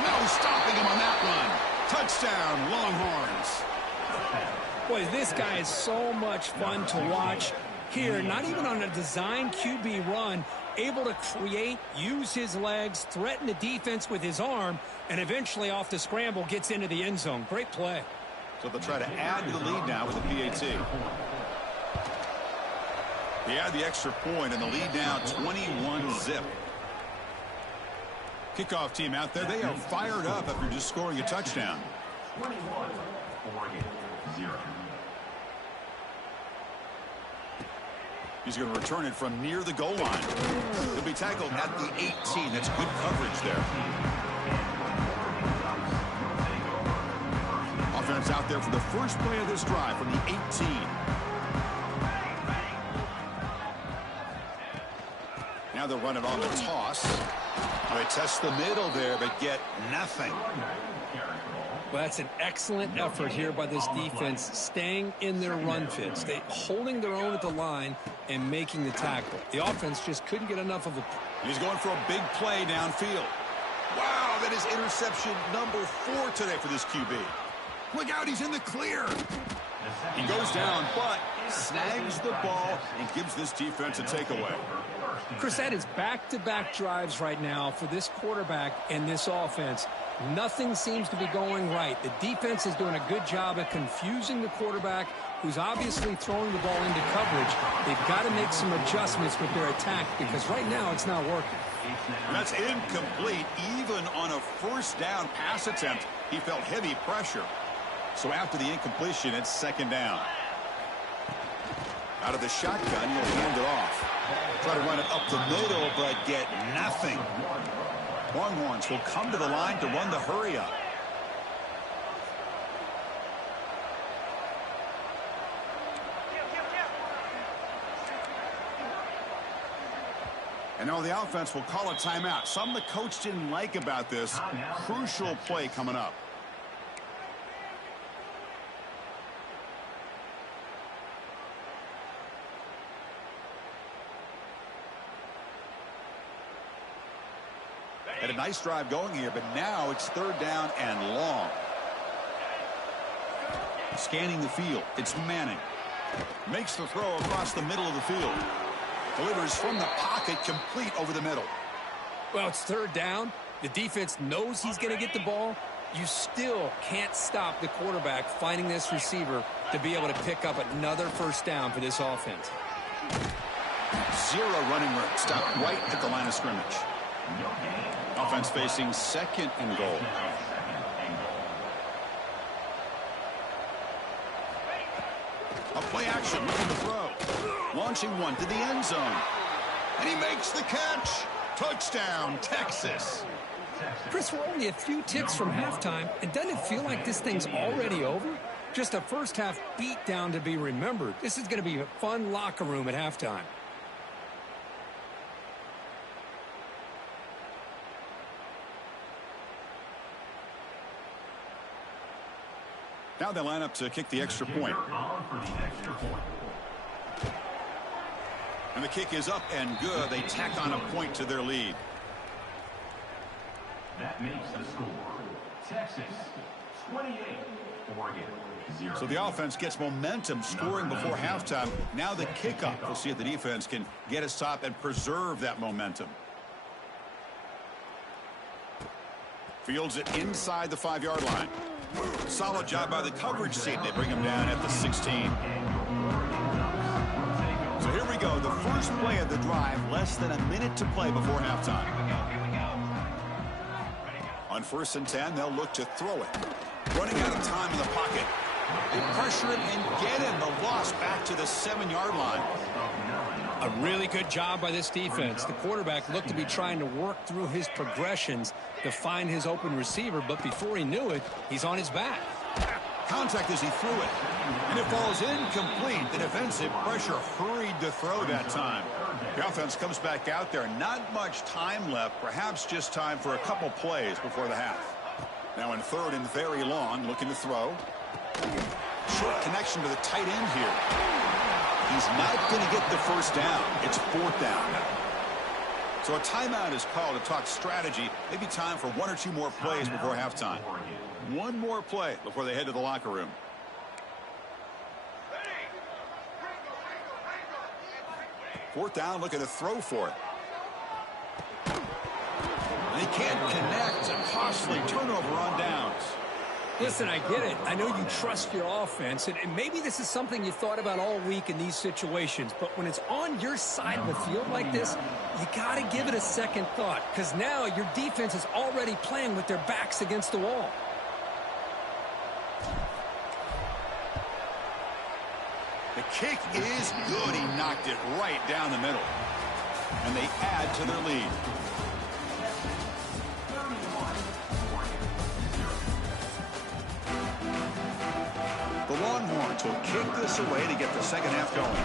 No stopping him on that run. Touchdown, Longhorns. Boy, this guy is so much fun to watch here. Not even on a design QB run, able to create, use his legs, threaten the defense with his arm, and eventually off the scramble gets into the end zone. Great play. So they'll try to add to the lead now with the PAT. They add the extra point, and the lead now 21-zip. Kickoff team out there. They are fired up after just scoring a touchdown. 21, Oregon, 0. He's going to return it from near the goal line. He'll be tackled at the 18. That's good coverage there. Offense out there for the first play of this drive from the 18. Now they'll run it on the toss. They test the middle there, but get nothing. Well, that's an excellent effort here by this defense, staying in their run fits. They holding their own at the line and making the tackle. The offense just couldn't get enough of a... He's going for a big play downfield. Wow, that is interception number 4 today for this QB. Look out, he's in the clear. He goes down, but snags the ball and gives this defense a takeaway. Chris, that is back-to-back drives right now for this quarterback and this offense. Nothing seems to be going right. The defense is doing a good job at confusing the quarterback, who's obviously throwing the ball into coverage. They've got to make some adjustments with their attack because right now it's not working. That's incomplete. Even on a first down pass attempt, he felt heavy pressure. So after the incompletion, it's second down. Out of the shotgun, he'll hand it off. Try to run it up the middle, but get nothing. Longhorns will come to the line to run the hurry up. And now the offense will call a timeout. Something the coach didn't like about this. Crucial play coming up. Had a nice drive going here, but now it's third down and long. Scanning the field, it's Manning. Makes the throw across the middle of the field. Delivers from the pocket, complete over the middle. Well, it's third down. The defense knows he's going to get the ball. You still can't stop the quarterback finding this receiver to be able to pick up another first down for this offense. 0 running room. Stopped right at the line of scrimmage. Offense facing second and goal. A play action looking to throw. Launching one to the end zone. And he makes the catch. Touchdown, Texas. Chris, we're only a few ticks from halftime, and doesn't it feel like this thing's already over? Just a first half beatdown to be remembered. This is going to be a fun locker room at halftime. Now they line up to kick the extra point. And the kick is up and good. They tack on a point to their lead. That makes the score Texas 28, Oregon 0. So the offense gets momentum scoring before halftime. Now the kickoff. We'll see if the defense can get a stop and preserve that momentum. Fields it inside the 5-yard line. Solid job by the coverage team. They bring him down at the 16. So here we go. The first play of the drive. Less than a minute to play before halftime. On 1st and 10, they'll look to throw it. Running out of time in the pocket. They pressure him and get him. The loss back to the 7-yard line. A really good job by this defense. The quarterback looked to be trying to work through his progressions to find his open receiver, but before he knew it, he's on his back. Contact as he threw it. And it falls incomplete. The defensive pressure hurried to throw that time. The offense comes back out there. Not much time left. Perhaps just time for a couple plays before the half. Now in third and very long, looking to throw. Short connection to the tight end here. He's not going to get the first down. It's fourth down. So a timeout is called to talk strategy. Maybe time for one or two more plays before halftime. One more play before they head to the locker room. Fourth down, looking to throw for it. And he can't connect. A costly turnover on downs. Listen, I get it. I know you trust your offense, and maybe this is something you thought about all week in these situations, but when it's on your side of the field like this, you got to give it a second thought, because now your defense is already playing with their backs against the wall. The kick is good. He knocked it right down the middle. And they add to their lead. The Longhorns will kick this away to get the second half going.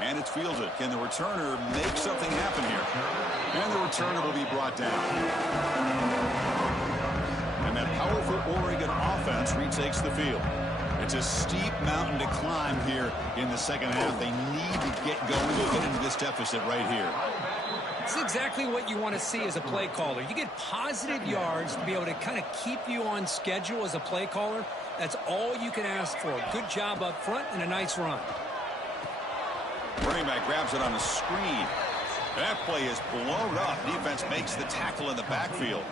And it's fielded. Can the returner make something happen here? And the returner will be brought down. And that powerful Oregon offense retakes the field. It's a steep mountain to climb here in the second half. They need to get going to get into this deficit right here. It's exactly what you want to see as a play caller. You get positive yards to be able to kind of keep you on schedule as a play caller. That's all you can ask for. Good job up front and a nice run. Running back grabs it on a screen. That play is blown up. Defense makes the tackle in the backfield.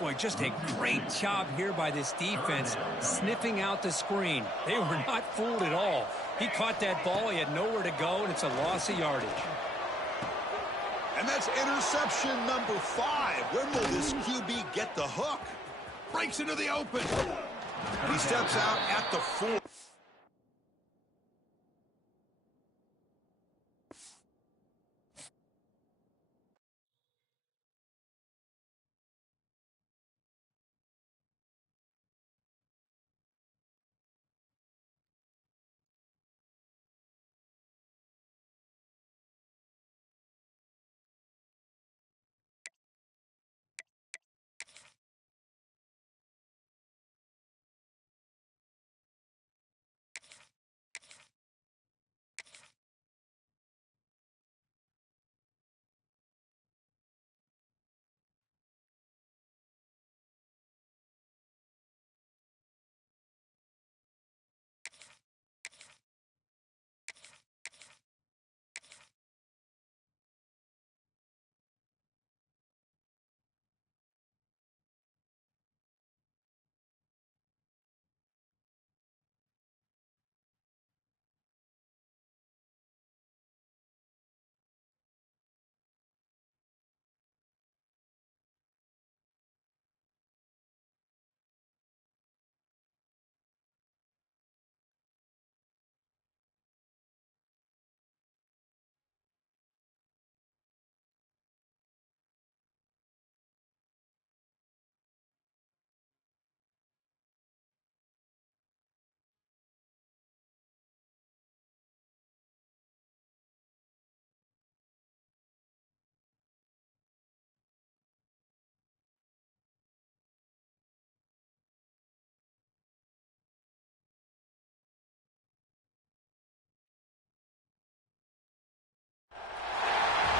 Boy, just a great job here by this defense, sniffing out the screen. They were not fooled at all. He caught that ball. He had nowhere to go, and it's a loss of yardage. And that's interception number 5. When will this QB get the hook? Breaks into the open. And he steps out at the 4.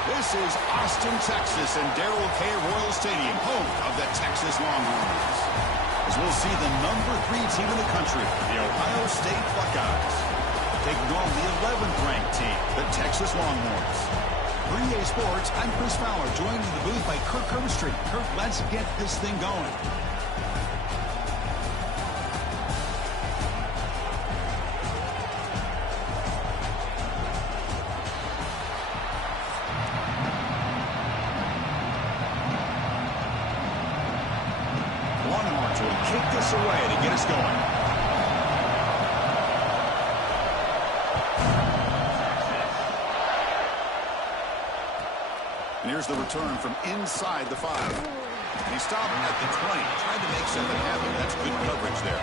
This is Austin, Texas, and Darrell K. Royal Stadium, home of the Texas Longhorns. As we'll see the number 3 team in the country, the Ohio State Buckeyes, taking on the 11th ranked team, the Texas Longhorns. For EA Sports, I'm Chris Fowler, joined in the booth by Kirk Herbstreit. Kirk, let's get this thing going. Kick this away to get us going. And here's the return from inside the 5. And he stopped at the 20. Tried to make something happen. That's good coverage there.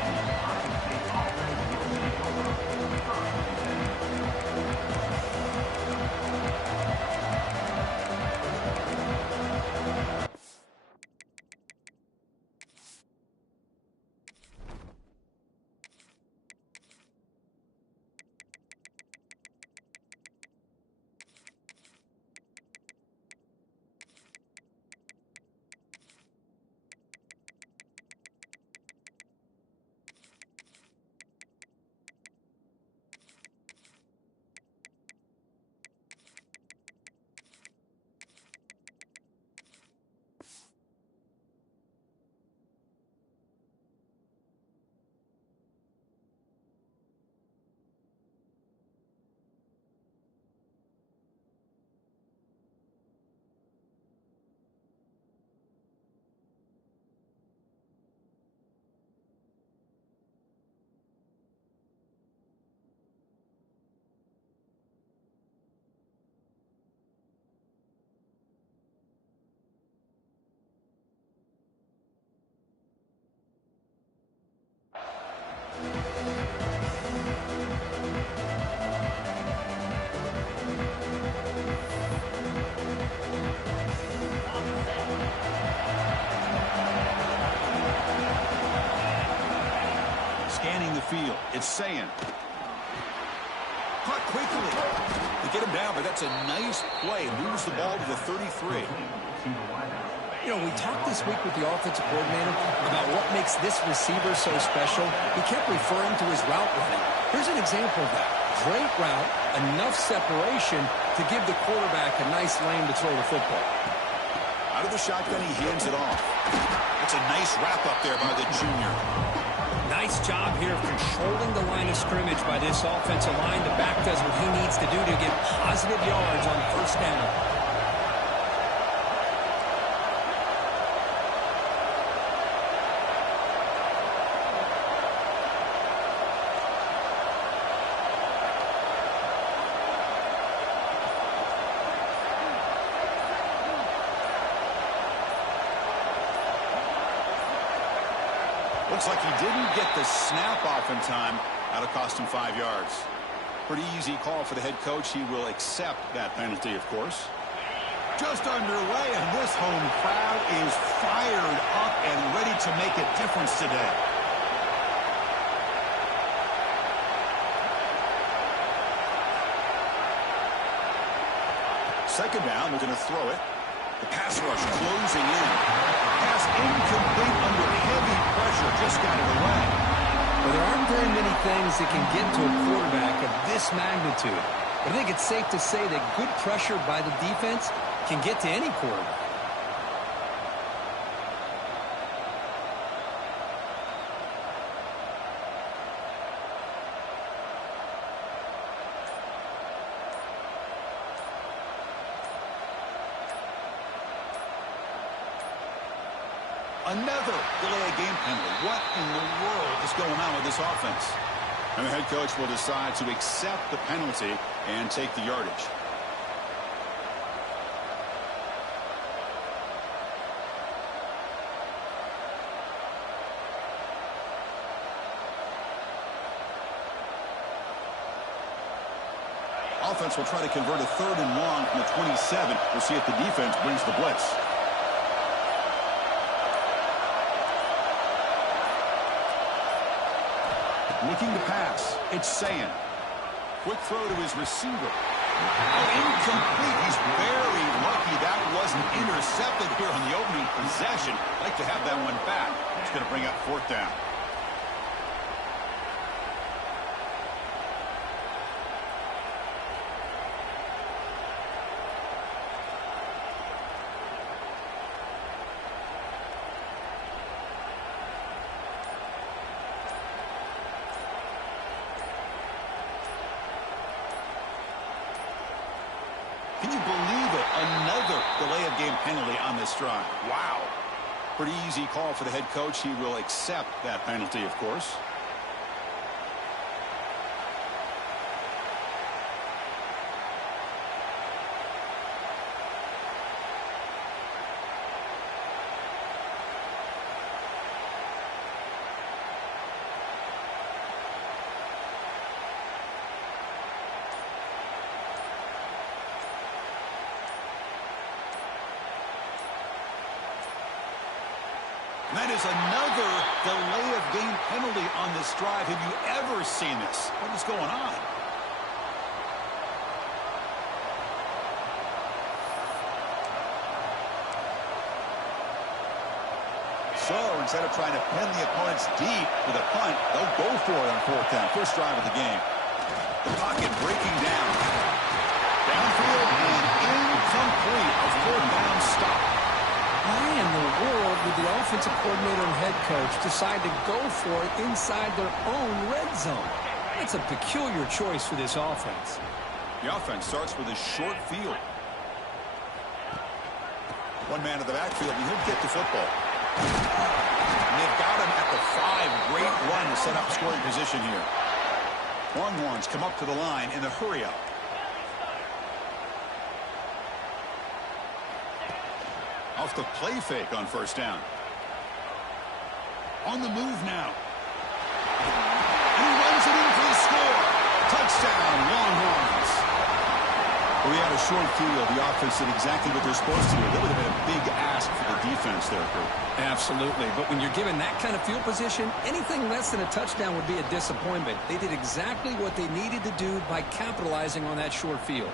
Scanning the field. It's Ncaa. Caught quickly. They get him down, but that's a nice play. Moves the ball to the 33. You know, we talked this week with the offensive coordinator about what makes this receiver so special. He kept referring to his route running. Here's an example of that. Great route, enough separation to give the quarterback a nice lane to throw the football. Out of the shotgun, he hands it off. That's a nice wrap up there by the junior. Nice job here of controlling the line of scrimmage by this offensive line. The back does what he needs to do to get positive yards on first down. Looks like he didn't get the snap off in time. That'll cost him 5 yards. Pretty easy call for the head coach. He will accept that penalty, of course. Just underway, and this home crowd is fired up and ready to make a difference today. Second down, they're going to throw it. The pass rush closing in. Pass incomplete under heavy pressure. Just got it away. Well, there aren't very many things that can get to a quarterback of this magnitude. But I think it's safe to say that good pressure by the defense can get to any quarterback. Another delay game penalty. What in the world is going on with this offense? And the head coach will decide to accept the penalty and take the yardage. Offense will try to convert a 3rd and long from the 27. We'll see if the defense brings the blitz. Looking to pass. It's Ncaa. Quick throw to his receiver. Oh, incomplete. He's very lucky that wasn't intercepted here on the opening possession. Like to have that one back. It's going to bring up 4th down. Can you believe it? Another delay of game penalty on this drive. Wow. Pretty easy call for the head coach. He will accept that penalty, of course. That is another delay of game penalty on this drive. Have you ever seen this? What is going on? So instead of trying to pin the opponents deep with a punt, they'll go for it on fourth down. First drive of the game. The pocket breaking down. Downfield and incomplete. A fourth down stop. Why in the world would the offensive coordinator and head coach decide to go for it inside their own red zone? That's a peculiar choice for this offense. The offense starts with a short field. One man in the backfield, and he'll get the football. And they've got him at the 5. Great run to set up scoring position here. Longhorns come up to the line in the hurry-up. Off the play fake on first down. On the move now. And he runs it in for the score. Touchdown, Longhorns. Well, we had a short field. The offense did exactly what they're supposed to do. That would have been a big ask for the defense there, Kurt. Absolutely. But when you're given that kind of field position, anything less than a touchdown would be a disappointment. They did exactly what they needed to do by capitalizing on that short field.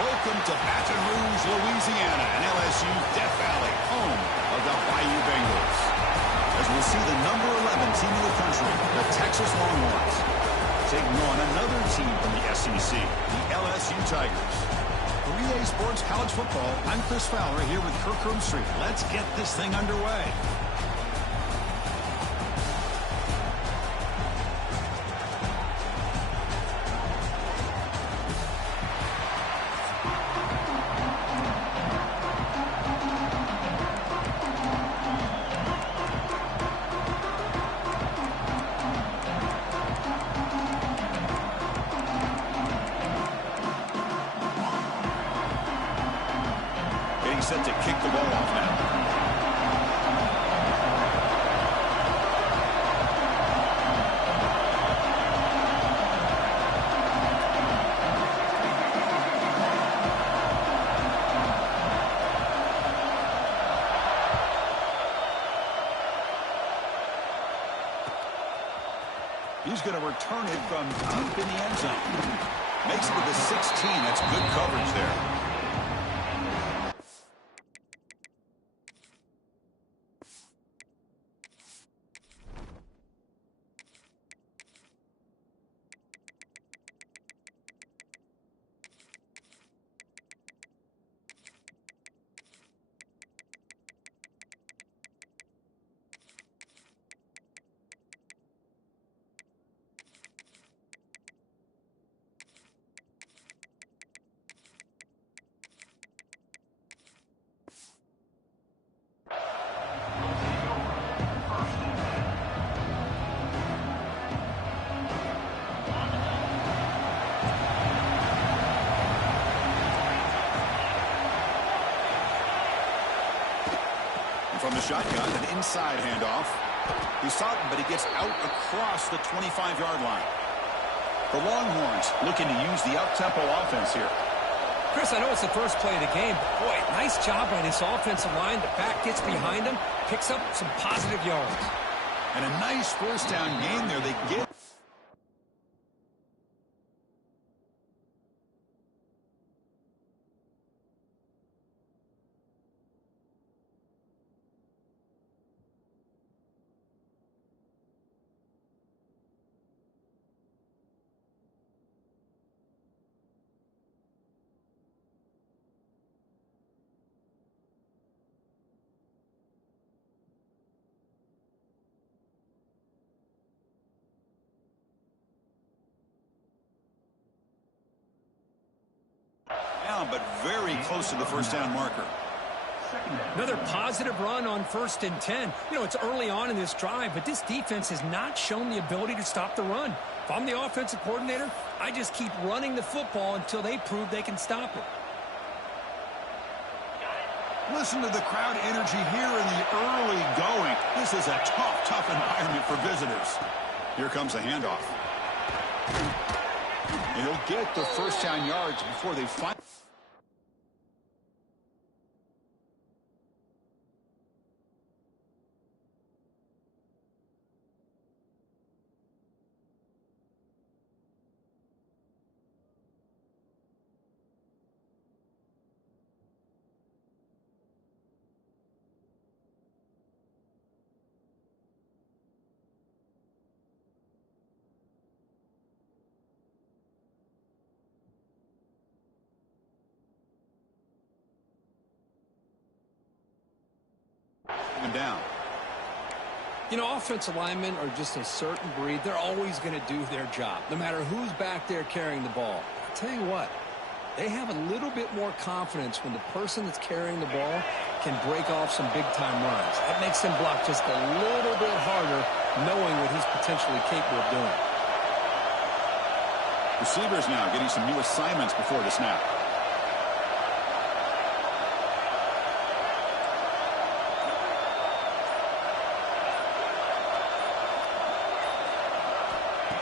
Welcome to Baton Rouge, Louisiana, and LSU's Death Valley, home of the Bayou Bengals. As we'll see the number 11 team in the country, the Texas Longhorns, taking on another team from the SEC, the LSU Tigers. For EA Sports College Football, I'm Chris Fowler here with Kirk Street. Let's get this thing underway. getting set to kick the ball off now. He's going to return it from deep in the end zone. Makes it to the 16. That's good coverage there. From the shotgun, an inside handoff. He's sought, but he gets out across the 25-yard line. The Longhorns looking to use the up-tempo offense here. Chris, I know it's the first play of the game, but boy, nice job by this offensive line. The back gets behind him, picks up some positive yards. And a nice first down gain there. They get... but very close to the first down marker. Another positive run on 1st and 10. You know, it's early on in this drive, but this defense has not shown the ability to stop the run. If I'm the offensive coordinator, I just keep running the football until they prove they can stop it. Listen to the crowd energy here in the early going. This is a tough environment for visitors. Here comes a handoff. And he'll get the first down yards before they find... down. You know, offensive linemen are just a certain breed. They're always going to do their job, no matter who's back there carrying the ball. I'll tell you what, they have a little bit more confidence when the person that's carrying the ball can break off some big-time runs. That makes them block just a little bit harder, knowing what he's potentially capable of doing. Receivers now getting some new assignments before the snap.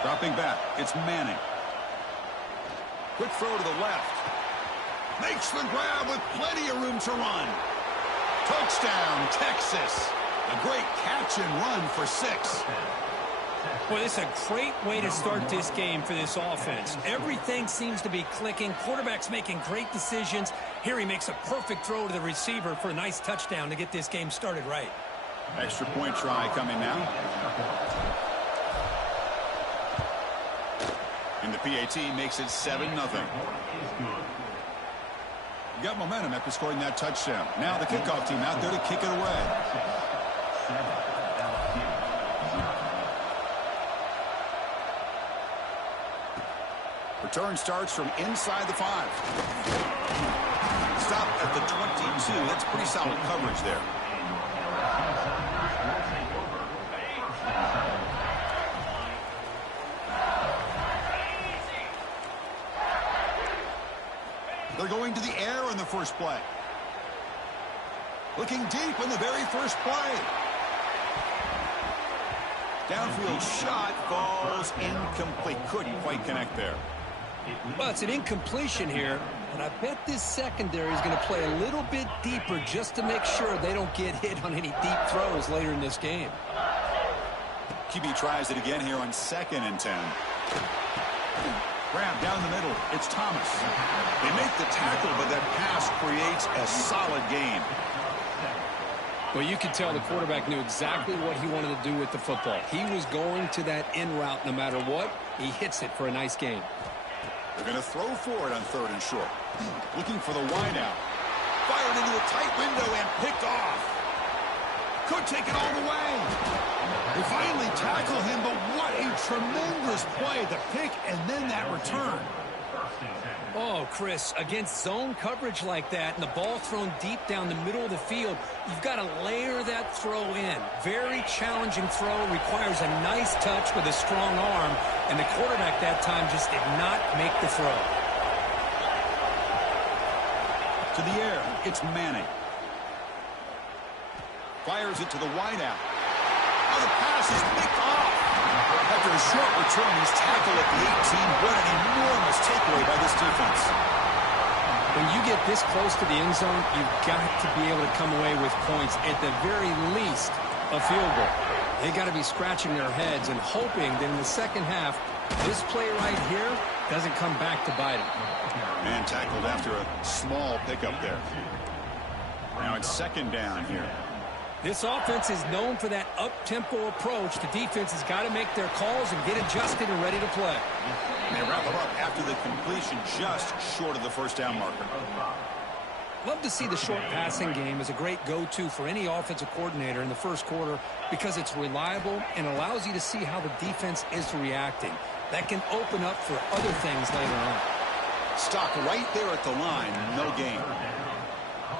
Dropping back, it's Manning. Quick throw to the left. Makes the grab with plenty of room to run. Touchdown, Texas. A great catch and run for 6. Well, this is a great way to start this game for this offense. Everything seems to be clicking. Quarterback's making great decisions. Here he makes a perfect throw to the receiver for a nice touchdown to get this game started right. Extra point try coming now. And the PAT makes it 7-0. Got momentum after scoring that touchdown. Now the kickoff team out there to kick it away. Return starts from inside the 5. Stop at the 22. That's pretty solid coverage there. They're going to the air in the first play. Looking deep in the very first play. Downfield shot falls incomplete. Couldn't quite connect there. Well, it's an incompletion here, and I bet this secondary is going to play a little bit deeper just to make sure they don't get hit on any deep throws later in this game. QB tries it again here on 2nd and 10. Grab down the middle. It's Thomas. They make the tackle, but that pass creates a solid gain. Well, you could tell the quarterback knew exactly what he wanted to do with the football. He was going to that in route no matter what. He hits it for a nice gain. They're going to throw for it on 3rd and short. Looking for the wideout. Fired into a tight window and picked off. Could take it all the way. They finally tackle him, but what a tremendous play. The pick and then that return. Oh, Chris, against zone coverage like that and the ball thrown deep down the middle of the field, you've got to layer that throw in. Very challenging throw, requires a nice touch with a strong arm, and the quarterback that time just did not make the throw. To the air, it's Manning. Fires it to the wideout. Oh, the pass is picked off. After a short return, he's tackled at the 18. What an enormous takeaway by this defense. When you get this close to the end zone, you've got to be able to come away with points, at the very least, a field goal. They got to be scratching their heads and hoping that in the second half, this play right here doesn't come back to bite them. Man tackled after a small pickup there. Now it's 2nd down here. This offense is known for that up-tempo approach. The defense has got to make their calls and get adjusted and ready to play. They wrap it up after the completion just short of the 1st down marker. Love to see the short passing game as a great go-to for any offensive coordinator in the first quarter because it's reliable and allows you to see how the defense is reacting. That can open up for other things later on. Stopped right there at the line, no gain.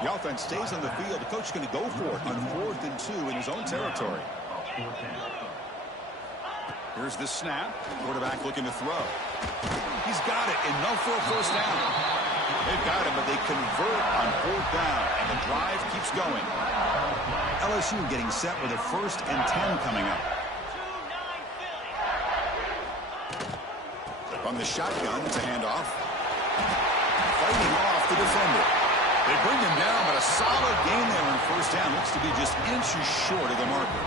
The offense stays on the field. The coach is going to go for it on 4th and 2 in his own territory. Here's the snap. Quarterback looking to throw. He's got it, enough for a 1st down. They've got it, but they convert on 4th down, and the drive keeps going. LSU getting set with a 1st and 10 coming up. From the shotgun, it's a handoff. Fighting off the defender. They bring him down, but a solid gain there on 1st down. Looks to be just inches short of the marker.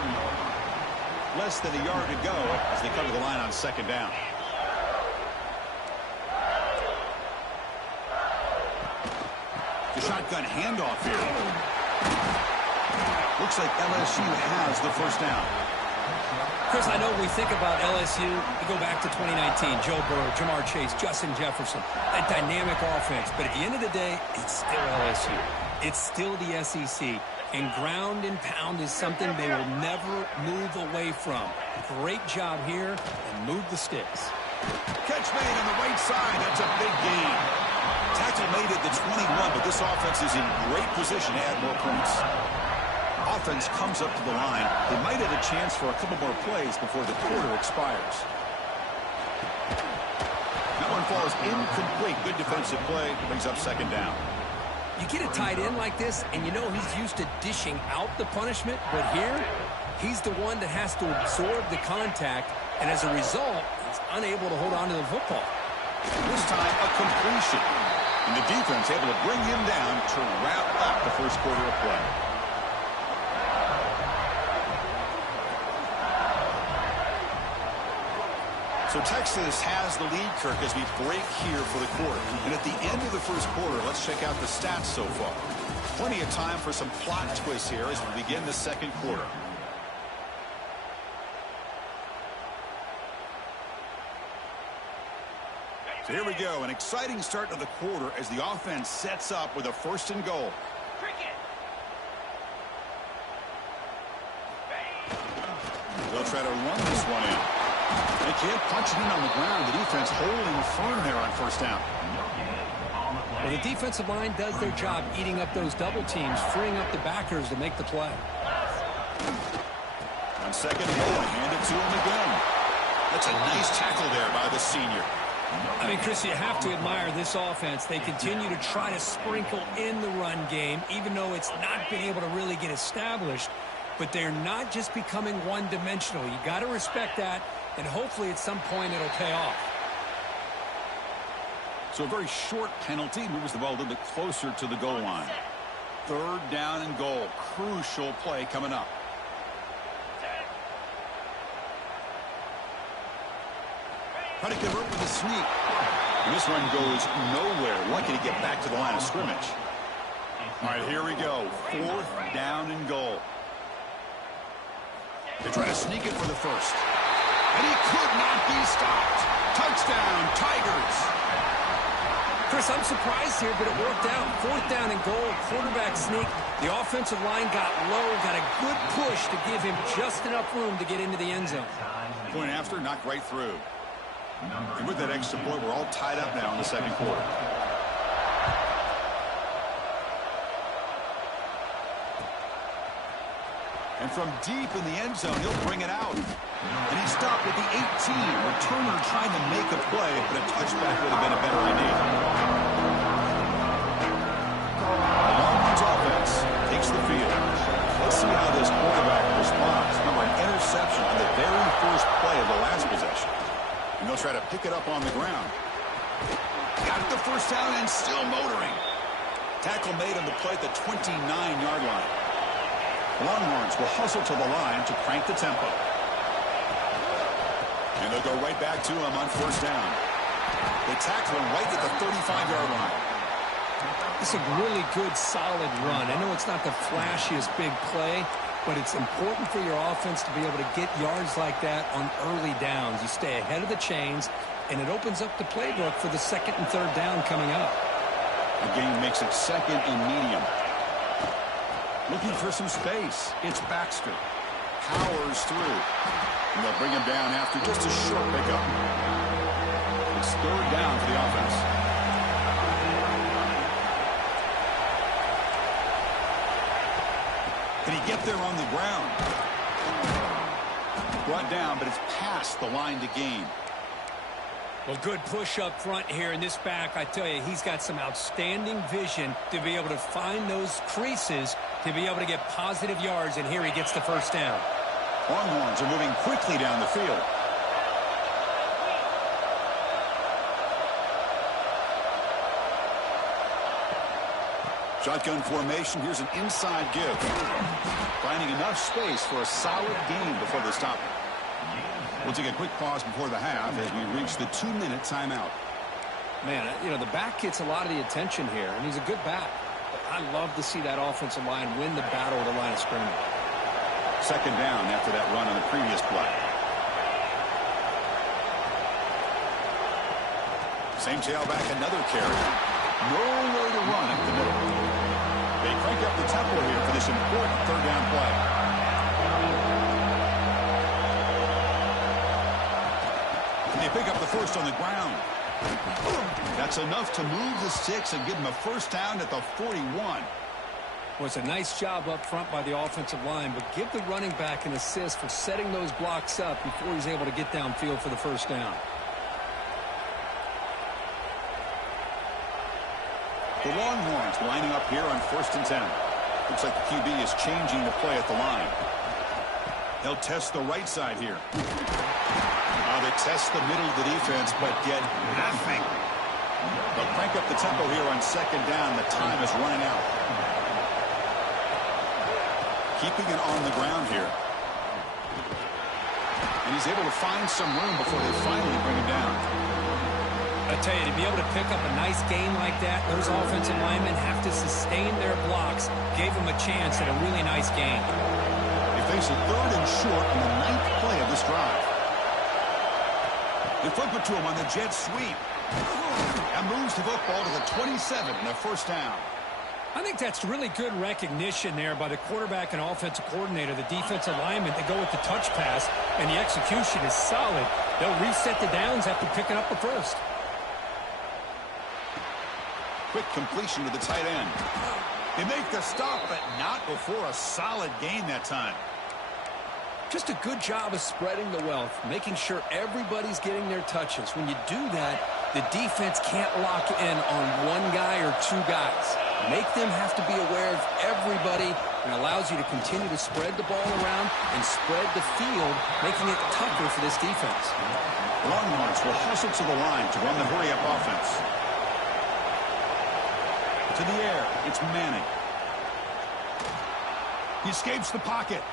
Less than a yard to go as they come to the line on 2nd down. The shotgun handoff here. Looks like LSU has the 1st down. Chris, I know we think about LSU, we go back to 2019, Joe Burrow, Jamar Chase, Justin Jefferson, a dynamic offense. But at the end of the day, it's still LSU. It's still the SEC. And ground and pound is something they will never move away from. Great job here, and move the sticks. Catch made on the right side. That's a big gain. Tackle made at the 21, but this offense is in great position to add more points. Offense comes up to the line. They might have a chance for a couple more plays before the quarter expires. That one falls incomplete. Good defensive play. Brings up 2nd down. You get a tight end like this, and you know he's used to dishing out the punishment, but here, he's the one that has to absorb the contact, and as a result, he's unable to hold on to the football. This time, a completion. And the defense able to bring him down to wrap up the first quarter of play. So Texas has the lead, Kirk, as we break here for the quarter. And at the end of the first quarter, let's check out the stats so far. Plenty of time for some plot twists here as we begin the second quarter. So here we go, an exciting start to the quarter as the offense sets up with a 1st and goal. They'll try to run this one in. They can't punch it in on the ground. The defense holding firm there on 1st down. Well, the defensive line does their job eating up those double teams, freeing up the backers to make the play. On 2nd and goal, hand it to him again. That's a nice tackle there by the senior. I mean, Chris, you have to admire this offense. They continue to try to sprinkle in the run game, even though it's not been able to really get established. But they're not just becoming one-dimensional. You got to respect that, and hopefully at some point it'll pay off. So a very short penalty moves the ball a little bit closer to the goal line. 3rd down and goal. Crucial play coming up. Try to convert with a sneak. And this one goes nowhere. Lucky to get back to the line of scrimmage. All right, here we go. 4th down and goal. They try to sneak it for the first. And he could not be stopped. Touchdown, Tigers. Chris, I'm surprised here, but it worked out. 4th down and goal, quarterback sneak. The offensive line got low, got a good push to give him just enough room to get into the end zone. Point after, knocked right through. And with that extra point, we're all tied up now in the second quarter. And from deep in the end zone, he'll bring it out. And he stopped at the 18. Returner trying to make a play, but a touchback would have been a better idea. Longhorns offense takes the field. Let's see how this quarterback responds. Remember, an interception on the very first play of the last possession. And they'll try to pick it up on the ground. Got the first down and still motoring. Tackle made on the play at the 29-yard line. Longhorns will hustle to the line to crank the tempo. And they'll go right back to him on 1st down. They tackle him right at the 35-yard line. It's a really good, solid run. I know it's not the flashiest big play, but it's important for your offense to be able to get yards like that on early downs. You stay ahead of the chains, and it opens up the playbook for the 2nd and 3rd down coming up. The game makes it 2nd and medium. Looking for some space. It's Baxter. Powers through. And they'll bring him down after just a short pickup. It's 3rd down for the offense. Can he get there on the ground? Brought down, but it's past the line to gain. Well, good push up front here in this back. I tell you, he's got some outstanding vision to be able to find those creases to be able to get positive yards, and here he gets the 1st down. Longhorns are moving quickly down the field. Shotgun formation. Here's an inside give. Finding enough space for a solid gain before they stop it. We'll take a quick pause before the half as we reach the 2-minute timeout. Man, you know, the back gets a lot of the attention here, and he's a good back. But I love to see that offensive line win the battle at the line of scrimmage. 2nd down after that run on the previous play. Same tailback, another carry. Nowhere to run up the middle. They crank up the tempo here for this important 3rd down play. They pick up the first on the ground. That's enough to move the sticks and give them a 1st down at the 41. Well, it's a nice job up front by the offensive line, but give the running back an assist for setting those blocks up before he's able to get downfield for the 1st down. The Longhorns lining up here on 1st and 10. Looks like the QB is changing the play at the line. They'll test the right side here. They test the middle of the defense, but get nothing. They'll crank up the tempo here on 2nd down. The time is running out. Keeping it on the ground here. And he's able to find some room before they finally bring him down. I tell you, to be able to pick up a nice gain like that, those offensive linemen have to sustain their blocks. Gave them a chance at a really nice gain. They face a 3rd and short in the 9th play of this drive. They flip it to him on the jet sweep. And moves the football to the 27 and a 1st down. I think that's really good recognition there by the quarterback and offensive coordinator, the defensive lineman, to go with the touch pass, and the execution is solid. They'll reset the downs after picking up the 1st. Quick completion to the tight end. They make the stop, but not before a solid gain that time. Just a good job of spreading the wealth, making sure everybody's getting their touches. When you do that, The defense can't lock in on one guy or two guys. Make them have to be aware of everybody, and allows you to continue to spread the ball around and spread the field, making it tougher for this defense. Longhorns will hustle to the line to run the hurry-up offense. To the air, it's Manning. He escapes the pocket.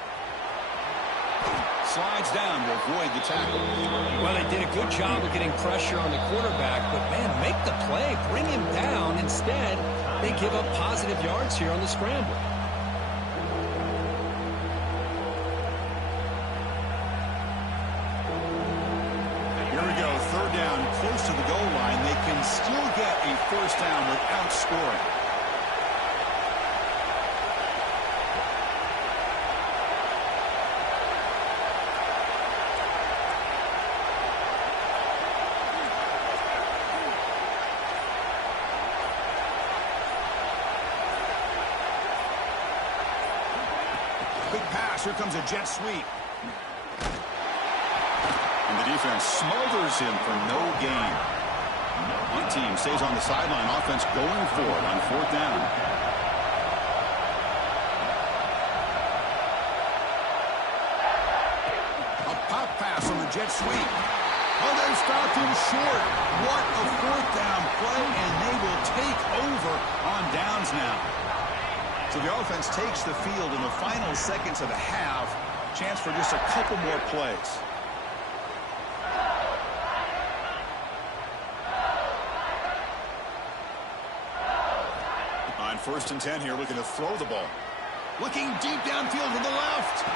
Slides down to avoid the tackle. Well, they did a good job of getting pressure on the quarterback, but, man, make the play. Bring him down. Instead, they give up positive yards here on the scramble. Here we go, third down, close to the goal line. They can still get a first down without scoring. Quick pass, here comes a jet sweep. And the defense smothers him for no gain. One team stays on the sideline, offense going for it on fourth down. A pop pass on the jet sweep. Oh, they stopped him short. What a fourth down play, and they will take over on downs now. So the offense takes the field in the final seconds of the half. Chance for just a couple more plays. On 1st and 10 here, looking to throw the ball. Looking deep downfield to the left.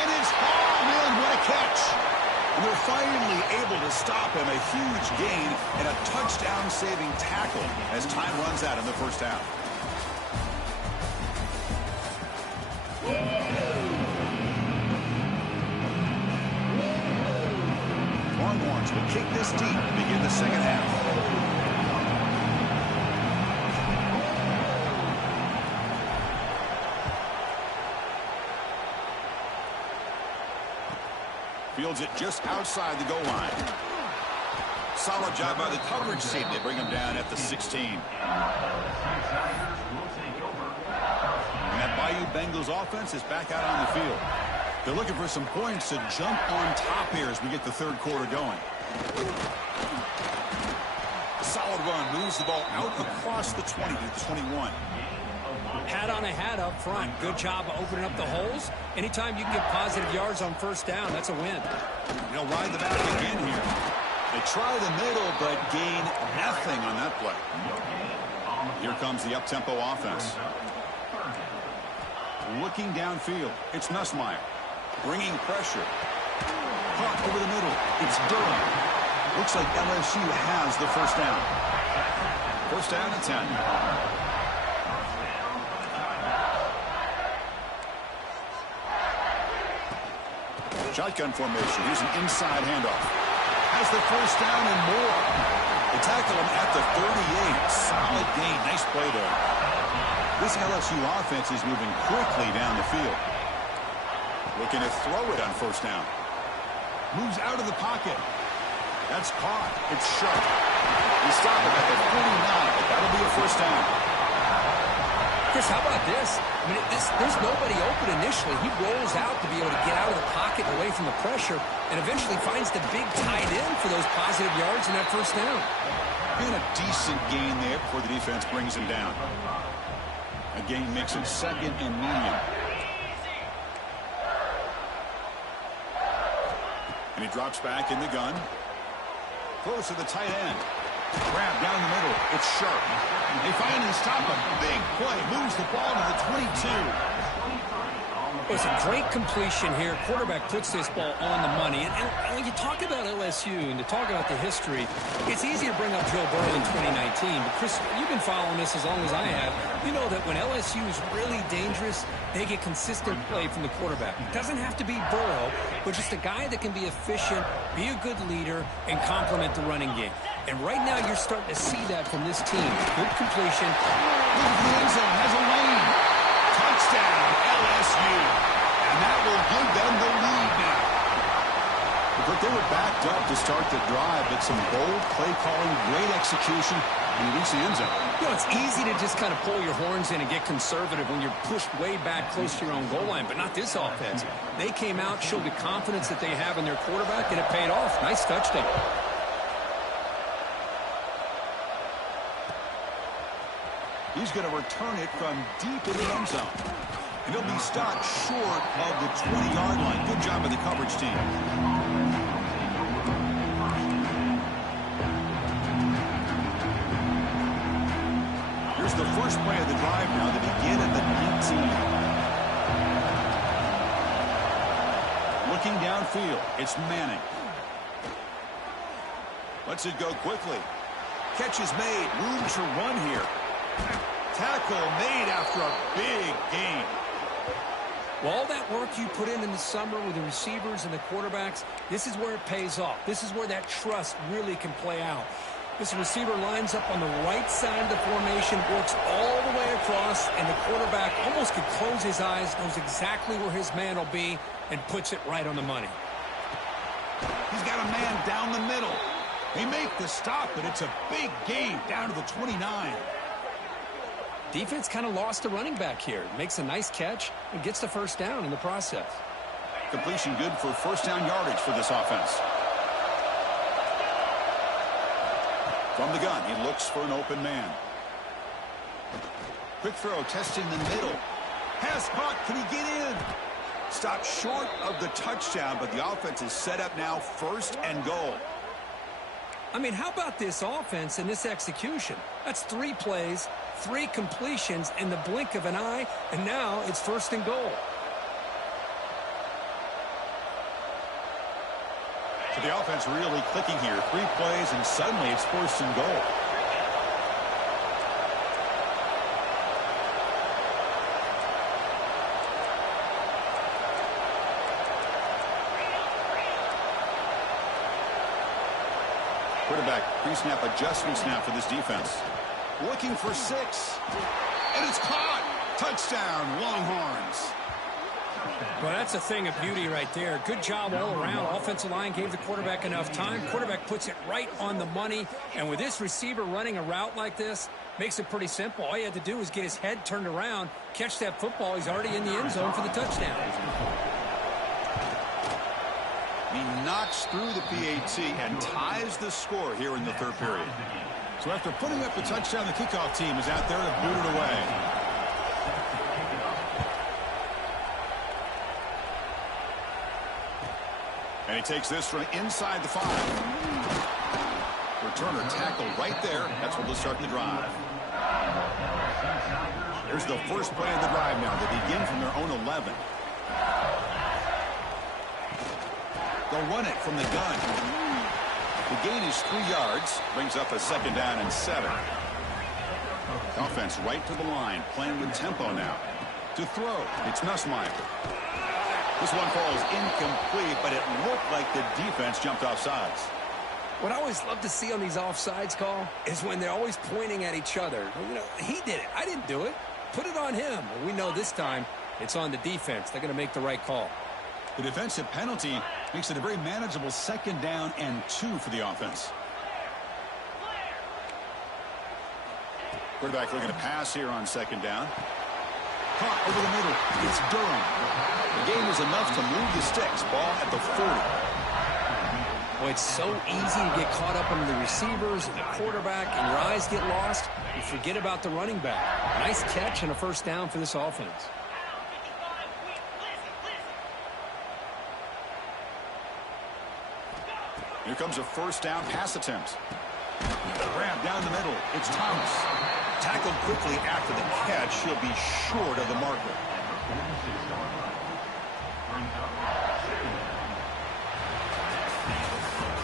And it's hauled in. What a catch. And they're finally able to stop him. A huge gain and a touchdown-saving tackle as time runs out in the first half. Longhorns will kick this deep to begin the second half. Fields it just outside the goal line. Solid job by the coverage team. They bring him down at the 16. And that Bayou Bengals offense is back out on the field. They're looking for some points to jump on top here as we get the third quarter going. A solid run, moves the ball out across the 20 to the 21. Hat on a hat up front. Good job of opening up the holes. Anytime you can get positive yards on first down, that's a win. They'll ride the back again here. They try the middle, but gain nothing on that play. Here comes the up-tempo offense. Looking downfield, it's Nussmeier. Bringing pressure. Caught over the middle. It's Durham. Looks like LSU has the first down. First down and 10. Shotgun formation. Here's an inside handoff. Has the first down and more. They tackle him at the 38. Solid gain. Nice play there. This LSU offense is moving quickly down the field. Looking to throw it on first down. Moves out of the pocket. That's caught. It's sharp. They stop him at the 49, but that'll be a first down. Chris, how about this? I mean, there's nobody open initially. He rolls out to be able to get out of the pocket and away from the pressure, and eventually finds the big tight end for those positive yards in that first down. And a decent gain there before the defense brings him down. A gain makes it second and medium. And he drops back in the gun. Close to the tight end. Grab down the middle. It's sharp. They finally stop him. Big play. Moves the ball to the 22. It's a great completion here. Quarterback puts this ball on the money. And when you talk about LSU and to talk about the history, it's easy to bring up Joe Burrow in 2019. But, Chris, you've been following this as long as I have. You know that when LSU is really dangerous, they get consistent play from the quarterback. It doesn't have to be Burrow, but just a guy that can be efficient, be a good leader, and complement the running game. And right now you're starting to see that from this team. Good completion. Look at the end zone. Has a lane. Touchdown, LSU. And that will give them the lead now. But they were backed up to start the drive, but some bold play calling, great execution, and he reached the end zone. You know, it's easy to just kind of pull your horns in and get conservative when you're pushed way back close to your own goal line, but not this offense. They came out, showed the confidence that they have in their quarterback, and it paid off. Nice touchdown. He's going to return it from deep in the end zone. And he'll be stopped short of the 20-yard line. Good job by the coverage team. Here's the first play of the drive now. They begin at the 19. Looking downfield, it's Manning. Lets it go quickly. Catch is made. Room to run here. Tackle made after a big gain. Well, all that work you put in the summer with the receivers and the quarterbacks, this is where it pays off. This is where that trust really can play out. This receiver lines up on the right side of the formation, works all the way across, and the quarterback almost could close his eyes, knows exactly where his man will be, and puts it right on the money. He's got a man down the middle. They make the stop, but it's a big gain down to the 29. Defense kind of lost a running back here. Makes a nice catch and gets the first down in the process. Completion good for first down yardage for this offense. From the gun, he looks for an open man. Quick throw, testing the middle. Pass caught, can he get in? Stopped short of the touchdown, but the offense is set up now, first and goal. I mean, how about this offense and this execution? That's 3 plays, 3 completions in the blink of an eye, and now it's first and goal. So the offense really clicking here. 3 plays, and suddenly it's first and goal. Quarterback pre-snap adjustment snap for this defense. Looking for 6. And it's caught. Touchdown, Longhorns. Well, that's a thing of beauty right there. Good job all around. Offensive line gave the quarterback enough time. Quarterback puts it right on the money. And with this receiver running a route like this, makes it pretty simple. All you had to do was get his head turned around, catch that football. He's already in the end zone for the touchdown. He knocks through the PAT and ties the score here in the third period. So after putting up the touchdown, the kickoff team is out there to boot it away. And he takes this from inside the 5. Returner tackle right there. That's what will start the drive. Here's the first play of the drive now. They begin from their own 11. They'll run it from the gun. The gain is 3 yards. Brings up a second down and 7. Offense right to the line. Playing with tempo now. To throw, it's Nussmeier. This one falls incomplete, but it looked like the defense jumped off sides. What I always love to see on these offsides call is when they're always pointing at each other. You know, he did it. I didn't do it. Put it on him. Well, we know this time it's on the defense. They're going to make the right call. The defensive penalty makes it a very manageable second down and 2 for the offense. Quarterback looking to pass here on second down. Caught over the middle. It's Durham. The gain is enough to move the sticks. Ball at the 40. Boy, it's so easy to get caught up in the receivers and the quarterback, and your eyes get lost. You forget about the running back. Nice catch and a first down for this offense. Here comes a first down pass attempt. Grab down the middle. It's Thomas. Tackled quickly after the catch. He'll be short of the marker.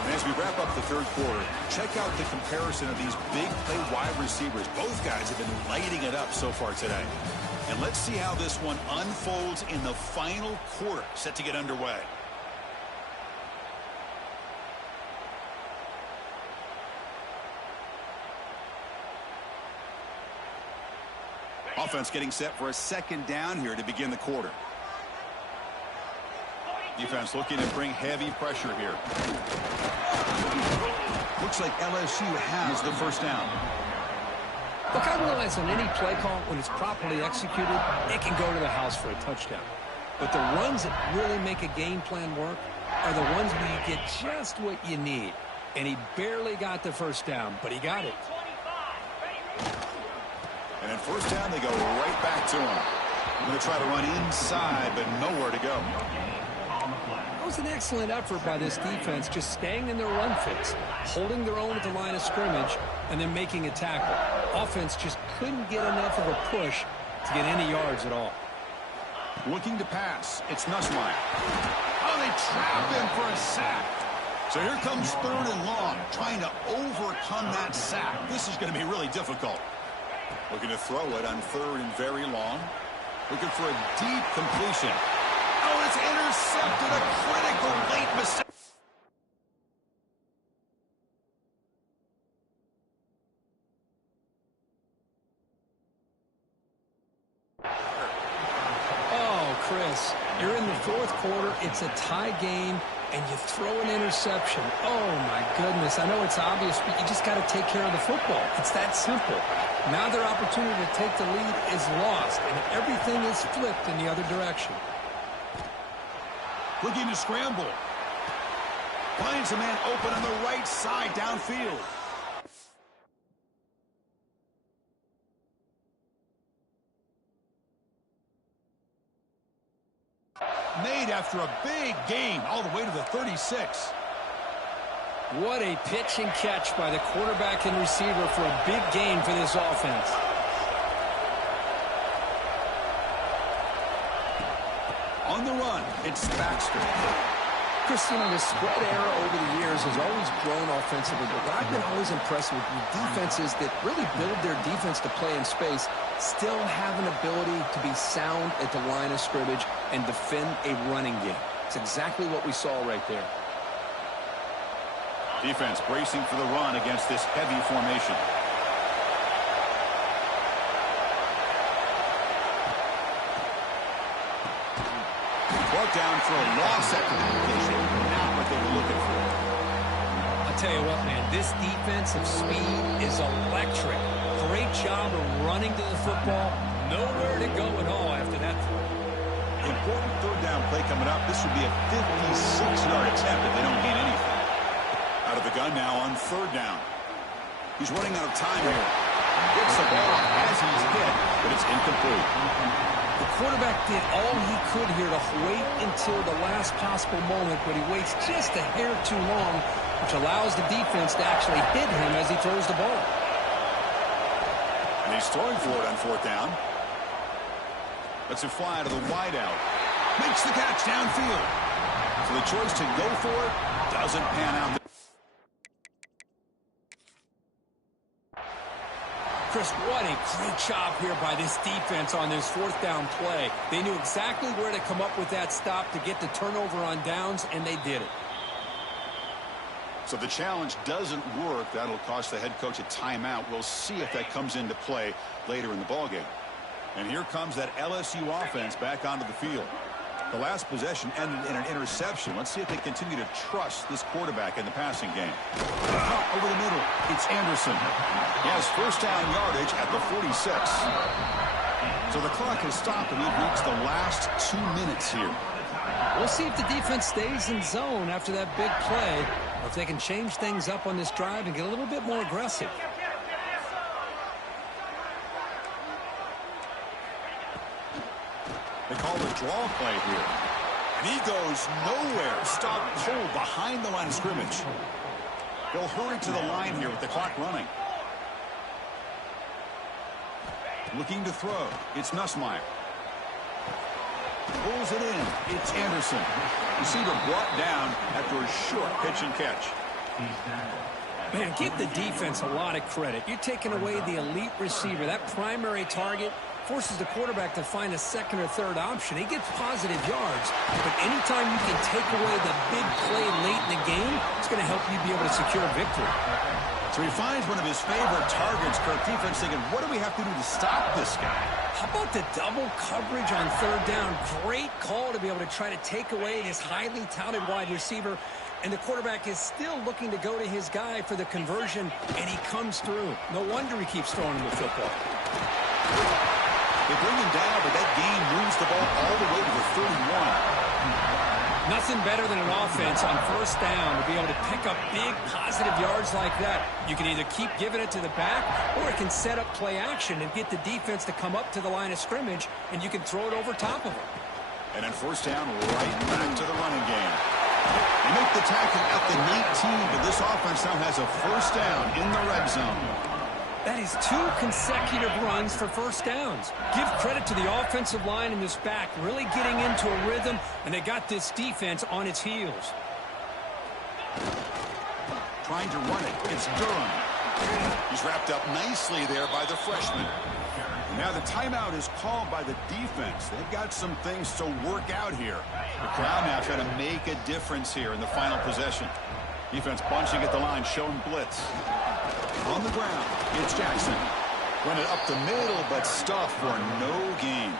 And as we wrap up the third quarter, check out the comparison of these big play wide receivers. Both guys have been lighting it up so far today. And let's see how this one unfolds in the final quarter, set to get underway. Offense getting set for a second down here to begin the quarter. Defense looking to bring heavy pressure here. Looks like LSU has the first down. Look, I realize on any play call, when it's properly executed, it can go to the house for a touchdown. But the runs that really make a game plan work are the ones where you get just what you need. And he barely got the first down, but he got it. And at first down, they go right back to him. I'm going to try to run inside, but nowhere to go. That was an excellent effort by this defense, just staying in their run fits, holding their own at the line of scrimmage, and then making a tackle. Offense just couldn't get enough of a push to get any yards at all. Looking to pass. It's Nussmeier. Oh, they trap him for a sack. So here comes 3rd and long, trying to overcome that sack. This is going to be really difficult. Looking to throw it on 3rd and very long. Looking for a deep completion. Oh, it's intercepted. A critical late mistake. Oh, Chris, you're in the 4th quarter. It's a tie game, and you throw an interception. Oh, my goodness. I know it's obvious, but you just got to take care of the football. It's that simple. Now their opportunity to take the lead is lost, and everything is flipped in the other direction. Looking to scramble. Finds a man open on the right side downfield. Made after a big gain all the way to the 36. What a pitch and catch by the quarterback and receiver for a big gain for this offense. On the run, it's Baxter. Christian, the spread era over the years has always grown offensively, but what I've been always impressed with defenses that really build their defense to play in space still have an ability to be sound at the line of scrimmage and defend a running game. It's exactly what we saw right there. Defense bracing for the run against this heavy formation. Brought down for a loss at the completion. Not what they were looking for. I'll tell you what, man, this defensive speed is electric. Great job of running to the football. Nowhere to go at all after that throw. Important 3rd down play coming up. This would be a 56-yard attempt if they don't gain anything. Out of the gun now on 3rd down. He's running out of time here. Gets the ball as he's hit, but it's incomplete. The quarterback did all he could here to wait until the last possible moment, but he waits just a hair too long, which allows the defense to actually hit him as he throws the ball. And he's throwing for it on 4th down. Lets it fly to the wideout. Makes the catch downfield. So the choice to go for it doesn't pan out. Chris, what a great job here by this defense on this 4th down play. They knew exactly where to come up with that stop to get the turnover on downs, and they did it. So the challenge doesn't work. That'll cost the head coach a timeout. We'll see if that comes into play later in the ballgame. And here comes that LSU offense back onto the field. The last possession ended in an interception. Let's see if they continue to trust this quarterback in the passing game. Over the middle, it's Anderson. He has 1st down yardage at the 46. So the clock has stopped, and we've reached the last 2 minutes here. We'll see if the defense stays in zone after that big play, or if they can change things up on this drive and get a little bit more aggressive. They call a draw play here. And he goes nowhere. Stopped cold behind the line of scrimmage. They'll hurry to the line here with the clock running. Looking to throw. It's Nussmeier. Pulls it in. It's Anderson. Receiver brought down after a short pitch and catch. Man, give the defense a lot of credit. You're taking away the elite receiver. That primary target forces the quarterback to find a 2nd or 3rd option. He gets positive yards, but anytime you can take away the big play late in the game, it's going to help you be able to secure a victory. So he finds one of his favorite targets. Kirk defense thinking, what do we have to do to stop this guy? How about the double coverage on 3rd down? Great call to be able to try to take away this highly touted wide receiver. and the quarterback is still looking to go to his guy for the conversion, and he comes through. No wonder he keeps throwing him the football. They bring him down, but that gain moves the ball all the way to the 31. Nothing better than an offense on first down to be able to pick up big positive yards like that. You can either keep giving it to the back, or it can set up play action and get the defense to come up to the line of scrimmage, and you can throw it over top of them. And then first down, right back to the running game. They make the tackle at the 19, but this offense now has a first down in the red zone. That is 2 consecutive runs for first downs. Give credit to the offensive line in this back, really getting into a rhythm, and they got this defense on its heels. Trying to run it. It's Durham. He's wrapped up nicely there by the freshman. Now the timeout is called by the defense. They've got some things to work out here. The crowd now trying to make a difference here in the final possession. Defense bunching at the line, showing blitz. On the ground, it's Jackson. Run it up the middle, but stuffed for no gain.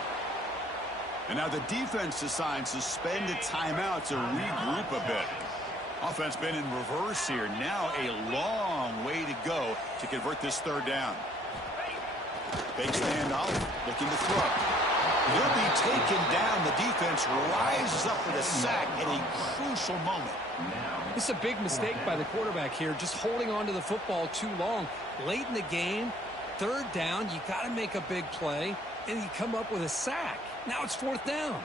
And now the defense decides to spend a timeout to regroup a bit. Offense been in reverse here. Now a long way to go to convert this third down. Fake standoff, looking to throw. He'll be taken down. The defense rises up with a sack at a crucial moment. This is a big mistake by the quarterback here, just holding on to the football too long. Late in the game, third down, you got to make a big play, and you come up with a sack. Now it's fourth down.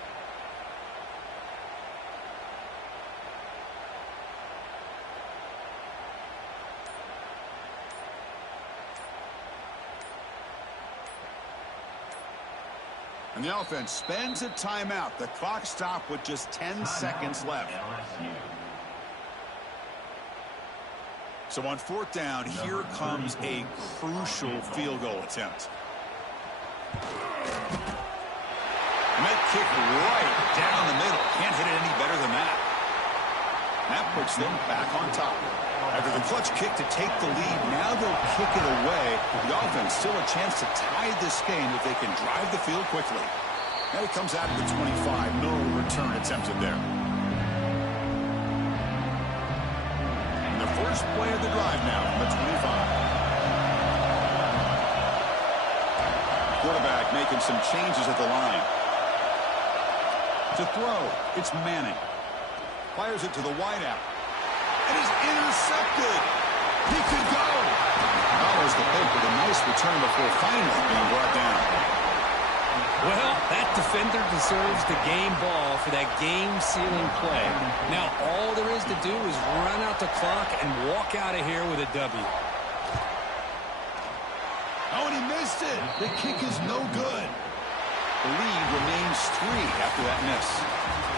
And the offense spends a timeout. The clock stopped with just 10 seconds left. So on fourth down, here comes a crucial field goal attempt. And that kick right down the middle. Can't hit it any better than that. That puts them back on top. After the clutch kick to take the lead, now they'll kick it away. The offense still a chance to tie this game if they can drive the field quickly. Now he comes out of the 25. No return attempted there. And the first play of the drive now on the 25. Quarterback making some changes at the line. To throw, it's Manning. Fires it to the wideout. And he's intercepted. He could go. Follows the pick with a nice return before finally being brought down. Well, that defender deserves the game ball for that game-sealing play. Now, all there is to do is run out the clock and walk out of here with a W. Oh, and he missed it. The kick is no good. The lead remains 3 after that miss.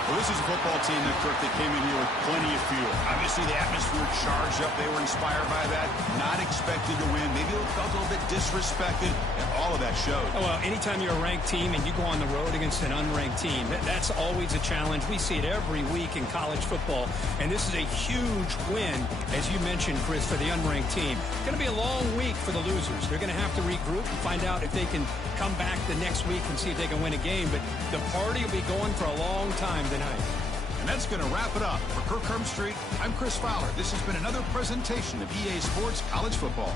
Well, this is a football team that came in here with plenty of fuel. Obviously, the atmosphere charged up. They were inspired by that. Not expected to win. Maybe they felt a little bit disrespected, and all of that showed. Oh, well, anytime you're a ranked team and you go on the road against an unranked team, that's always a challenge. We see it every week in college football, and this is a huge win, as you mentioned, Chris, for the unranked team. It's going to be a long week for the losers. They're going to have to regroup and find out if they can come back the next week and see if they can win a game. But the party will be going for a long time tonight. And that's going to wrap it up. For Kirk Street, I'm Chris Fowler. This has been another presentation of EA Sports College Football.